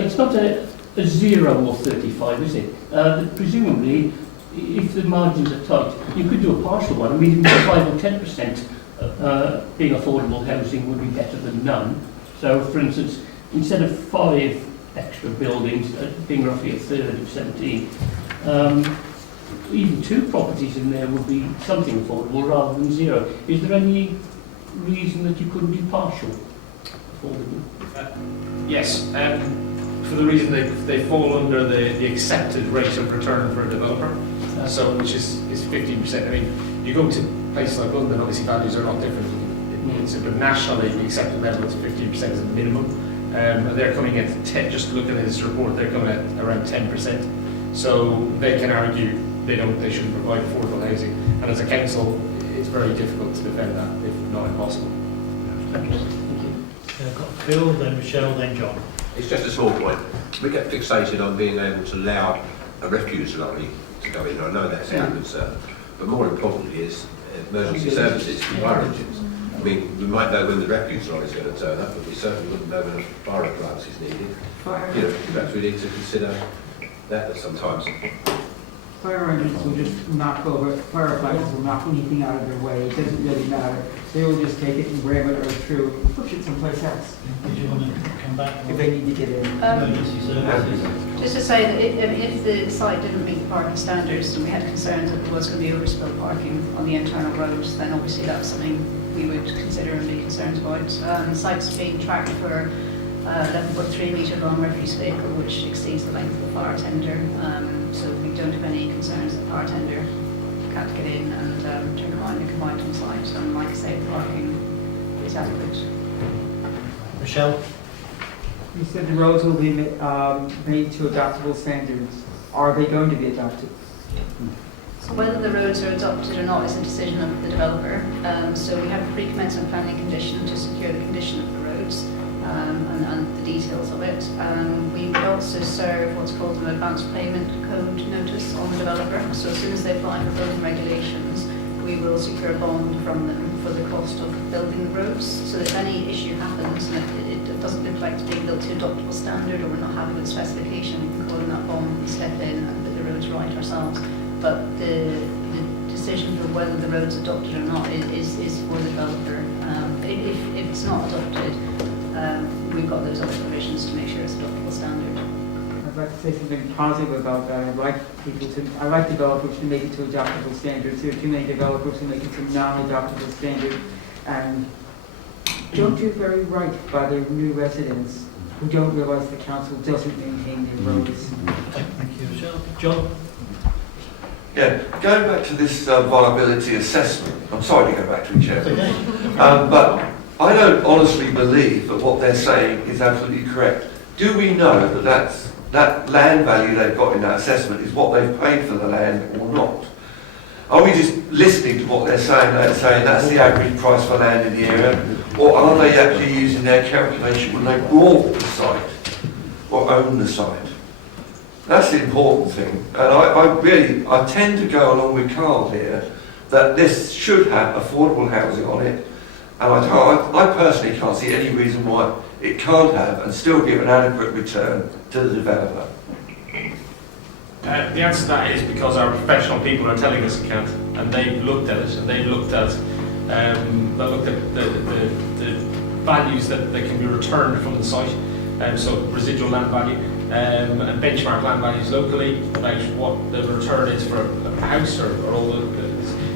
it's not a 0 or 35, is it? Presumably, if the margins are tight, you could do a partial one. I mean, 5 or 10% being affordable housing would be better than none. So, for instance, instead of 5 extra buildings, being roughly a third of 17, even 2 properties in there would be something affordable rather than 0. Is there any reason that you couldn't do partial affordable? Yes, for the reason they fall under the accepted rate of return for a developer, so which is 15%. I mean, you go to places like London, obviously values are not different. But nationally, the accepted level is 15% as a minimum, and they're coming at 10. Just looking at this report, they're coming at around 10%. So they can argue they shouldn't provide affordable housing, and as a council, it's very difficult to defend that, if not impossible. Thank you. I've got Phil, then Michelle, then John. It's just a small point. We get fixated on being able to allow a refuse lorry to go in. I know that's our concern, but more importantly is emergency services, fire engines. I mean, we might know when the refuse lorry is going to turn up, but we certainly wouldn't know when a fire apparatus is needed. You know, perhaps we need to consider that sometimes. Fire engines will just knock over, fire apparatus will knock anything out of their way. It doesn't really matter. They will just take it and ram it or through and push it someplace else. Did you want to come back? If they need to get in. Emergency services. Just to say that if the site didn't meet the parking standards and we had concerns that there was going to be overspill parking on the internal roads, then obviously that's something we would consider and be concerned about. The site's being tracked for 11.3 metre long refuse vehicle, which exceeds the length of the fire tender. So we don't have any concerns that the fire tender can't get in and turn around and come out on site. And like I say, the parking is adequate. Michelle? You said the roads will be made to adaptable standards. Are they going to be adapted? So whether the roads are adopted or not is a decision of the developer. So we have a pre-commencement planning condition to secure the condition of the roads and the details of it. We would also serve what's called an advance payment code notice on the developer. So as soon as they apply for building regulations, we will secure a bond from them for the cost of building the roads. So that if any issue happens and it doesn't look like it's being built to adoptable standard or we're not happy with the specification, we can call in that bond and step in and put the roads right ourselves. But the decision for whether the road's adopted or not is for the developer. If it's not adopted, we've got those other provisions to make sure it's adoptable standard. I'd like to say something positive about that. I like developers to make it to adoptable standards. There are too many developers who make it to non-adoptable standard and don't do very right by their new residents who don't realize the council doesn't maintain their roads. Thank you, Michelle. John? Yeah, going back to this viability assessment, I'm sorry to go back to it, Chair. But I don't honestly believe that what they're saying is absolutely correct. Do we know that that land value they've got in that assessment is what they've paid for the land or not? Are we just listening to what they're saying that's the average price for land in the area, or are they actually using their calculation when they bought the site or own the site? That's the important thing. And I tend to go along with Carl here that this should have affordable housing on it, and I personally can't see any reason why it can't have and still give an adequate return to the developer. The answer to that is because our professional people are telling us it can't, and they've looked at it, and they've looked at the values that can be returned from the site, so residual land value, and benchmark land values locally about what the return is for a house or all the.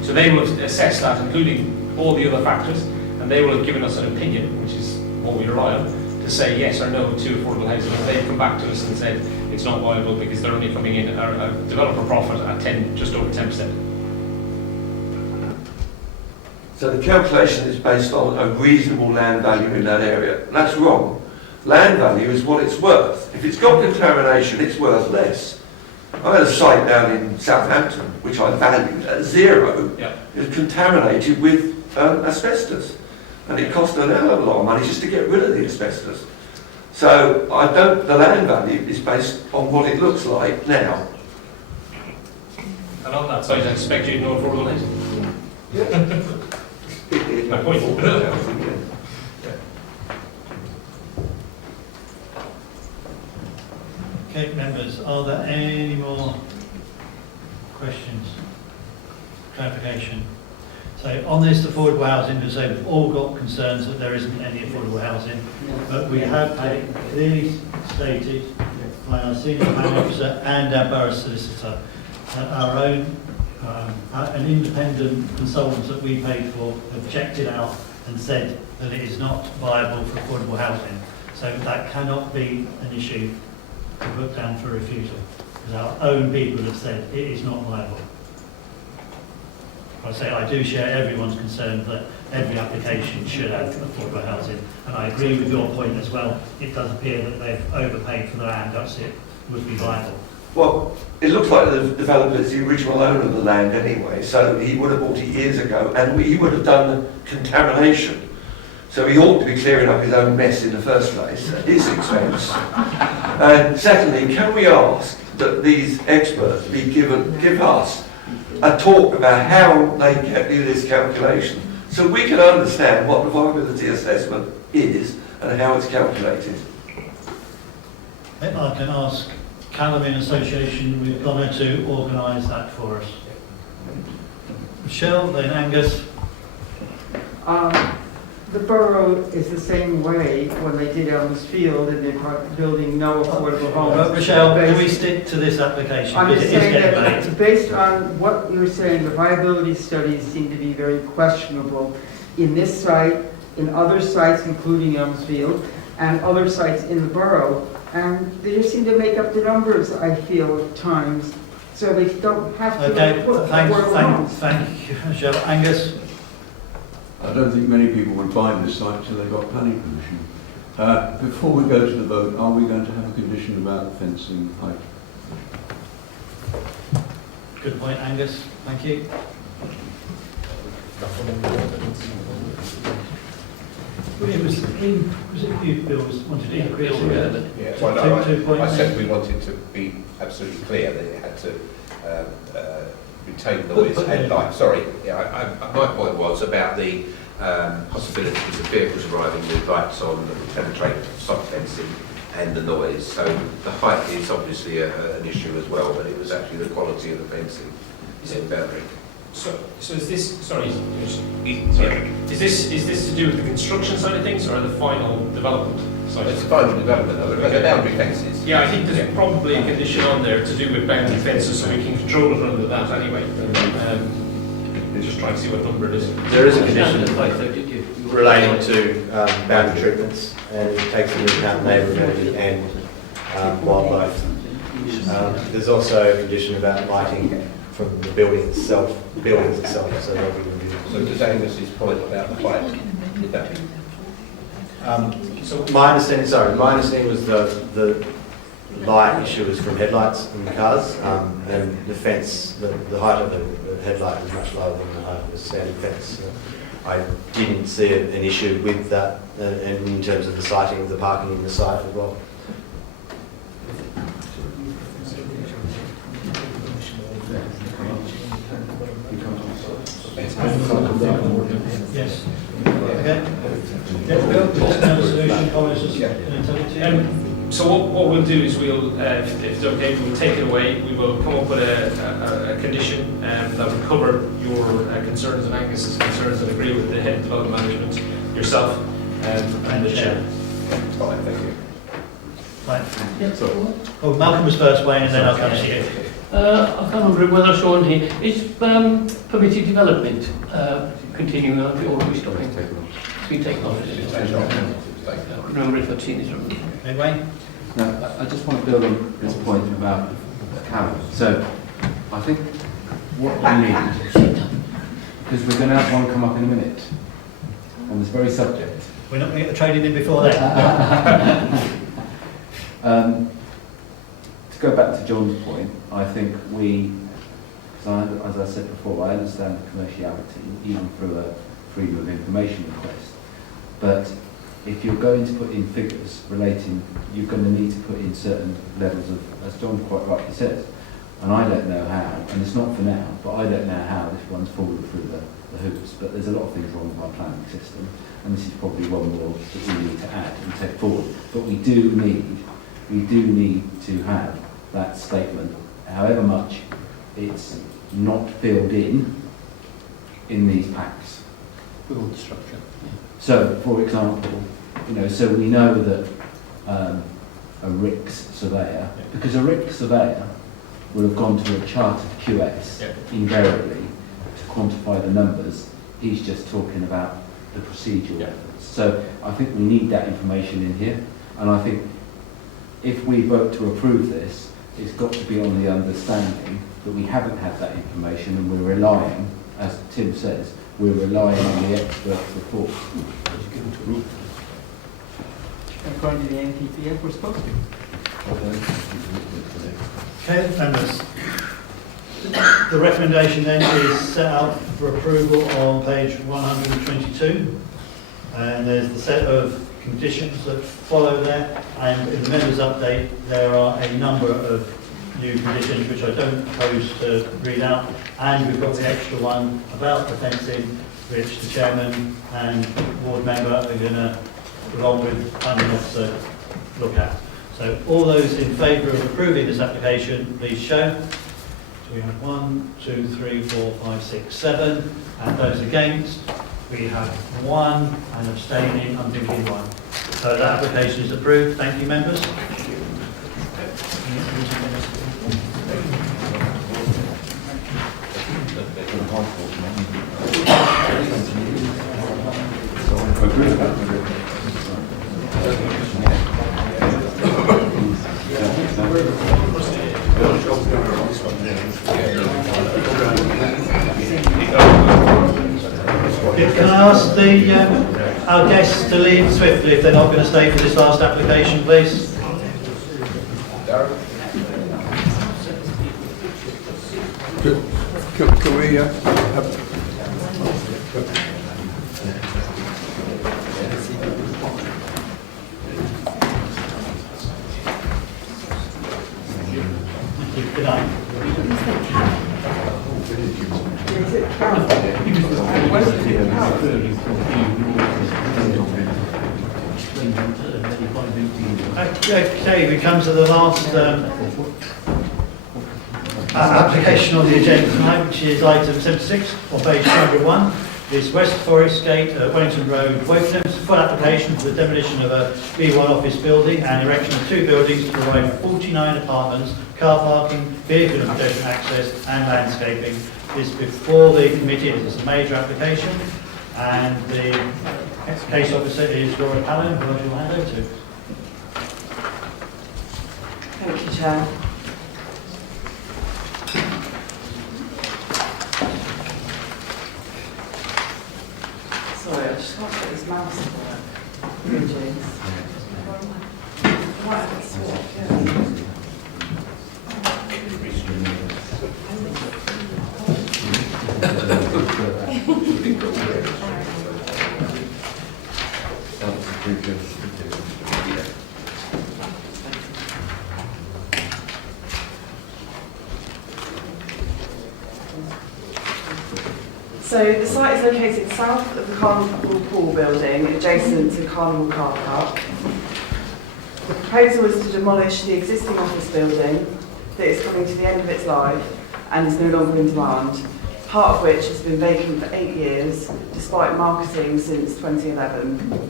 So they will have assessed that, including all the other factors, and they will have given us an opinion, which is what we rely on, to say yes or no to affordable housing. And they've come back to us and said it's not viable because they're only coming in a developer profit at just over 10%. So the calculation is based on a reasonable land value in that area. That's wrong. Land value is what it's worth. If it's got contamination, it's worth less. I had a site down in Southampton, which I valued at zero. Yeah. It was contaminated with asbestos. And it cost an hell of a lot of money just to get rid of the asbestos. So the land value is based on what it looks like now. And on that side, I expect you to know affordable housing. Yeah. My point. Okay, members, are there any more questions? Clarification? So on this affordable housing, to say we've all got concerns that there isn't any affordable housing, but we have clearly stated by our senior manager and our borough solicitor that our own, an independent consultant that we paid for have checked it out and said that it is not viable for affordable housing. So that cannot be an issue to put down for refusal, because our own people have said it is not viable. I say I do share everyone's concern that every application should have affordable housing, and I agree with your point as well. It does appear that they've overpaid for the land, that's it, would be viable. Well, it looks like the developer is the original owner of the land anyway, so he would have bought it years ago, and he would have done the contamination. So he ought to be clearing up his own mess in the first place at his expense. And secondly, can we ask that these experts give us a talk about how they do this calculation, so we can understand what the viability assessment is and how it's calculated. I can ask Callum in association with Ghana to organise that for us. Michelle, then Angus. The borough is the same way when they did Elms Field and they're building no affordable homes. But Michelle, can we stick to this application? I'm Because just it is saying getting that late. based on what you're saying, the viability studies seem to be very questionable in this site, in other sites, including Elms Field, and other sites in the borough. And they just seem to make up the numbers, I feel, at times, so they don't have to put affordable homes. Thank you, Michelle. Angus? I don't think many people would buy this site until they got planning permission. Before we go to the vote, are we going to have a condition about fencing height? Good point, Angus. Thank you. Was it you, Bill, wanted to increase it? Yeah, well, no, I said we wanted to be absolutely clear that it had to retain noise and light. Sorry, yeah, my point was about the possibilities of vehicles arriving with lights on that would penetrate soft fencing and the noise. So the height is obviously an issue as well, but it was actually the quality of the fencing in boundary. So is this, sorry, is this to do with the construction side of things or the final development side? It's the final development of the boundary fences. Yeah, I think there's probably a condition on there to do with boundary fences, so we can control it under that anyway. Just trying to see what number it is. There is a condition relating to boundary treatments, and it takes into account neighbourhood and wildlife. There's also a condition about lighting from the buildings itself, so they'll be reviewed. So to Angus's point about the height, would that be So my understanding was the light issue was from headlights in the cars, and the fence, the height of the headlight was much lower than the height of the standing fence. So I didn't see an issue with that, and in terms of the sighting of the parking in the site as well. Yes. Okay. So what we'll do is we'll, if it's okay, we'll take it away. We will come up with a condition that will cover your concerns and Angus's concerns and agree with the head of development management, yourself, and the chair. Fine, thank you. Right. Oh, Malcolm was first, Wayne, and then I'll come to you. I can't remember whether Sean here is permitted development continuing on, or are we stopping? It's been taken off. I remember if I'd seen this. Okay, Wayne? No, I just want to build on this point about Callum. So, I think what we need, because we're going to have one come up in a minute on this very subject. We're not going to get the trading in before then. To go back to John's point, I think as I said before, I understand the commerciality even through a freedom of information request. But if you're going to put in figures relating, you're going to need to put in certain levels of, as John quite rightly says, and I don't know how, and it's not for now, but I don't know how this one's fallen through the hoops, but there's a lot of things wrong with our planning system, and this is probably one more that we need to add and take forward. But we do need to have that statement, however much it's not filled in these packs. Build the structure. So, for example, so we know that a RICS surveyor, because a RICS surveyor will have gone to a chartered QS invariably to quantify the numbers. He's just talking about the procedural efforts. So I think we need that information in here, and I think if we vote to approve this, it's got to be on the understanding that we haven't had that information and we're relying, as Tim says, we're relying on the expert's report. According to the NPPF, we're supposed to. Okay, members. The recommendation then is set out for approval on page 122, and there's the set of conditions that follow there, and in the members' update there are a number of new conditions which I don't propose to read out, and we've got the extra one about the fencing which the chairman and ward member are going to, along with planning officer, look at. So all those in favour of approving this application, please show. So we have 1, 2, 3, 4, 5, 6, 7, and those against, we have 1, and abstaining, I'm thinking 1. So that application is approved. Thank you, members. Can I ask our guests to leave swiftly if they're not going to stay for this last application, please? Can we have... Good night. Okay, we come to the last application on the agenda tonight, which is item 76 on page 201. This West Forest Gate at Wellington Road, Wokingham, full application for the demolition of a B1 office building and erection of 2 buildings to provide 49 apartments, car parking, vehicle and pedestrian access and landscaping. This before the committee, it's a major application, and the case officer is Laura Pallen, who I will hand over to. Thank you, Chair. Sorry, I just can't get this mouse to work. So the site is located south of the Carnival Pool building, adjacent to Carnival Car Park. The proposal is to demolish the existing office building that is coming to the end of its life and is no longer in demand, part of which has been vacant for 8 years, despite marketing since 2011.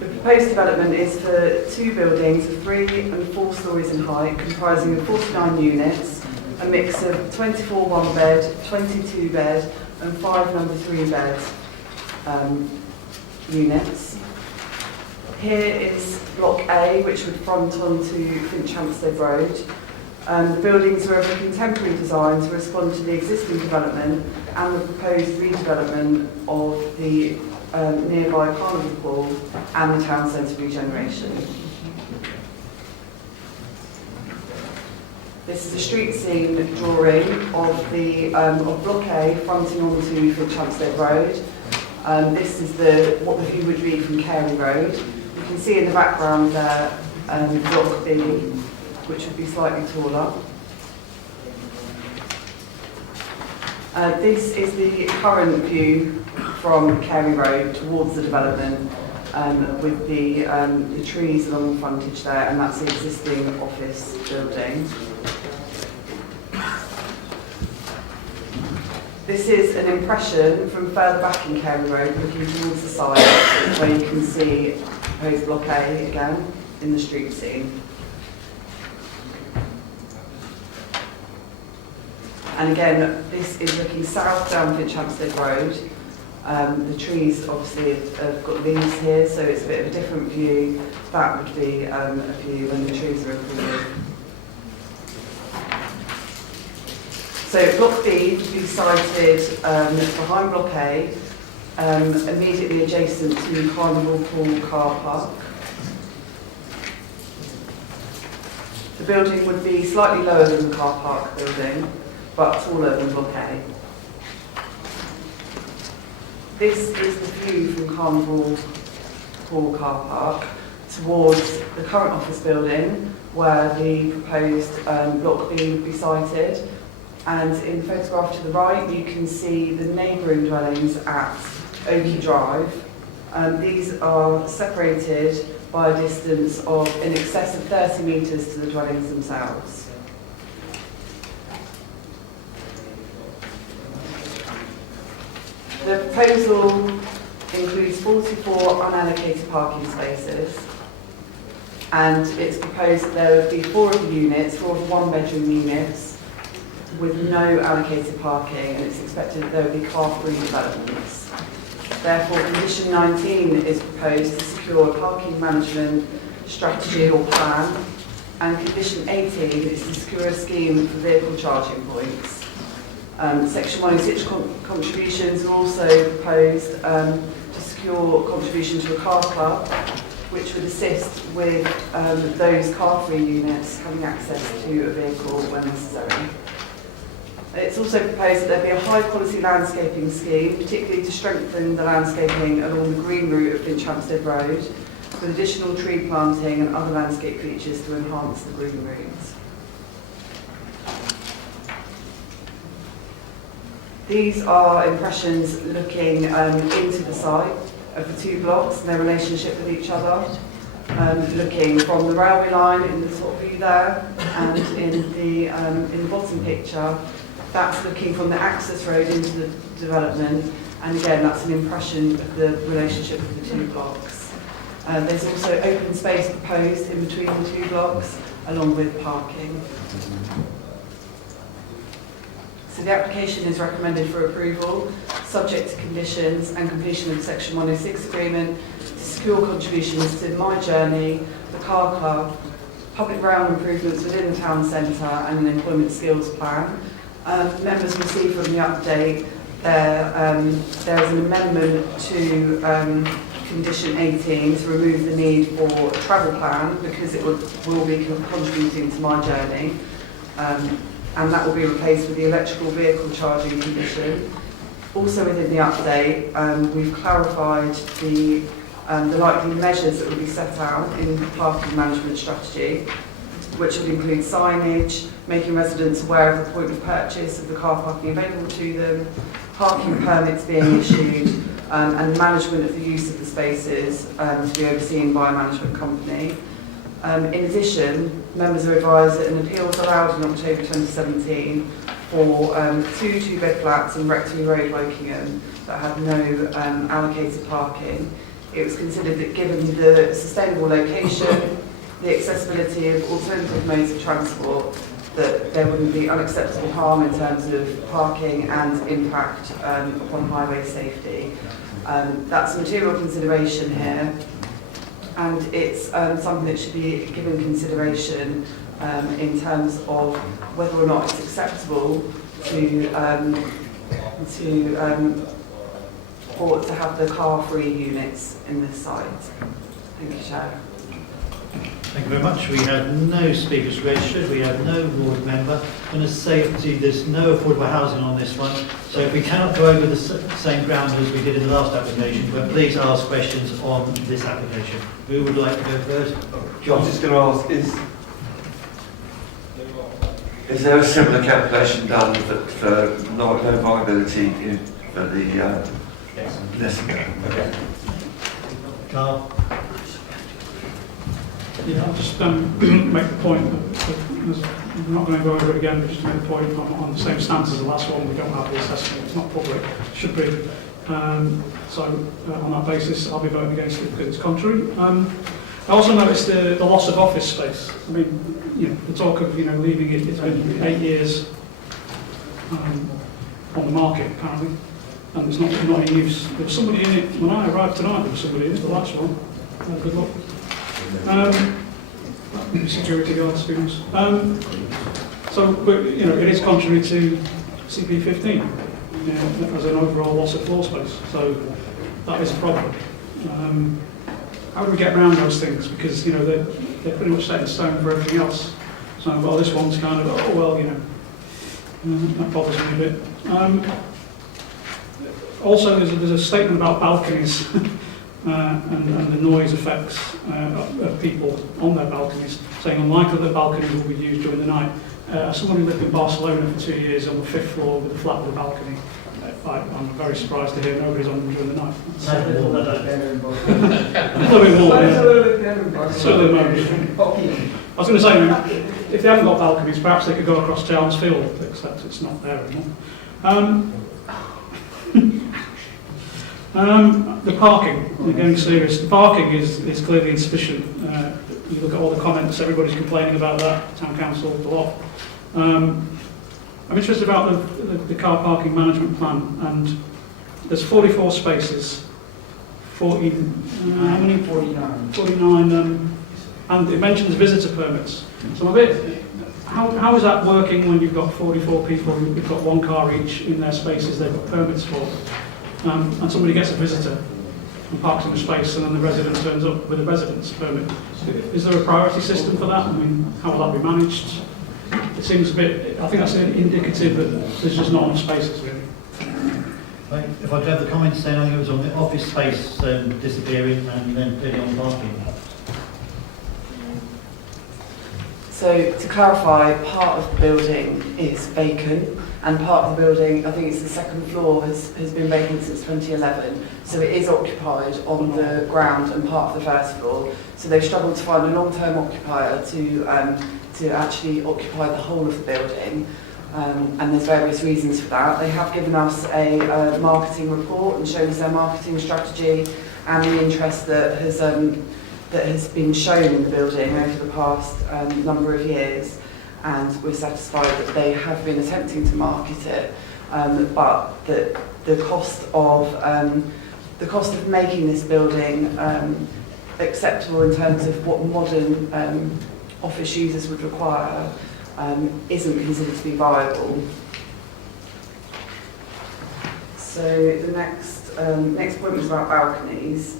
The proposed development is for 2 buildings of 3 and 4 stories in height, comprising of 49 units, a mix of 24 one-bed, 22 bed and 5 number 3 bed units. Here is Block A, which would front onto Finchampstead Road. The buildings are of a contemporary design to respond to the existing development and the proposed redevelopment of the nearby Carnival Pool and the town centre regeneration. This is a street scene drawing of the of Block A fronting onto Finchampstead Road. This is what the view would be from Carey Road. You can see in the background there Block B, which would be slightly taller. This is the current view from Carey Road towards the development, with the trees along the frontage there, and that's the existing office building. This is an impression from further back in Carey Road, looking towards the side, where you can see proposed Block A again in the street scene. And again, this is looking south down Finchampstead Road. The trees obviously have got leaves here, so it's a bit of a different view. That would be a view when the trees are included. So Block B would be sited behind Block A, immediately adjacent to Carnival Pool car park. The building would be slightly lower than the car park building, but taller than Block A. This is the view from Carnival Pool car park towards the current office building, where the proposed Block B would be sited. And in the photograph to the right, you can see the neighbouring dwellings at Oakey Drive. These are separated by a distance of in excess of 30 metres to the dwellings themselves. The proposal includes 44 unallocated parking spaces, and it's proposed that there would be 4 of the units, 4 of the one-bedroom units, with no allocated parking, and it's expected that there will be car-free developments. Therefore, condition 19 is proposed to secure a parking management strategy or plan, and condition 18 is to secure a scheme for vehicle charging points. Section 106 contributions are also proposed to secure contribution to a car club, which would assist with those car-free units having access to a vehicle when necessary. It's also proposed that there be a high-quality landscaping scheme, particularly to strengthen the landscaping along the green route of Finchampstead Road, with additional tree planting and other landscape features to enhance the green routes. These are impressions looking into the site of the 2 blocks and their relationship with each other, looking from the railway line in the top view there, and in the bottom picture, that's looking from the access road into the development, and again that's an impression of the relationship with the 2 blocks. There's also open space proposed in between the 2 blocks, along with parking. So the application is recommended for approval, subject to conditions and completion of the Section 106 agreement to secure contributions to My Journey, the Car Club, public realm improvements within the town centre, and an employment skills plan. Members will see from the update there is an amendment to condition 18 to remove the need for a travel plan because it will be contributing to my journey, and that will be replaced with the electrical vehicle charging condition. Also within the update, we've clarified the likely measures that will be set out in the parking management strategy, which would include signage, making residents aware of the point of purchase of the car parking available to them, parking permits being issued, and management of the use of the spaces to be overseen by a management company. In addition, members are advised that an appeal was allowed in October 2017 for 2 two-bed flats in Rectory Road, Wokingham, that had no allocated parking. It was considered that given the sustainable location, the accessibility of alternative modes of transport, that there wouldn't be unacceptable harm in terms of parking and impact upon highway safety. That's a material consideration here, and it's something that should be given consideration in terms of whether or not it's acceptable to have the car-free units in this site. Thank you, Chair. Thank you very much. We have no speakers registered. We have no ward member. I'm going to say there's no affordable housing on this one. So if we cannot go over the same ground as we did in the last application, but please ask questions on this application. Who would like to go first? John. I was just going to ask, is there a similar calculation done for no viability for the less? Okay. Carl. Yeah, I'll just make the point that I'm not going to go over it again, but just to make the point on the same stance as the last one. We don't have the assessment, it's not public, it should be. So on that basis, I'll be voting against it because it's contrary. I also noticed the loss of office space. I mean, the talk of leaving it, it's been 8 years on the market apparently, and it's not in use. There was somebody in it, when I arrived tonight, there was somebody in it, the last one. Good luck. Security guard students. So, it is contrary to CP15 as an overall loss of floor space. So that is a problem. How do we get around those things? Because they're pretty much set in stone for everything else. So well, this one's kind of that bothers me a bit. Also, there's a statement about balconies. And the noise effects of people on their balconies, saying unlikely that balconies will be used during the night. Someone who lived in Barcelona for 2 years on the 5th floor with a flat with a balcony. I'm very surprised to hear nobody's on them during the night. A little bit more. I was going to say, if they haven't got balconies, perhaps they could go across Chelmsford Field, except it's not there anymore. The parking, we're getting serious. The parking is clearly insufficient. You look at all the comments, everybody's complaining about that, Town Council, a lot. I'm interested about the car parking management plan, and there's 44 spaces, 40, how many? 49. 49, and it mentions visitor permits. So I'm a bit, how is that working when you've got 44 people who've got one car each in their spaces they've got permits for? And somebody gets a visitor and parks in a space, and then the resident turns up with a residence permit. Is there a priority system for that? I mean, how will that be managed? It seems a bit, I think that's indicative that there's just not enough spaces, really. Right. If I could have the comments then, I think it was on the office space disappearing and then clearly on parking. So to clarify, part of the building is vacant, and part of the building, I think it's the second floor, has been vacant since 2011. So it is occupied on the ground and part of the first floor. So they've struggled to find a long-term occupier to actually occupy the whole of the building. And there's various reasons for that. They have given us a marketing report and shown us their marketing strategy and the interest that has been shown in the building over the past number of years. And we're satisfied that they have been attempting to market it, but that the cost of making this building acceptable in terms of what modern office users would require isn't considered to be viable. So the next point was about balconies.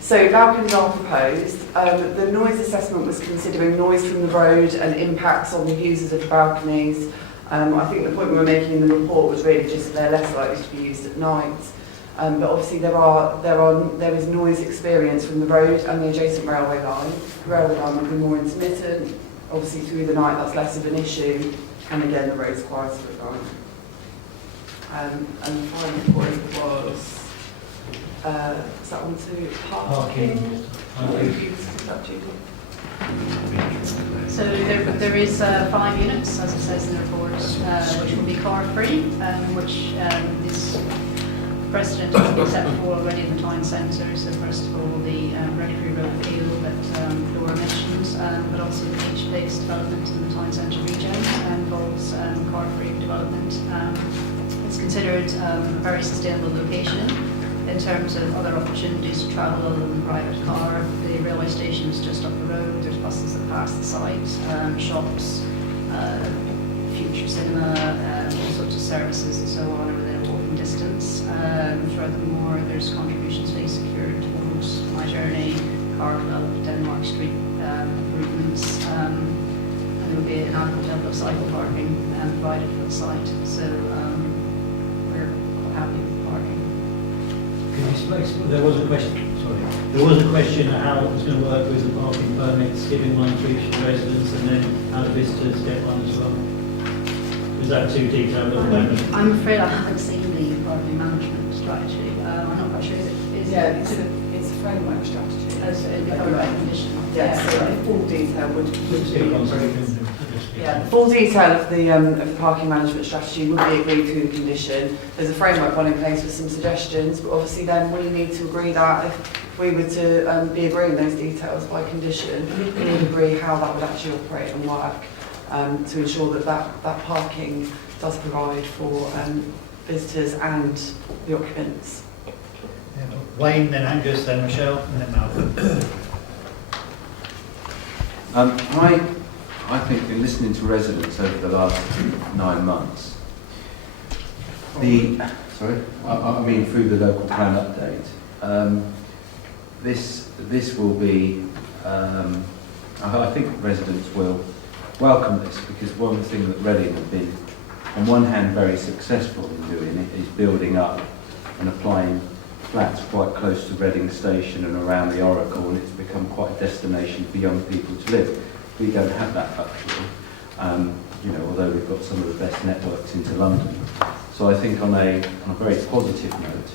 So balconies are proposed. The noise assessment was considering noise from the road and impacts on the users of the balconies. I think the point we were making in the report was really just they're less likely to be used at night. But obviously there is noise experience from the road and the adjacent railway line. The railway line will be more intermittent. Obviously through the night that's less of an issue. And again the road's quieter at night. And the final point was that one too? Parking. So there is 5 units, as it says in the report, which will be car-free, which is precedent has been set for already in the town centre. So first of all, the Redgrave Road appeal that Laura mentioned, but also the beach place development in the town centre region involves car-free development. It's considered a very sustainable location in terms of other opportunities to travel other than private car. The railway station is just up the road, there's buses that pass the site, shops, future cinema, all sorts of services and so on are within a walking distance. Furthermore, there's contributions being secured towards My Journey, Car Club, Denmark Street improvements, and there will be an adequate level of cycle parking provided for the site. So we're quite happy with parking. There was a question. Sorry, there was a question how it was going to work with the parking permits, giving one to each residents, and then how the visitors get one as well. Is that too detailed at the moment? I'm afraid I haven't seen the parking management strategy. I'm not quite sure. It's a framework strategy. As a covered by condition. Yes, so the full detail would be. Yeah, The full detail of the parking management strategy would be agreed through the condition. There's a framework one in place with some suggestions, but obviously then we need to agree that if we were to be agreeing those details by condition, we would agree how that would actually operate and work to ensure that parking does provide for visitors and the occupants. Wayne, then Angus, then Michelle, and then Malcolm. I think in listening to residents over the last 9 months, I mean through the local plan update, this will be, I think residents will welcome this, because one of the things that Reading have been on one hand very successful in doing it is building up and applying flats quite close to Reading Station and around the Oracle, and it's become quite a destination for young people to live. We don't have that luxury, although we've got some of the best networks into London. So I think on a very positive note.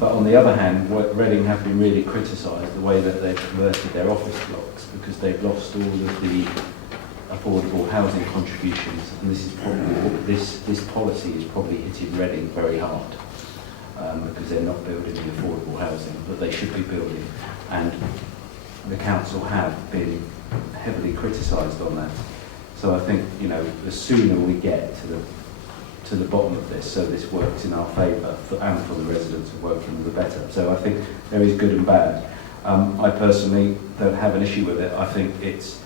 But on the other hand, Reading have been really criticised the way that they've converted their office blocks, because they've lost all of the affordable housing contributions, and this is probably this policy is probably hitting Reading very hard, because they're not building the affordable housing that they should be building, and the council have been heavily criticised on that. So I think the sooner we get to the bottom of this, so this works in our favour and for the residents of Woking, the better. So I think there is good and bad. I personally don't have an issue with it. I think it's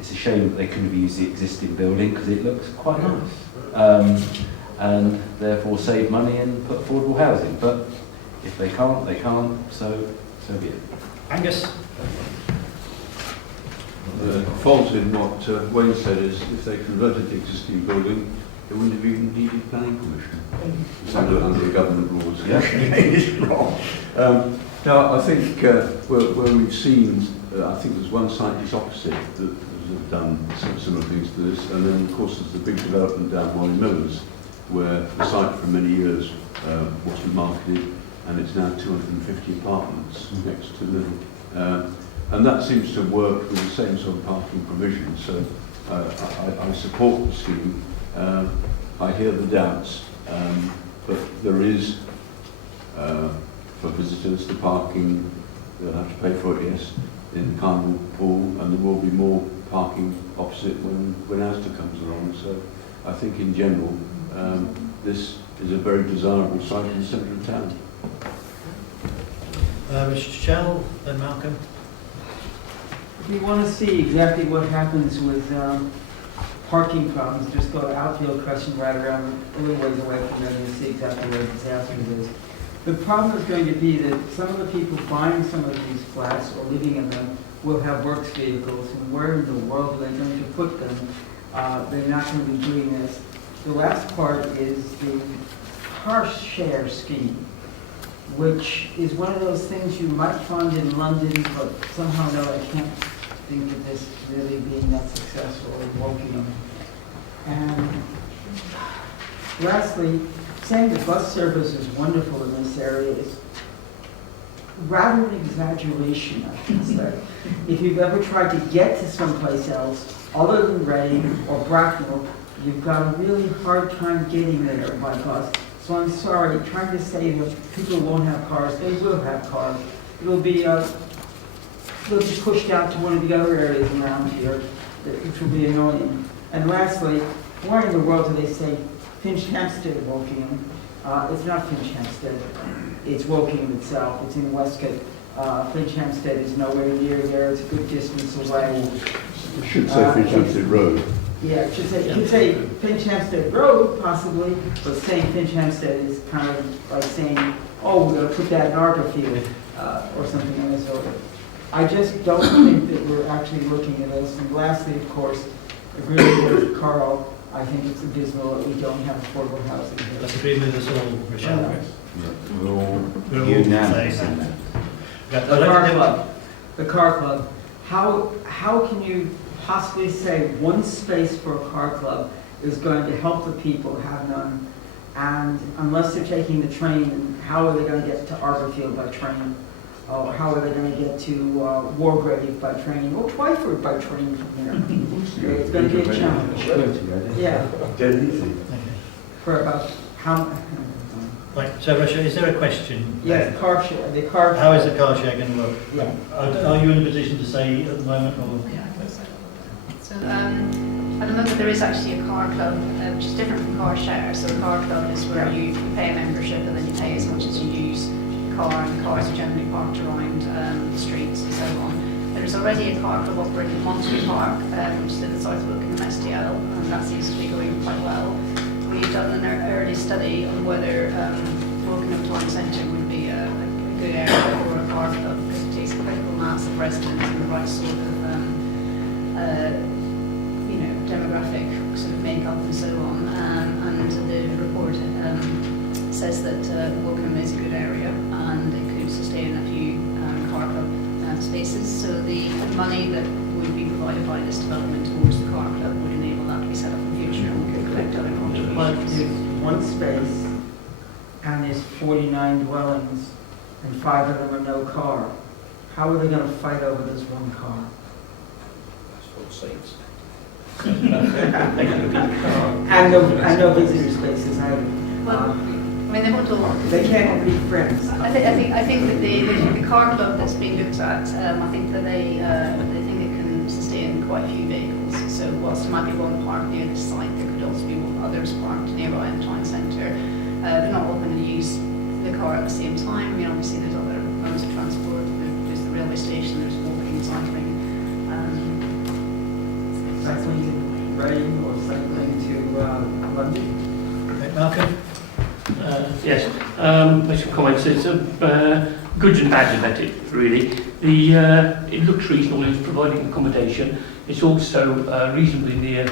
a shame that they couldn't have used the existing building because it looks quite nice, and therefore save money and put affordable housing. But if they can't, they can't. So be it. Angus. The fault in what Wayne said is if they converted the existing building, they wouldn't have even needed planning permission. It's under the government rules. Yeah. It's wrong. Now, I think where we've seen, I think there's one site just opposite that has done similar things to this, and then of course there's the big development down Wally Millers, where the site for many years wasn't marketed, and it's now 250 apartments next to Little. And that seems to work with the same sort of parking provision. So I support the scheme. I hear the doubts, but there is, for visitors, the parking, they'll have to pay for it, yes, in the Carnival Pool, and there will be more parking opposite when Asda comes along. So I think in general, this is a very desirable site in the centre of town. Michelle, then Malcolm. We want to see exactly what happens with parking problems, just go to Outfield Crescent right around a little ways away from there and you'll see exactly where the disaster is. The problem is going to be that some of the people buying some of these flats or living in them will have works vehicles, and where in the world are they going to put them? They're not going to be doing this. The last part is the car share scheme, which is one of those things you might find in London, but somehow no, I can't think of this really being that successful in Wokingham. And lastly, saying the bus service is wonderful in this area is rather an exaggeration, I should say. If you've ever tried to get to someplace else other than Reading or Bracknell, you've got a really hard time getting there by bus. So I'm sorry, trying to say that people won't have cars, they will have cars. It'll be they'll be pushed out to one of the other areas around here, which will be annoying. And lastly, why in the world do they say Finch Hampstead Wokingham? It's not Finch Hampstead, it's Wokingham itself, it's in Westcott. Finch Hampstead is nowhere near there, it's a good distance away. It should say Finch Hampstead Road. Yeah, it should say, you could say Finch Hampstead Road, possibly, but saying Finch Hampstead is kind of like saying, oh, we're going to put that in Arborfield, or something of this order. I just don't think that we're actually looking at this. And lastly, of course, agreeing with Carl, I think it's abysmal that we don't have affordable housing here. That's agreed with us all, Rochelle. We're all unanimous in that. The car club. The car club. How can you possibly say one space for a car club is going to help the people have none? And unless they're taking the train, how are they going to get to Arborfield by train? Or how are they going to get to Wargrave by train? Or Twyford by train from here? It's going to be a challenge. Yeah. Dead easy. For about how? Right, so Rochelle, is there a question? Yes, the car share. The car. How is the car share going to work? Yeah. Are you in a position to say at the moment? Or? Yeah, I guess so. So at the moment there is actually a car club, which is different from car share. So a car club is where you pay a membership and then you pay as much as you use the car, and the cars are generally parked around the streets and so on. There's already a car club operating in Monterey Park, which is in the South Wokingham SDL, and that seems to be going quite well. We've done an early study on whether Wokingham Town Centre would be a good area for a car club, because it takes a critical mass of residents and the right sort of demographic sort of makeup and so on. And the report says that Wokingham is a good area and it could sustain a few car club spaces. So the money that would be provided by this development towards the car club would enable that to be set up in the future, and we could collect other But contributions. there's one space and there's 49 dwellings and 5 of them are no car. How are they going to fight over this one car? That's what seats. And no visitor spaces either. I mean, they won't all. They can't be friends. I think that the car club that's being looked at, I think that they think it can sustain quite a few vehicles. So whilst there might be one parked near the site, there could also be others parked nearby in the town centre. They're not all going to use the car at the same time. I mean, obviously there's other modes of transport. There's the railway station. There's walking, cycling. Cycling to Reading or cycling to London? Okay, Malcolm? Yes, I should comment. So it's good and bad about it, really. It looks reasonable, it's providing accommodation. It's also reasonably near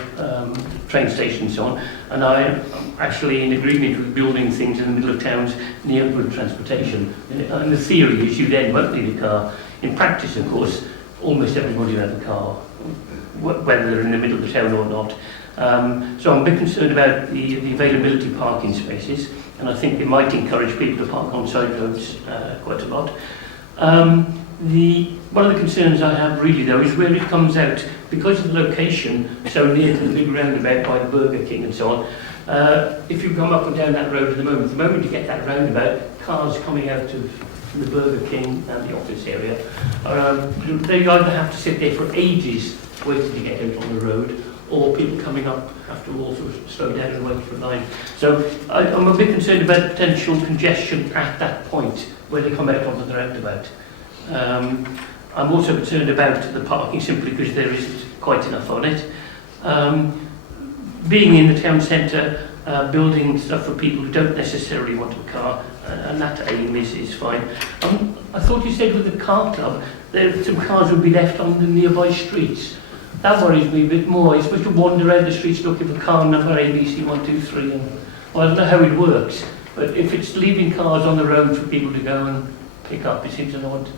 train station and so on. And I am actually in agreement with building things in the middle of towns near good transportation. And the theory is you then won't need a car. In practice, of course, almost everybody will have a car, whether they're in the middle of the town or not. So I'm a bit concerned about the availability of parking spaces, and I think it might encourage people to park on side roads quite a lot. One of the concerns I have really though is where it comes out, because of the location so near to the big roundabout by the Burger King and so on. If you come up and down that road at the moment you get that roundabout, cars coming out of the Burger King and the office area, they either have to sit there for ages waiting to get out on the road, or people coming up have to also slow down and wait for a line. So I'm a bit concerned about potential congestion at that point where they come out onto the roundabout. I'm also concerned about the parking simply because there isn't quite enough on it. being in the town centre, building stuff for people who don't necessarily want a car, and that aim is fine. I thought you said with the car club, some cars would be left on the nearby streets. That worries me a bit more. You're supposed to wander around the streets looking for car number ABC 123, and well, I don't know how it works, but if it's leaving cars on the road for people to go and pick up, it seems an odd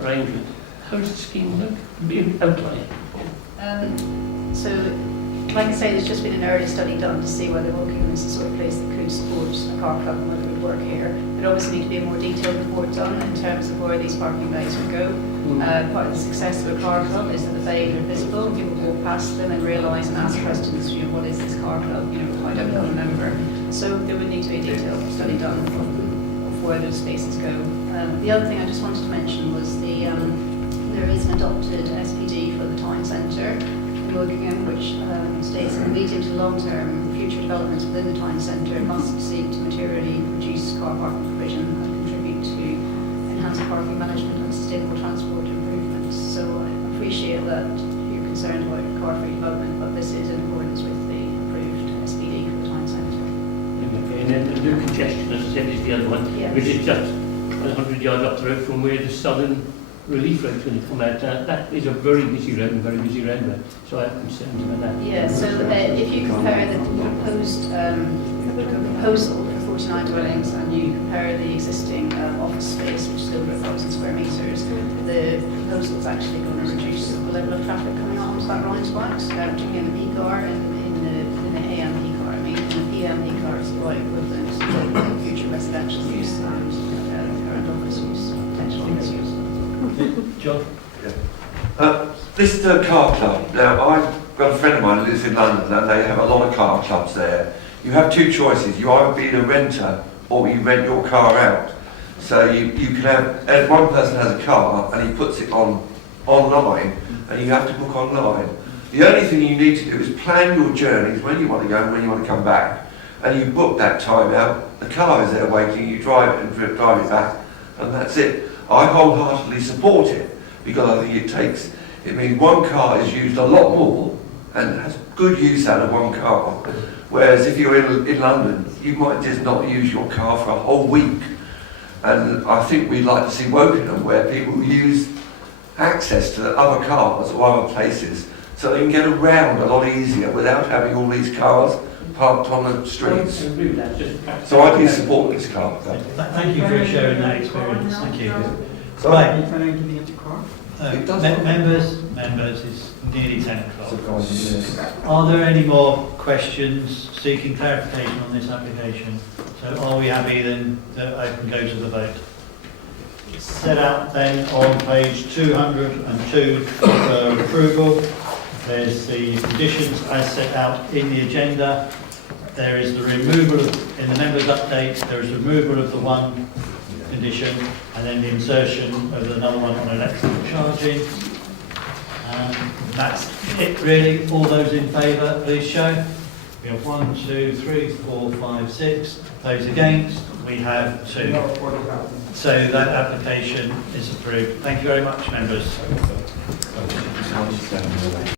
arrangement. How does the scheme look? Be an outline. So, like I say, there's just been an early study done to see whether Wokingham is the sort of place that could support a car club and whether it would work here. There obviously need to be a more detailed report done in terms of where these parking bays would go. Part of the success of a car club is that the bays are visible, and people walk past them and realise and ask questions, what is this car club, I don't become a member. So there would need to be a detailed study done of where those spaces go. The other thing I just wanted to mention was there is an adopted SPD for the town centre in Wokingham, which states in the medium to long term, future developments within the town centre must seek to materially reduce car parking provision and contribute to enhanced parking management and sustainable transport improvements. So I appreciate that you're concerned about car-free development, but this is in accordance with the approved SPD for the town centre. And then the new congestion, as I said, is the other one, Yes. which is just 100 yards up the road from where the southern relief road's going to come out. That is a very busy road, so I'm concerned about that. Yeah, so if you compare the proposed proposal for 49 dwellings and you compare the existing office space, which is over 1,000 square metres, the proposal is actually going to reduce the level of traffic coming onto that Rhineswax, particularly in the P car and in the AM P car. I mean, in the PM P car is quite equivalent to future residential use and current office use, potential office use. John? This is a car club. Now, I've got a friend of mine who lives in London and they have a lot of car clubs there. You have two choices. You either be a renter or you rent your car out. So you can have, and one person has a car and he puts it online and you have to book online. The only thing you need to do is plan your journeys, when you want to go and when you want to come back. And you book that time out, the car is there waiting, you drive it and drive it back, and that's it. I wholeheartedly support it because I think it means one car is used a lot more and has good use out of one car. Whereas if you're in London, you might just not use your car for a whole week. And I think we'd like to see Wokingham where people use access to other cars or other places so they can get around a lot easier without having all these cars parked on the streets. So I do support this car. Thank you for sharing that experience. Thank you. Right. Members, it's nearly 10 o'clock. Are there any more questions seeking clarification on this application? So are we happy then that I can go to the vote? Set out then on page 202 for approval. There's the conditions as set out in the agenda. There is the removal of, in the members' update, there is removal of the one condition and then the insertion of another one on electrical charging. That's it really. All those in favour, please show. We have 1, 2, 3, 4, 5, 6. Those against, we have 2. So that application is approved. Thank you very much, members.